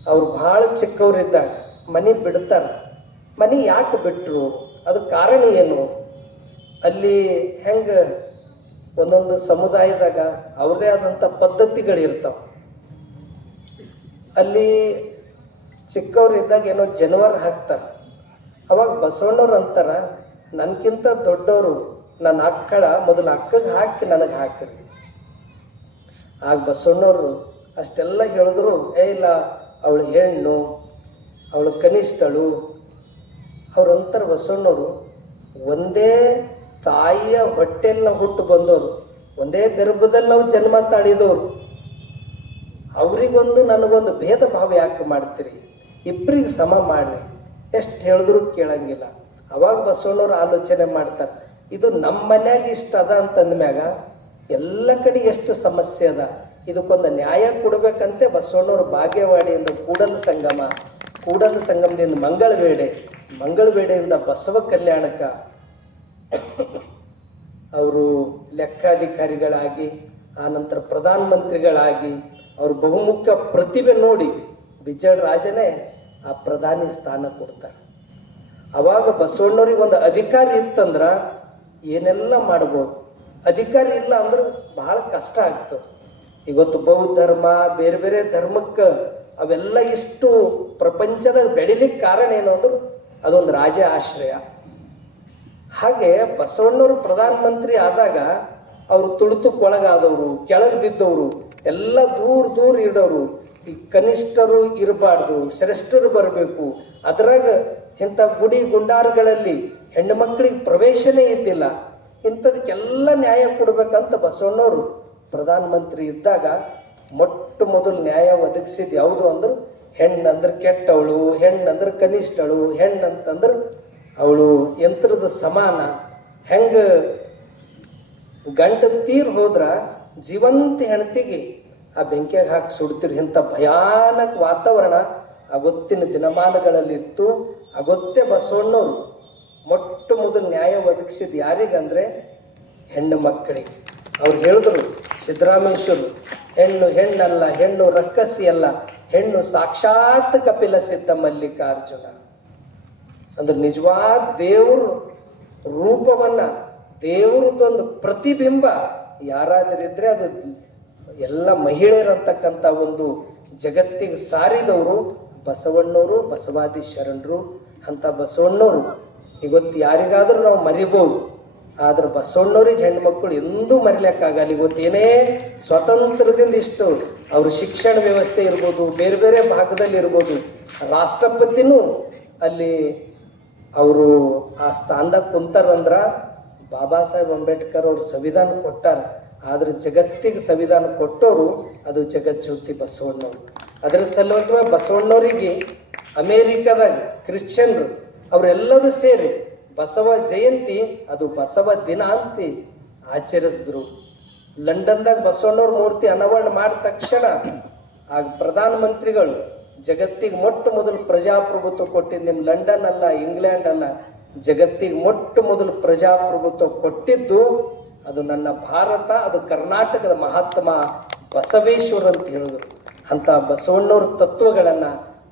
ಅವ್ರು ಭಾಳ ಚಿಕ್ಕವ್ರು ಇದ್ದಾಗ ಮನೆ ಬಿಡ್ತಾರೆ. ಮನೆ ಯಾಕೆ ಬಿಟ್ಟರು, ಅದು ಕಾರಣ ಏನು? ಅಲ್ಲಿ ಹೆಂಗೆ ಒಂದೊಂದು ಸಮುದಾಯದಾಗ ಅವ್ರದೇ ಆದಂಥ ಪದ್ಧತಿಗಳಿರ್ತಾವೆ. ಅಲ್ಲಿ ಚಿಕ್ಕವ್ರು ಇದ್ದಾಗ ಏನೋ ಜಾನುವಾರು ಹಾಕ್ತಾರೆ. ಅವಾಗ ಬಸವಣ್ಣವ್ರು ಅಂತಾರ, ನನ್ಗಿಂತ ದೊಡ್ಡವರು ನನ್ನ ಅಕ್ಕಳ ಮೊದಲು ಅಕ್ಕಗೆ ಹಾಕಿ ನನಗೆ ಹಾಕ್ರಿ. ಆಗ ಬಸವಣ್ಣವ್ರು ಅಷ್ಟೆಲ್ಲ ಹೇಳಿದ್ರು, ಇಲ್ಲ ಅವಳು ಹೆಣ್ಣು, ಅವಳು ಕನಿಷ್ಠಳು. ಅವ್ರು ಅಂತಾರೆ ಬಸವಣ್ಣವರು, ಒಂದೇ ತಾಯಿಯ ಹೊಟ್ಟೆಯಲ್ಲಿ ನಾವು ಹುಟ್ಟು ಬಂದವರು, ಒಂದೇ ಗರ್ಭದಲ್ಲಿ ನಾವು ಜನ್ಮ ತಾಳಿದವರು, ಅವರಿಗೊಂದು ನನಗೊಂದು ಭೇದ ಭಾವ ಯಾಕೆ ಮಾಡ್ತೀರಿ? ಇಬ್ಬರಿಗೆ ಸಮ ಮಾಡ್ರಿ, ಎಷ್ಟು ಹೇಳಿದ್ರು ಕೇಳಂಗಿಲ್ಲ. ಅವಾಗ ಬಸವಣ್ಣವ್ರು ಆಲೋಚನೆ ಮಾಡ್ತಾರೆ, ಇದು ನಮ್ಮ ಮನ್ಯಾಗ ಇಷ್ಟ ಅದ ಅಂತಂದ್ಮ್ಯಾಗ ಎಲ್ಲ ಕಡೆ ಎಷ್ಟು ಸಮಸ್ಯೆ ಅದ, ಇದಕ್ಕೊಂದು ನ್ಯಾಯ ಕೊಡ್ಬೇಕಂತೆ ಬಸವಣ್ಣವ್ರು ಬಾಗೇವಾಡಿಯಿಂದ ಕೂಡಲ ಸಂಗಮದಿಂದ ಮಂಗಳವೇಡೆಯಿಂದ ಬಸವ ಕಲ್ಯಾಣಕ್ಕ ಅವರು ಲೆಕ್ಕಾಧಿಕಾರಿಗಳಾಗಿ, ಆನಂತರ ಪ್ರಧಾನ ಮಂತ್ರಿಗಳಾಗಿ ಅವ್ರ ಬಹುಮುಖ್ಯ ಪ್ರತಿಭೆ ನೋಡಿ ಬಿಜ್ಜಳರಾಜನೇ ಆ ಪ್ರಧಾನಿ ಸ್ಥಾನ ಕೊಡ್ತಾರೆ. ಅವಾಗ ಬಸವಣ್ಣವ್ರಿಗೆ ಒಂದು ಅಧಿಕಾರ ಇತ್ತಂದ್ರ ಏನೆಲ್ಲ ಮಾಡ್ಬೋದು, ಅಧಿಕಾರ ಇಲ್ಲ ಅಂದ್ರೆ ಬಹಳ ಕಷ್ಟ ಆಗ್ತದೆ. ಇವತ್ತು ಬೌದ್ಧ ಧರ್ಮ, ಬೇರೆ ಬೇರೆ ಧರ್ಮಕ್ಕೆ ಅವೆಲ್ಲ ಇಷ್ಟು ಪ್ರಪಂಚದಾಗ ಬೆಳಿಲಿಕ್ಕೆ ಕಾರಣ ಏನು ಅಂದ್ರೆ ಅದೊಂದು ರಾಜ ಆಶ್ರಯ. ಹಾಗೆ ಬಸವಣ್ಣವರು ಪ್ರಧಾನ ಮಂತ್ರಿ ಆದಾಗ ಅವರು ತುಳಿತಕ್ಕೊಳಗಾದವರು, ಕೆಳಗೆ ಬಿದ್ದವರು ಎಲ್ಲ ದೂರ ಇಡೋರು, ಈ ಕನಿಷ್ಠರು ಇರಬಾರ್ದು, ಶ್ರೇಷ್ಠರು ಬರಬೇಕು, ಅದ್ರಾಗ ಇಂಥ ಗುಡಿ ಗುಂಡಾರುಗಳಲ್ಲಿ ಹೆಣ್ಣು ಮಕ್ಕಳಿಗೆ ಪ್ರವೇಶನೇ ಇದ್ದಿಲ್ಲ, ಇಂಥದಕ್ಕೆಲ್ಲ ನ್ಯಾಯ ಕೊಡ್ಬೇಕಂತ ಬಸವಣ್ಣವರು ಪ್ರಧಾನ ಮಂತ್ರಿ ಇದ್ದಾಗ ಮೊಟ್ಟ ಮೊದಲು ನ್ಯಾಯ ಒದಗಿಸಿದ್ ಯಾವುದು ಅಂದ್ರೆ ಹೆಣ್ಣಂದ್ರೆ ಕೆಟ್ಟವಳು, ಹೆಣ್ಣಂದ್ರೆ ಕನಿಷ್ಠಳು, ಹೆಣ್ಣಂತಂದ್ರೆ ಅವಳು ಯಂತ್ರದ ಸಮಾನ. ಹೆಂಗ ಗಂಡ ತೀರ್ ಹೋದ್ರ ಜೀವಂತ ಹೆಣ್ತಿಗೆ ಆ ಬೆಂಕಿಯಾಗ ಹಾಕಿ ಸುಡ್ತಿರು, ಇಂಥ ಭಯಾನಕ ವಾತಾವರಣ ಅಗೊತ್ತಿನ ದಿನಮಾನಗಳಲ್ಲಿತ್ತು. ಅಗೊತ್ತೇ ಬಸವಣ್ಣವರು ಮೊಟ್ಟ ಮೊದಲು ನ್ಯಾಯ ಒದಗಿಸಿದ ಯಾರಿಗಂದ್ರೆ ಹೆಣ್ಣು ಮಕ್ಕಳಿಗೆ. ಅವ್ರು ಹೇಳಿದ್ರು ಸಿದ್ದರಾಮೇಶ್ವರು, ಹೆಣ್ಣಲ್ಲ, ಹೆಣ್ಣು ರಕ್ಕಸಿ ಅಲ್ಲ, ಹೆಣ್ಣು ಸಾಕ್ಷಾತ್ ಕಪಿಲ ಸಿದ್ಧ ಮಲ್ಲಿಕಾರ್ಜುನ. ಅಂದ್ರೆ ನಿಜವಾದ ದೇವ್ರ ರೂಪವನ್ನ, ದೇವ್ರದೊಂದು ಪ್ರತಿಬಿಂಬ ಯಾರಾದರಿದ್ರೆ ಅದು ಎಲ್ಲ ಮಹಿಳೆಯರಂತಕ್ಕಂಥ ಒಂದು ಜಗತ್ತಿಗೆ ಸಾರಿದವರು ಬಸವಣ್ಣವರು, ಬಸವಾದಿ ಶರಣರು. ಅಂತ ಬಸವಣ್ಣವರು ಇವತ್ತು ಯಾರಿಗಾದ್ರೂ ನಾವು ಮರಿಬಹುದು, ಆದ್ರೆ ಬಸವಣ್ಣವ್ರಿಗೆ ಹೆಣ್ಮಕ್ಳು ಎಂದೂ ಮರಿಲಿಕ್ಕಾಗಲ್ಲ. ಇವತ್ತು ಏನೇ ಸ್ವತಂತ್ರದಿಂದ ಇಷ್ಟು ಅವ್ರ ಶಿಕ್ಷಣ ವ್ಯವಸ್ಥೆ ಇರ್ಬೋದು, ಬೇರೆ ಬೇರೆ ಭಾಗದಲ್ಲಿ ಇರ್ಬೋದು, ರಾಷ್ಟ್ರಪತಿನೂ ಅಲ್ಲಿ ಅವರು ಆ ಸ್ಥಾನದಾಗ ಕುಂತಾರಂದ್ರ ಬಾಬಾ ಸಾಹೇಬ್ ಅಂಬೇಡ್ಕರ್ ಅವ್ರು ಸಂವಿಧಾನ ಕೊಟ್ಟಾರ. ಆದ್ರೆ ಜಗತ್ತಿಗೆ ಸಂವಿಧಾನ ಕೊಟ್ಟವರು ಅದು ಜಗಜ್ಯೋತಿ ಬಸವಣ್ಣವ್ರು. ಅದರ ಸಲುವಾಗಿ ಬಸವಣ್ಣವರಿಗೆ ಅಮೇರಿಕಾದಾಗ ಕ್ರಿಶ್ಚಿಯನ್ರು ಅವರೆಲ್ಲರೂ ಸೇರಿ ಬಸವ ಜಯಂತಿ, ಅದು ಬಸವ ದಿನ ಅಂತ ಆಚರಿಸಿದ್ರು. ಲಂಡನ್ದಾಗ ಬಸವಣ್ಣವ್ರ ಮೂರ್ತಿ ಅನಾವರಣ ಮಾಡಿದ ತಕ್ಷಣ ಆಗ ಪ್ರಧಾನ ಮಂತ್ರಿಗಳು ಜಗತ್ತಿಗೆ ಮೊಟ್ಟ ಮೊದಲು ಪ್ರಜಾಪ್ರಭುತ್ವ ಕೊಟ್ಟಿದ್ದು ನಿಮ್ಮ ಲಂಡನ್ ಅಲ್ಲ, ಇಂಗ್ಲೆಂಡ್ ಅಲ್ಲ, ಜಗತ್ತಿಗೆ ಮೊಟ್ಟ ಮೊದಲು ಪ್ರಜಾಪ್ರಭುತ್ವ ಕೊಟ್ಟಿದ್ದು ಅದು ನನ್ನ ಭಾರತ, ಅದು ಕರ್ನಾಟಕದ ಮಹಾತ್ಮ ಬಸವೇಶ್ವರ ಅಂತ ಹೇಳಿದ್ರು. ಅಂತ ಬಸವಣ್ಣವ್ರ ತತ್ವಗಳನ್ನ,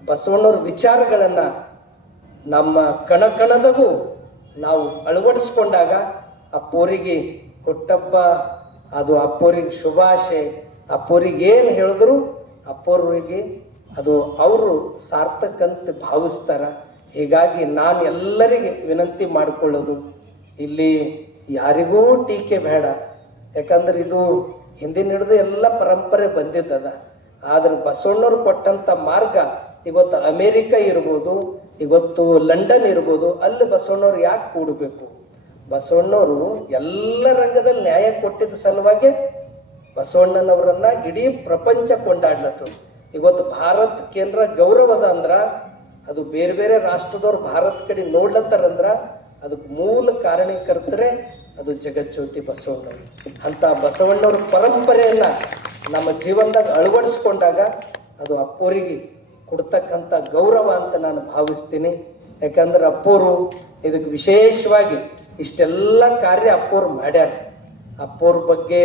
ಬಸವಣ್ಣವ್ರ ವಿಚಾರಗಳನ್ನ ನಮ್ಮ ಕಣಕಣದಗೂ ನಾವು ಅಳವಡಿಸ್ಕೊಂಡಾಗ ಅಪ್ಪೋರಿಗೆ ಕೊಟ್ಟಬ್ಬ, ಅದು ಅಪ್ಪೋರಿಗೆ ಶುಭಾಶಯ, ಅಪ್ಪೋರಿಗೆ ಏನು ಹೇಳಿದ್ರು ಅಪ್ಪೋರಿಗೆ ಅದು ಅವರು ಸಾರ್ಥಕ ಅಂತ ಭಾವಿಸ್ತಾರ. ಹೀಗಾಗಿ ನಾನು ಎಲ್ಲರಿಗೆ ವಿನಂತಿ ಮಾಡಿಕೊಳ್ಳೋದು, ಇಲ್ಲಿ ಯಾರಿಗೂ ಟೀಕೆ ಬೇಡ, ಯಾಕಂದ್ರೆ ಇದು ಹಿಂದಿನ ಹಿಡಿದು ಎಲ್ಲ ಪರಂಪರೆ ಬಂದಿದ್ದದ. ಆದ್ರೆ ಬಸವಣ್ಣವ್ರು ಕೊಟ್ಟಂತ ಮಾರ್ಗ ಇವತ್ತು ಅಮೇರಿಕ ಇರ್ಬೋದು, ಇವತ್ತು ಲಂಡನ್ ಇರ್ಬೋದು, ಅಲ್ಲಿ ಬಸವಣ್ಣವ್ರು ಯಾಕೆ ಕೂಡಬೇಕು? ಬಸವಣ್ಣವರು ಎಲ್ಲ ರಂಗದಲ್ಲಿ ನ್ಯಾಯ ಕೊಟ್ಟಿದ್ದ ಸಲುವಾಗಿ ಬಸವಣ್ಣನವರನ್ನ ಇಡೀ ಪ್ರಪಂಚ ಕೊಂಡಾಡ್ಲತ್ತು. ಇವತ್ತು ಭಾರತ ಕೇಂದ್ರ ಗೌರವದ ಅಂದ್ರ ಅದು ಬೇರೆ ಬೇರೆ ರಾಷ್ಟ್ರದವ್ರು ಭಾರತ ಕಡೆ ನೋಡ್ಲತ್ತಾರಂದ್ರ ಅದಕ್ಕೆ ಮೂಲ ಕಾರಣೀಕರ್ತರೆ ಅದು ಜಗಜ್ಯೋತಿ ಬಸವಣ್ಣವ್ರು. ಅಂತ ಬಸವಣ್ಣವ್ರ ಪರಂಪರೆಯನ್ನ ನಮ್ಮ ಜೀವನದಾಗ ಅಳವಡಿಸ್ಕೊಂಡಾಗ ಅದು ಅಪ್ಪೋರಿಗೆ ಕೊಡ್ತಕ್ಕಂಥ ಗೌರವ ಅಂತ ನಾನು ಭಾವಿಸ್ತೀನಿ. ಯಾಕಂದ್ರೆ ಅಪ್ಪೋರು ಇದಕ್ಕೆ ವಿಶೇಷವಾಗಿ ಇಷ್ಟೆಲ್ಲ ಕಾರ್ಯ ಅಪ್ಪೋರು ಮಾಡ್ಯಾರ. ಅಪ್ಪೋರ ಬಗ್ಗೆ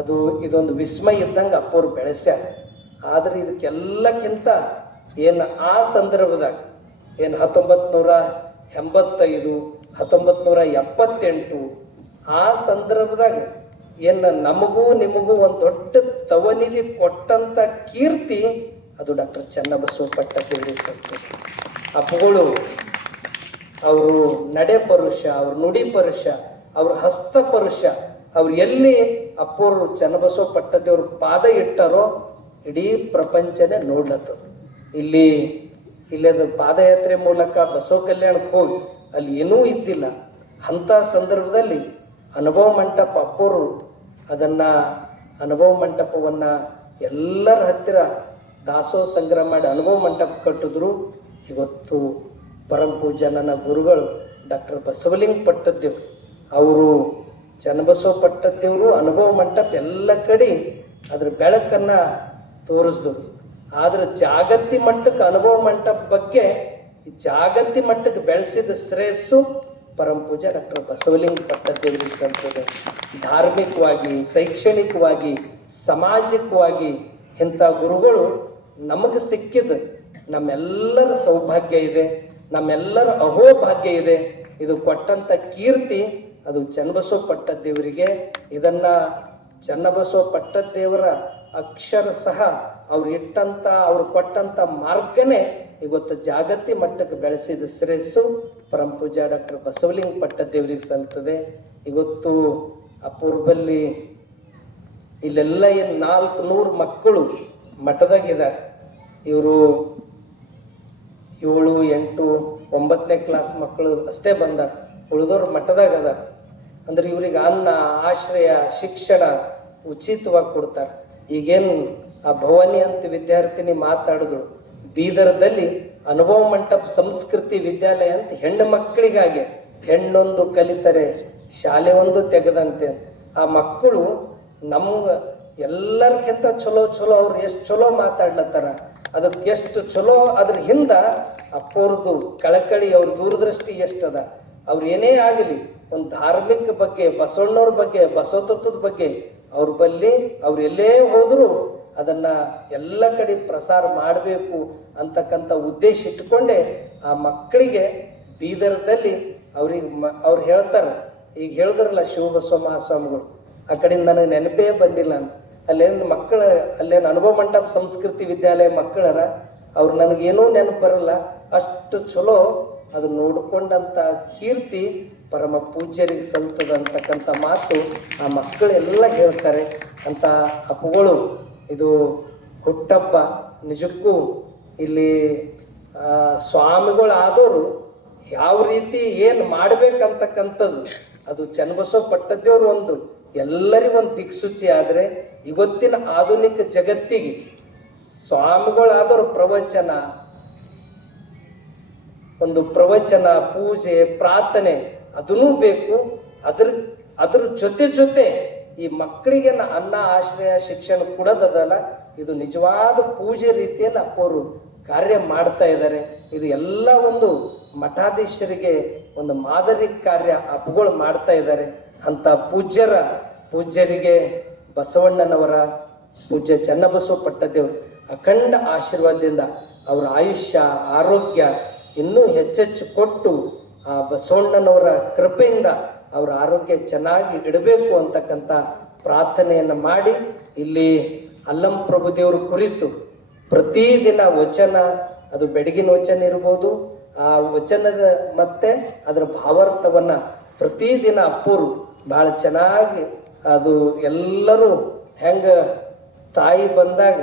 ಅದು ಇದೊಂದು ವಿಸ್ಮಯ ಇದ್ದಂಗೆ ಅಪ್ಪೋರು ಬೆಳೆಸ್ಯಾರ. ಆದ್ರೆ ಇದಕ್ಕೆಲ್ಲಕ್ಕಿಂತ ಏನು ಆ ಸಂದರ್ಭದಾಗ ಏನು 1985 1978 ಆ ಸಂದರ್ಭದಾಗ ಏನು ನಮಗೂ ನಿಮಗೂ ಒಂದು ದೊಡ್ಡ ತವನಿಧಿ ಕೊಟ್ಟಂತ ಕೀರ್ತಿ ಅದು ಡಾಕ್ಟರ್ ಚನ್ನಬಸವ ಪಟ್ಟದೇವರ ಸಂಸ್ಥೆ. ಅಪ್ಪಗಳು ಅವರು ನಡೆ ಪರುಷ, ಅವ್ರ ನುಡಿ ಪರುಷ, ಅವ್ರ ಹಸ್ತ ಪರುಷ, ಅವ್ರು ಎಲ್ಲಿ ಅಪ್ಪೋರು ಚನ್ನಬಸವ ಪಟ್ಟದೇವ್ರ ಪಾದ ಇಟ್ಟಾರೋ ಇಡೀ ಪ್ರಪಂಚನೇ ನೋಡ್ಲತ್ತದ. ಇಲ್ಲದ ಪಾದಯಾತ್ರೆ ಮೂಲಕ ಬಸವ ಕಲ್ಯಾಣಕ್ಕೆ ಹೋಗಿ ಅಲ್ಲಿ ಏನೂ ಇದ್ದಿಲ್ಲ. ಅಂಥ ಸಂದರ್ಭದಲ್ಲಿ ಅನುಭವ ಮಂಟಪ ಅಪ್ಪೋರು ಅದನ್ನ ಅನುಭವ ಮಂಟಪವನ್ನ ಎಲ್ಲರ ಹತ್ತಿರ ದಾಸೋಹ ಸಂಗ್ರಹ ಮಾಡಿ ಅನುಭವ ಮಂಟಪ ಕಟ್ಟಿದ್ರು. ಇವತ್ತು ಪರಮ ಪೂಜ್ಯ ನನ್ನ ಗುರುಗಳು ಡಾಕ್ಟರ್ ಬಸವಲಿಂಗ ಪಟ್ಟದೇವ್ರು ಅವರು ಚನ್ನಬಸವ ಪಟ್ಟದೇವರು ಅನುಭವ ಮಂಟಪ ಎಲ್ಲ ಕಡೆ ಅದ್ರ ಬೆಳಕನ್ನ ತೋರಿಸಿದ್ರು. ಆದ್ರೆ ಜಾಗತಿ ಮಟ್ಟಕ್ಕೆ ಅನುಭವ ಮಂಟಪ ಬಗ್ಗೆ ಜಾಗತಿ ಮಟ್ಟಕ್ಕೆ ಬೆಳೆಸಿದ ಶ್ರೇಯಸ್ಸು ಪರಮ ಪೂಜ್ಯ ಡಾಕ್ಟರ್ ಬಸವಲಿಂಗ ಪಟ್ಟದೇವರಿಗೆ ಸಲ್ತದೆ. ಧಾರ್ಮಿಕವಾಗಿ, ಶೈಕ್ಷಣಿಕವಾಗಿ, ಸಾಮಾಜಿಕವಾಗಿ ಇಂಥ ಗುರುಗಳು ನಮಗೆ ಸಿಕ್ಕಿದ ನಮ್ಮೆಲ್ಲರ ಸೌಭಾಗ್ಯ ಇದೆ, ನಮ್ಮೆಲ್ಲರ ಅಹೋಭಾಗ್ಯ ಇದೆ. ಇದು ಕೊಟ್ಟಂತ ಕೀರ್ತಿ ಅದು ಚನ್ನಬಸವ ಪಟ್ಟದೇವರಿಗೆ. ಇದನ್ನ ಚನ್ನಬಸವ ಪಟ್ಟದೇವರ ಅಕ್ಷರ ಸಹ ಅವ್ರು ಕೊಟ್ಟಂತ ಮಾರ್ಗನೇ ಇವತ್ತು ಜಾಗತಿ ಮಟ್ಟಕ್ಕೆ ಬೆಳೆಸಿದ ಶ್ರೇಯಸ್ಸು ಪರಮ ಪೂಜ್ಯ ಡಾಕ್ಟರ್ ಬಸವಲಿಂಗ ಪಟ್ಟದೇವರಿಗೆ ಸಲ್ತದೆ. ಇವತ್ತು ಅಪೂರ್ವಲ್ಲಿ ಇಲ್ಲೆಲ್ಲ 400 ಮಕ್ಕಳು ಮಠದಾಗಿದ್ದಾರೆ. ಇವರು 7, 8, 9ನೇ ಕ್ಲಾಸ್ ಮಕ್ಕಳು ಅಷ್ಟೇ ಬಂದಾರ, ಉಳಿದವ್ರು ಮಠದಾಗ ಅದಾರ. ಅಂದ್ರೆ ಇವ್ರಿಗೆ ಅನ್ನ, ಆಶ್ರಯ, ಶಿಕ್ಷಣ ಉಚಿತವಾಗಿ ಕೊಡ್ತಾರೆ. ಈಗೇನು ಆ ಭವಾನಿ ಅಂತ ವಿದ್ಯಾರ್ಥಿನಿ ಮಾತಾಡಿದ್ರು, ಬೀದರದಲ್ಲಿ ಅನುಭವ ಮಂಟಪ ಸಂಸ್ಕೃತಿ ವಿದ್ಯಾಲಯ ಅಂತ ಹೆಣ್ಣು ಮಕ್ಕಳಿಗಾಗಿ ಹೆಣ್ಣೊಂದು ಕಲಿತರೆ ಶಾಲೆ ಒಂದು ತೆಗೆದಂತೆ. ಆ ಮಕ್ಕಳು ನಮ್ಗೆ ಎಲ್ಲರಿಗಿಂತ ಚಲೋ ಅವ್ರು ಎಷ್ಟು ಚಲೋ ಮಾತಾಡ್ಲತ್ತಾರ, ಅದಕ್ಕೆ ಎಷ್ಟು ಚಲೋ ಅದ್ರ ಹಿಂದ ಅಪ್ಪೋರ್ದು ಕಳಕಳಿ, ಅವ್ರ ದೂರದೃಷ್ಟಿ ಎಷ್ಟದ. ಅವ್ರು ಏನೇ ಆಗಲಿ ಒಂದು ಧಾರ್ಮಿಕ ಬಗ್ಗೆ, ಬಸವಣ್ಣವ್ರ ಬಗ್ಗೆ, ಬಸವ ತತ್ವದ ಬಗ್ಗೆ ಅವ್ರ ಬಲ್ಲಿ ಅವ್ರು ಎಲ್ಲೇ ಹೋದ್ರು ಅದನ್ನ ಎಲ್ಲ ಕಡೆ ಪ್ರಸಾರ ಮಾಡಬೇಕು ಅಂತಕ್ಕಂಥ ಉದ್ದೇಶ ಇಟ್ಕೊಂಡೆ ಆ ಮಕ್ಕಳಿಗೆ ಬೀದರದಲ್ಲಿ ಅವ್ರು ಹೇಳ್ತಾರೆ. ಈಗ ಹೇಳಿದ್ರಲ್ಲ ಶಿವಬಸವ ಮಹಾಸ್ವಾಮಿಗಳು, ಆ ಕಡೆಯಿಂದ ನನಗೆ ನೆನಪೇ ಬಂದಿಲ್ಲ ಅಂತ. ಅಲ್ಲೇನು ಅನುಭವ ಮಂಟಪ ಸಂಸ್ಕೃತಿ ವಿದ್ಯಾಲಯ ಮಕ್ಕಳರ ಅವ್ರು ನನಗೇನೂ ನೆನಪು ಬರಲ್ಲ, ಅಷ್ಟು ಚಲೋ ಅದು ನೋಡ್ಕೊಂಡಂತ ಕೀರ್ತಿ ಪರಮ ಪೂಜ್ಯರಿಗೆ ಸಲ್ತದ ಅಂತಕ್ಕಂಥ ಮಾತು ಆ ಮಕ್ಕಳೆಲ್ಲ ಹೇಳ್ತಾರೆ ಅಂತ ಅಪ್ಪುಗಳು. ಇದು ಹುಟ್ಟಬ್ಬ. ನಿಜಕ್ಕೂ ಇಲ್ಲಿ ಸ್ವಾಮಿಗಳು ಆದವರು ಯಾವ ರೀತಿ ಏನು ಮಾಡ್ಬೇಕಂತಕ್ಕಂಥದ್ದು ಅದು ಚನ್ನಬಸವ ಪಟ್ಟದೇವ್ರು ಒಂದು ಎಲ್ಲರಿಗೊಂದು ದಿಕ್ಸೂಚಿ. ಆದರೆ ಇವತ್ತಿನ ಆಧುನಿಕ ಜಗತ್ತಿಗೆ ಸ್ವಾಮಿಗಳಾದವರು ಪ್ರವಚನ, ಪೂಜೆ, ಪ್ರಾರ್ಥನೆ ಅದನ್ನೂ ಬೇಕು. ಅದ್ರ ಜೊತೆ ಈ ಮಕ್ಕಳಿಗೆ ಅನ್ನ, ಆಶ್ರಯ, ಶಿಕ್ಷಣ ಕೊಡೋದಲ್ಲ, ಇದು ನಿಜವಾದ ಪೂಜೆ ರೀತಿಯಲ್ಲಿ ಅಪ್ಪವರು ಕಾರ್ಯ ಮಾಡ್ತಾ ಇದ್ದಾರೆ. ಇದು ಎಲ್ಲ ಒಂದು ಮಠಾಧೀಶರಿಗೆ ಒಂದು ಮಾದರಿ ಕಾರ್ಯ ಅಪ್ಪಗಳು ಮಾಡ್ತಾ ಇದ್ದಾರೆ. ಅಂತ ಪೂಜ್ಯರಿಗೆ ಬಸವಣ್ಣನವರ ಪೂಜ್ಯ ಚನ್ನಬಸವ ಪಟ್ಟದೇವರು ಅಖಂಡ ಆಶೀರ್ವಾದದಿಂದ ಅವರ ಆಯುಷ್ಯ, ಆರೋಗ್ಯ ಇನ್ನೂ ಹೆಚ್ಚೆಚ್ಚು ಕೊಟ್ಟು ಆ ಬಸವಣ್ಣನವರ ಕೃಪೆಯಿಂದ ಅವರ ಆರೋಗ್ಯ ಚೆನ್ನಾಗಿ ಇಡಬೇಕು ಅಂತಕ್ಕಂಥ ಪ್ರಾರ್ಥನೆಯನ್ನು ಮಾಡಿ, ಇಲ್ಲಿ ಅಲ್ಲಂ ಪ್ರಭುದೇವರ ಕುರಿತು ಪ್ರತಿದಿನ ವಚನ, ಅದು ಬೆಳಗಿನ ವಚನ ಇರ್ಬೋದು, ಆ ವಚನದ ಮತ್ತೆ ಅದರ ಭಾವಾರ್ಥವನ್ನ ಪ್ರತಿದಿನ ಅಪ್ಪರು ಭಾಳ ಚೆನ್ನಾಗಿ ಅದು ಎಲ್ಲರೂ ಹೆಂಗ ತಾಯಿ ಬಂದಾಗ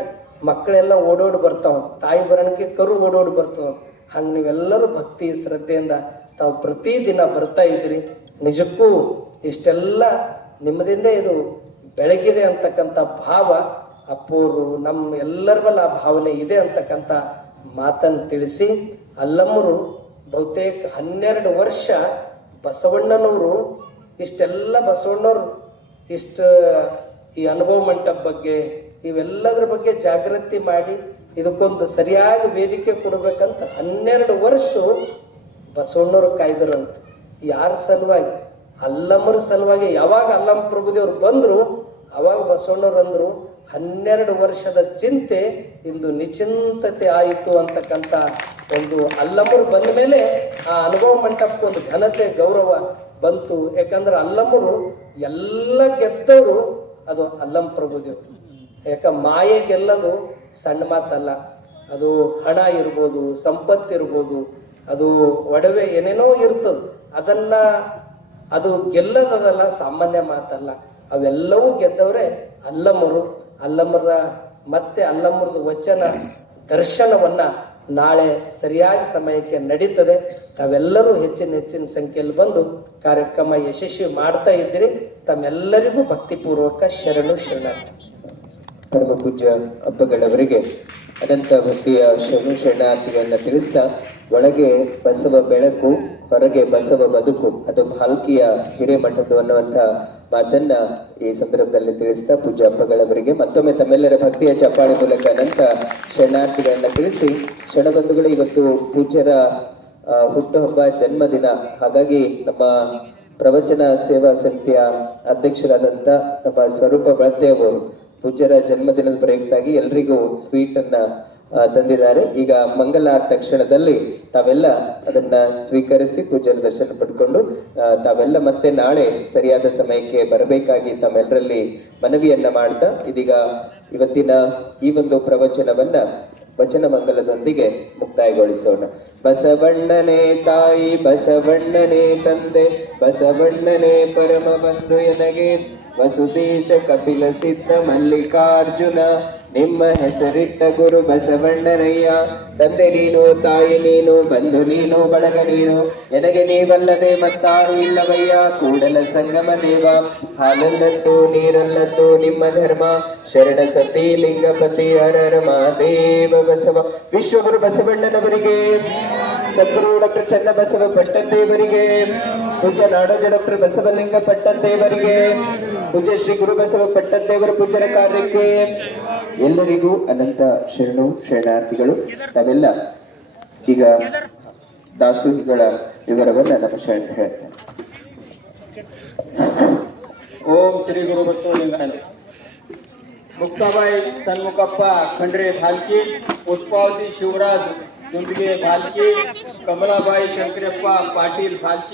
ಮಕ್ಕಳೆಲ್ಲ ಓಡೋಡಿ ಬರ್ತಾವ, ತಾಯಿ ಬರಣಕ್ಕೆ ಕರು ಓಡೋಡಿ ಬರ್ತಾವ, ಹಂಗೆ ನೀವೆಲ್ಲರೂ ಭಕ್ತಿ ಶ್ರದ್ಧೆಯಿಂದ ತಾವು ಪ್ರತಿದಿನ ಬರ್ತಾ ಇದ್ರಿ. ನಿಜಕ್ಕೂ ಇಷ್ಟೆಲ್ಲ ನಿಮ್ಮದಿಂದ ಇದು ಬೆಳಗಿದೆ ಅಂತಕ್ಕಂಥ ಭಾವ ಅಪ್ಪೋರು ನಮ್ಮ ಎಲ್ಲರ ಮೇಲೆ ಆ ಭಾವನೆ ಇದೆ ಅಂತಕ್ಕಂಥ ಮಾತನ್ನು ತಿಳಿಸಿ, ಅಲ್ಲಮ್ಮರು ಬಹುತೇಕ 12 ವರ್ಷ ಬಸವಣ್ಣನವರು ಬಸವಣ್ಣವ್ರು ಈ ಅನುಭವ ಮಂಟಪ ಬಗ್ಗೆ ಇವೆಲ್ಲದ್ರ ಬಗ್ಗೆ ಜಾಗೃತಿ ಮಾಡಿ ಇದಕ್ಕೊಂದು ಸರಿಯಾಗಿ ವೇದಿಕೆ ಕೊಡ್ಬೇಕಂತ 12 ವರ್ಷ ಬಸವಣ್ಣವ್ರು ಕಾಯ್ದರಂತ. ಯಾರ ಸಲುವಾಗಿ? ಅಲ್ಲಮ್ಮರ ಸಲುವಾಗಿ. ಯಾವಾಗ ಅಲ್ಲಮ್ಮ ಪ್ರಭುದೇವ್ರು ಬಂದ್ರು ಅವಾಗ ಬಸವಣ್ಣವ್ರು ಅಂದ್ರು 12 ವರ್ಷದ ಚಿಂತೆ ಇಂದು ನಿಚಿಂತತೆ ಆಯಿತು ಅಂತಕ್ಕಂಥ ಒಂದು ಅಲ್ಲಮ್ಮರು ಬಂದ ಮೇಲೆ ಆ ಅನುಭವ ಮಂಟಪಕ್ಕೆ ಒಂದು ಘನತೆ, ಗೌರವ ಬಂತು. ಯಾಕಂದ್ರೆ ಅಲ್ಲಮ್ಮರು ಎಲ್ಲ ಗೆದ್ದವರು ಅದು ಅಲ್ಲಮ್ಮ ಪ್ರಭುದೇವ್ರು. ಯಾಕ ಮಾಯೆ ಗೆಲ್ಲದು ಸಣ್ಣ ಮಾತಲ್ಲ. ಅದು ಹಣ ಇರ್ಬೋದು, ಸಂಪತ್ತಿರ್ಬೋದು, ಅದು ಒಡವೆ ಏನೇನೋ ಇರ್ತದ, ಅದನ್ನ ಅದು ಗೆಲ್ಲದಲ್ಲ ಸಾಮಾನ್ಯ ಮಾತಲ್ಲ. ಅವೆಲ್ಲವೂ ಗೆದ್ದವ್ರೆ ಅಲ್ಲಮರು. ಮತ್ತೆ ಅಲ್ಲಮರದ ವಚನ ದರ್ಶನವನ್ನ ನಾಳೆ ಸರಿಯಾಗಿ ಸಮಯಕ್ಕೆ ನಡೀತದೆ. ತಾವೆಲ್ಲರೂ ಹೆಚ್ಚಿನ ಸಂಖ್ಯೆಯಲ್ಲಿ ಬಂದು ಕಾರ್ಯಕ್ರಮ ಯಶಸ್ವಿ ಮಾಡ್ತಾ ಇದ್ದೀರಿ. ತಮ್ಮೆಲ್ಲರಿಗೂ ಭಕ್ತಿಪೂರ್ವಕ ಶರಣು ಶರಣಾರ್ಥಿ. ಪರಮ ಪೂಜ್ಯ ಅಪ್ಪಗಳವರಿಗೆ ಅನಂತ ಭಕ್ತಿಯ ಶರಣು ಶರಣಾರ್ಥಿಗಳನ್ನ ತಿಳಿಸ್ತಾ, ಒಳಗೆ ಬಸವ ಬೆಳಕು, ಹೊರಗೆ ಬಸವ ಬದುಕು, ಅದು ಭಾಲ್ಕಿಯ ಹಿರೇಮಠದ್ದು ಅನ್ನುವಂಥ ಮಾತನ್ನ ಈ ಸಂದರ್ಭದಲ್ಲಿ ತಿಳಿಸ್ತಾ ಪೂಜ್ಯ ಅಪ್ಪಗಳವರಿಗೆ ಮತ್ತೊಮ್ಮೆ ತಮ್ಮೆಲ್ಲರ ಭಕ್ತಿಯ ಚಪ್ಪಾಳೆ ಮೂಲಕ ಅನಂತ ಶರಣಾರ್ಥಿಗಳನ್ನ ತಿಳಿಸಿ, ಶರಣಬಂಧುಗಳು, ಇವತ್ತು ಪೂಜ್ಯರ ಹುಟ್ಟುಹಬ್ಬ ಜನ್ಮದಿನ. ಹಾಗಾಗಿ ನಮ್ಮ ಪ್ರವಚನ ಸೇವಾ ಸಮಿತಿಯ ಅಧ್ಯಕ್ಷರಾದಂಥ ನಮ್ಮ ಸ್ವರೂಪ ಬಳತೆಯವರು ಪೂಜ್ಯರ ಜನ್ಮದಿನದ ಪ್ರಯುಕ್ತಾಗಿ ಎಲ್ರಿಗೂ ಸ್ವೀಟ್ ಅನ್ನ ತಂದಿದ್ದಾರೆ. ಈಗ ಮಂಗಲ ತಕ್ಷಣದಲ್ಲಿ ತಾವೆಲ್ಲ ಅದನ್ನ ಸ್ವೀಕರಿಸಿ ಪೂಜ್ಯರ ದರ್ಶನ ಪಡ್ಕೊಂಡು ತಾವೆಲ್ಲ ಮತ್ತೆ ನಾಳೆ ಸರಿಯಾದ ಸಮಯಕ್ಕೆ ಬರಬೇಕಾಗಿ ತಮ್ಮೆಲ್ಲರಲ್ಲಿ ಮನವಿಯನ್ನ ಮಾಡ್ತಾ, ಇದೀಗ ಇವತ್ತಿನ ಈ ಒಂದು ಪ್ರವಚನವನ್ನ ವಚನ ಮಂಗಲದೊಂದಿಗೆ ಮುಕ್ತಾಯಗೊಳಿಸೋಣ. ಬಸವಣ್ಣನೇ ತಾಯಿ, ಬಸವಣ್ಣನೇ ತಂದೆ, ಬಸವಣ್ಣನೇ ಪರಮ ಬಂಧು ಎನಗೆ, ವಸುದೇಶ ಕಪಿಲ ಸಿದ್ಧ ಮಲ್ಲಿಕಾರ್ಜುನ, ನಿಮ್ಮ ಹೆಸರಿಟ್ಟ ಗುರು ಬಸವಣ್ಣನಯ್ಯ. ತಂದೆ ನೀನು, ತಾಯಿ ನೀನು, ಬಂಧು ನೀನು, ಬಳಗ ನೀನು, ಎನಗೆ ನೀವಲ್ಲದೆ ಮತ್ತಾರು ಇಲ್ಲವಯ್ಯ. ಕೂಡಲ ಸಂಗಮ ದೇವ, ಹಾಲಲ್ಲದ್ದು ನೀರಲ್ಲದ್ದು ನಿಮ್ಮ ಧರ್ಮ, ಶರಣ ಸತಿ ಲಿಂಗಪತಿ ಹರರ ಮಹಾದೇವ ಬಸವ. ವಿಶ್ವಗುರು ಬಸವಣ್ಣನವರಿಗೆ, ಸದ್ಗುರು ಡಾಕ್ಟರ್ ಚನ್ನ ಬಸವ ಪಟ್ಟದ್ದೇವರಿಗೆ, ಪೂಜ್ಯ ನಾಡೋಜ ಡಾಕ್ಟರ್ ಬಸವಲಿಂಗ ಪಟ್ಟದ್ದೇವರಿಗೆ, ಪೂಜ್ಯ ಶ್ರೀ ಗುರು ಬಸವ ಪಟ್ಟದ್ದೇವರ ಪೂಜ್ಯರ ಕಾರ್ಯಕ್ಕೆ ಎಲ್ಲರಿಗೂ ಅನಂತ ಶರಣು ಶರಣಾರ್ಥಿಗಳು. ತಾವೆಲ್ಲ ಈಗ ದಾಸೋಹಿಗಳ ವಿವರವನ್ನ ನಮ್ಮ ಶರಣ ಹೇಳ್ತಾರೆ. ಓಂ ಶ್ರೀ ಗುರು ಬಸವಲಿಂಗಾಯ. ಮುಕ್ತಾಬಾಯಿ ಸನ್ಮುಖಪ್ಪ ಖಂಡ್ರೆ ಭಾಲ್ಕಿ, ಪುಷ್ಪಾವತಿ ಶಿವರಾಜ್ ದುಂದಿಗೆ ಭಾಲ್ಕಿ, ಕಮಲಾಬಾಯಿ ಶಂಕರಪ್ಪ ಪಾಟೀಲ್ ಭಾಲ್ಕಿ.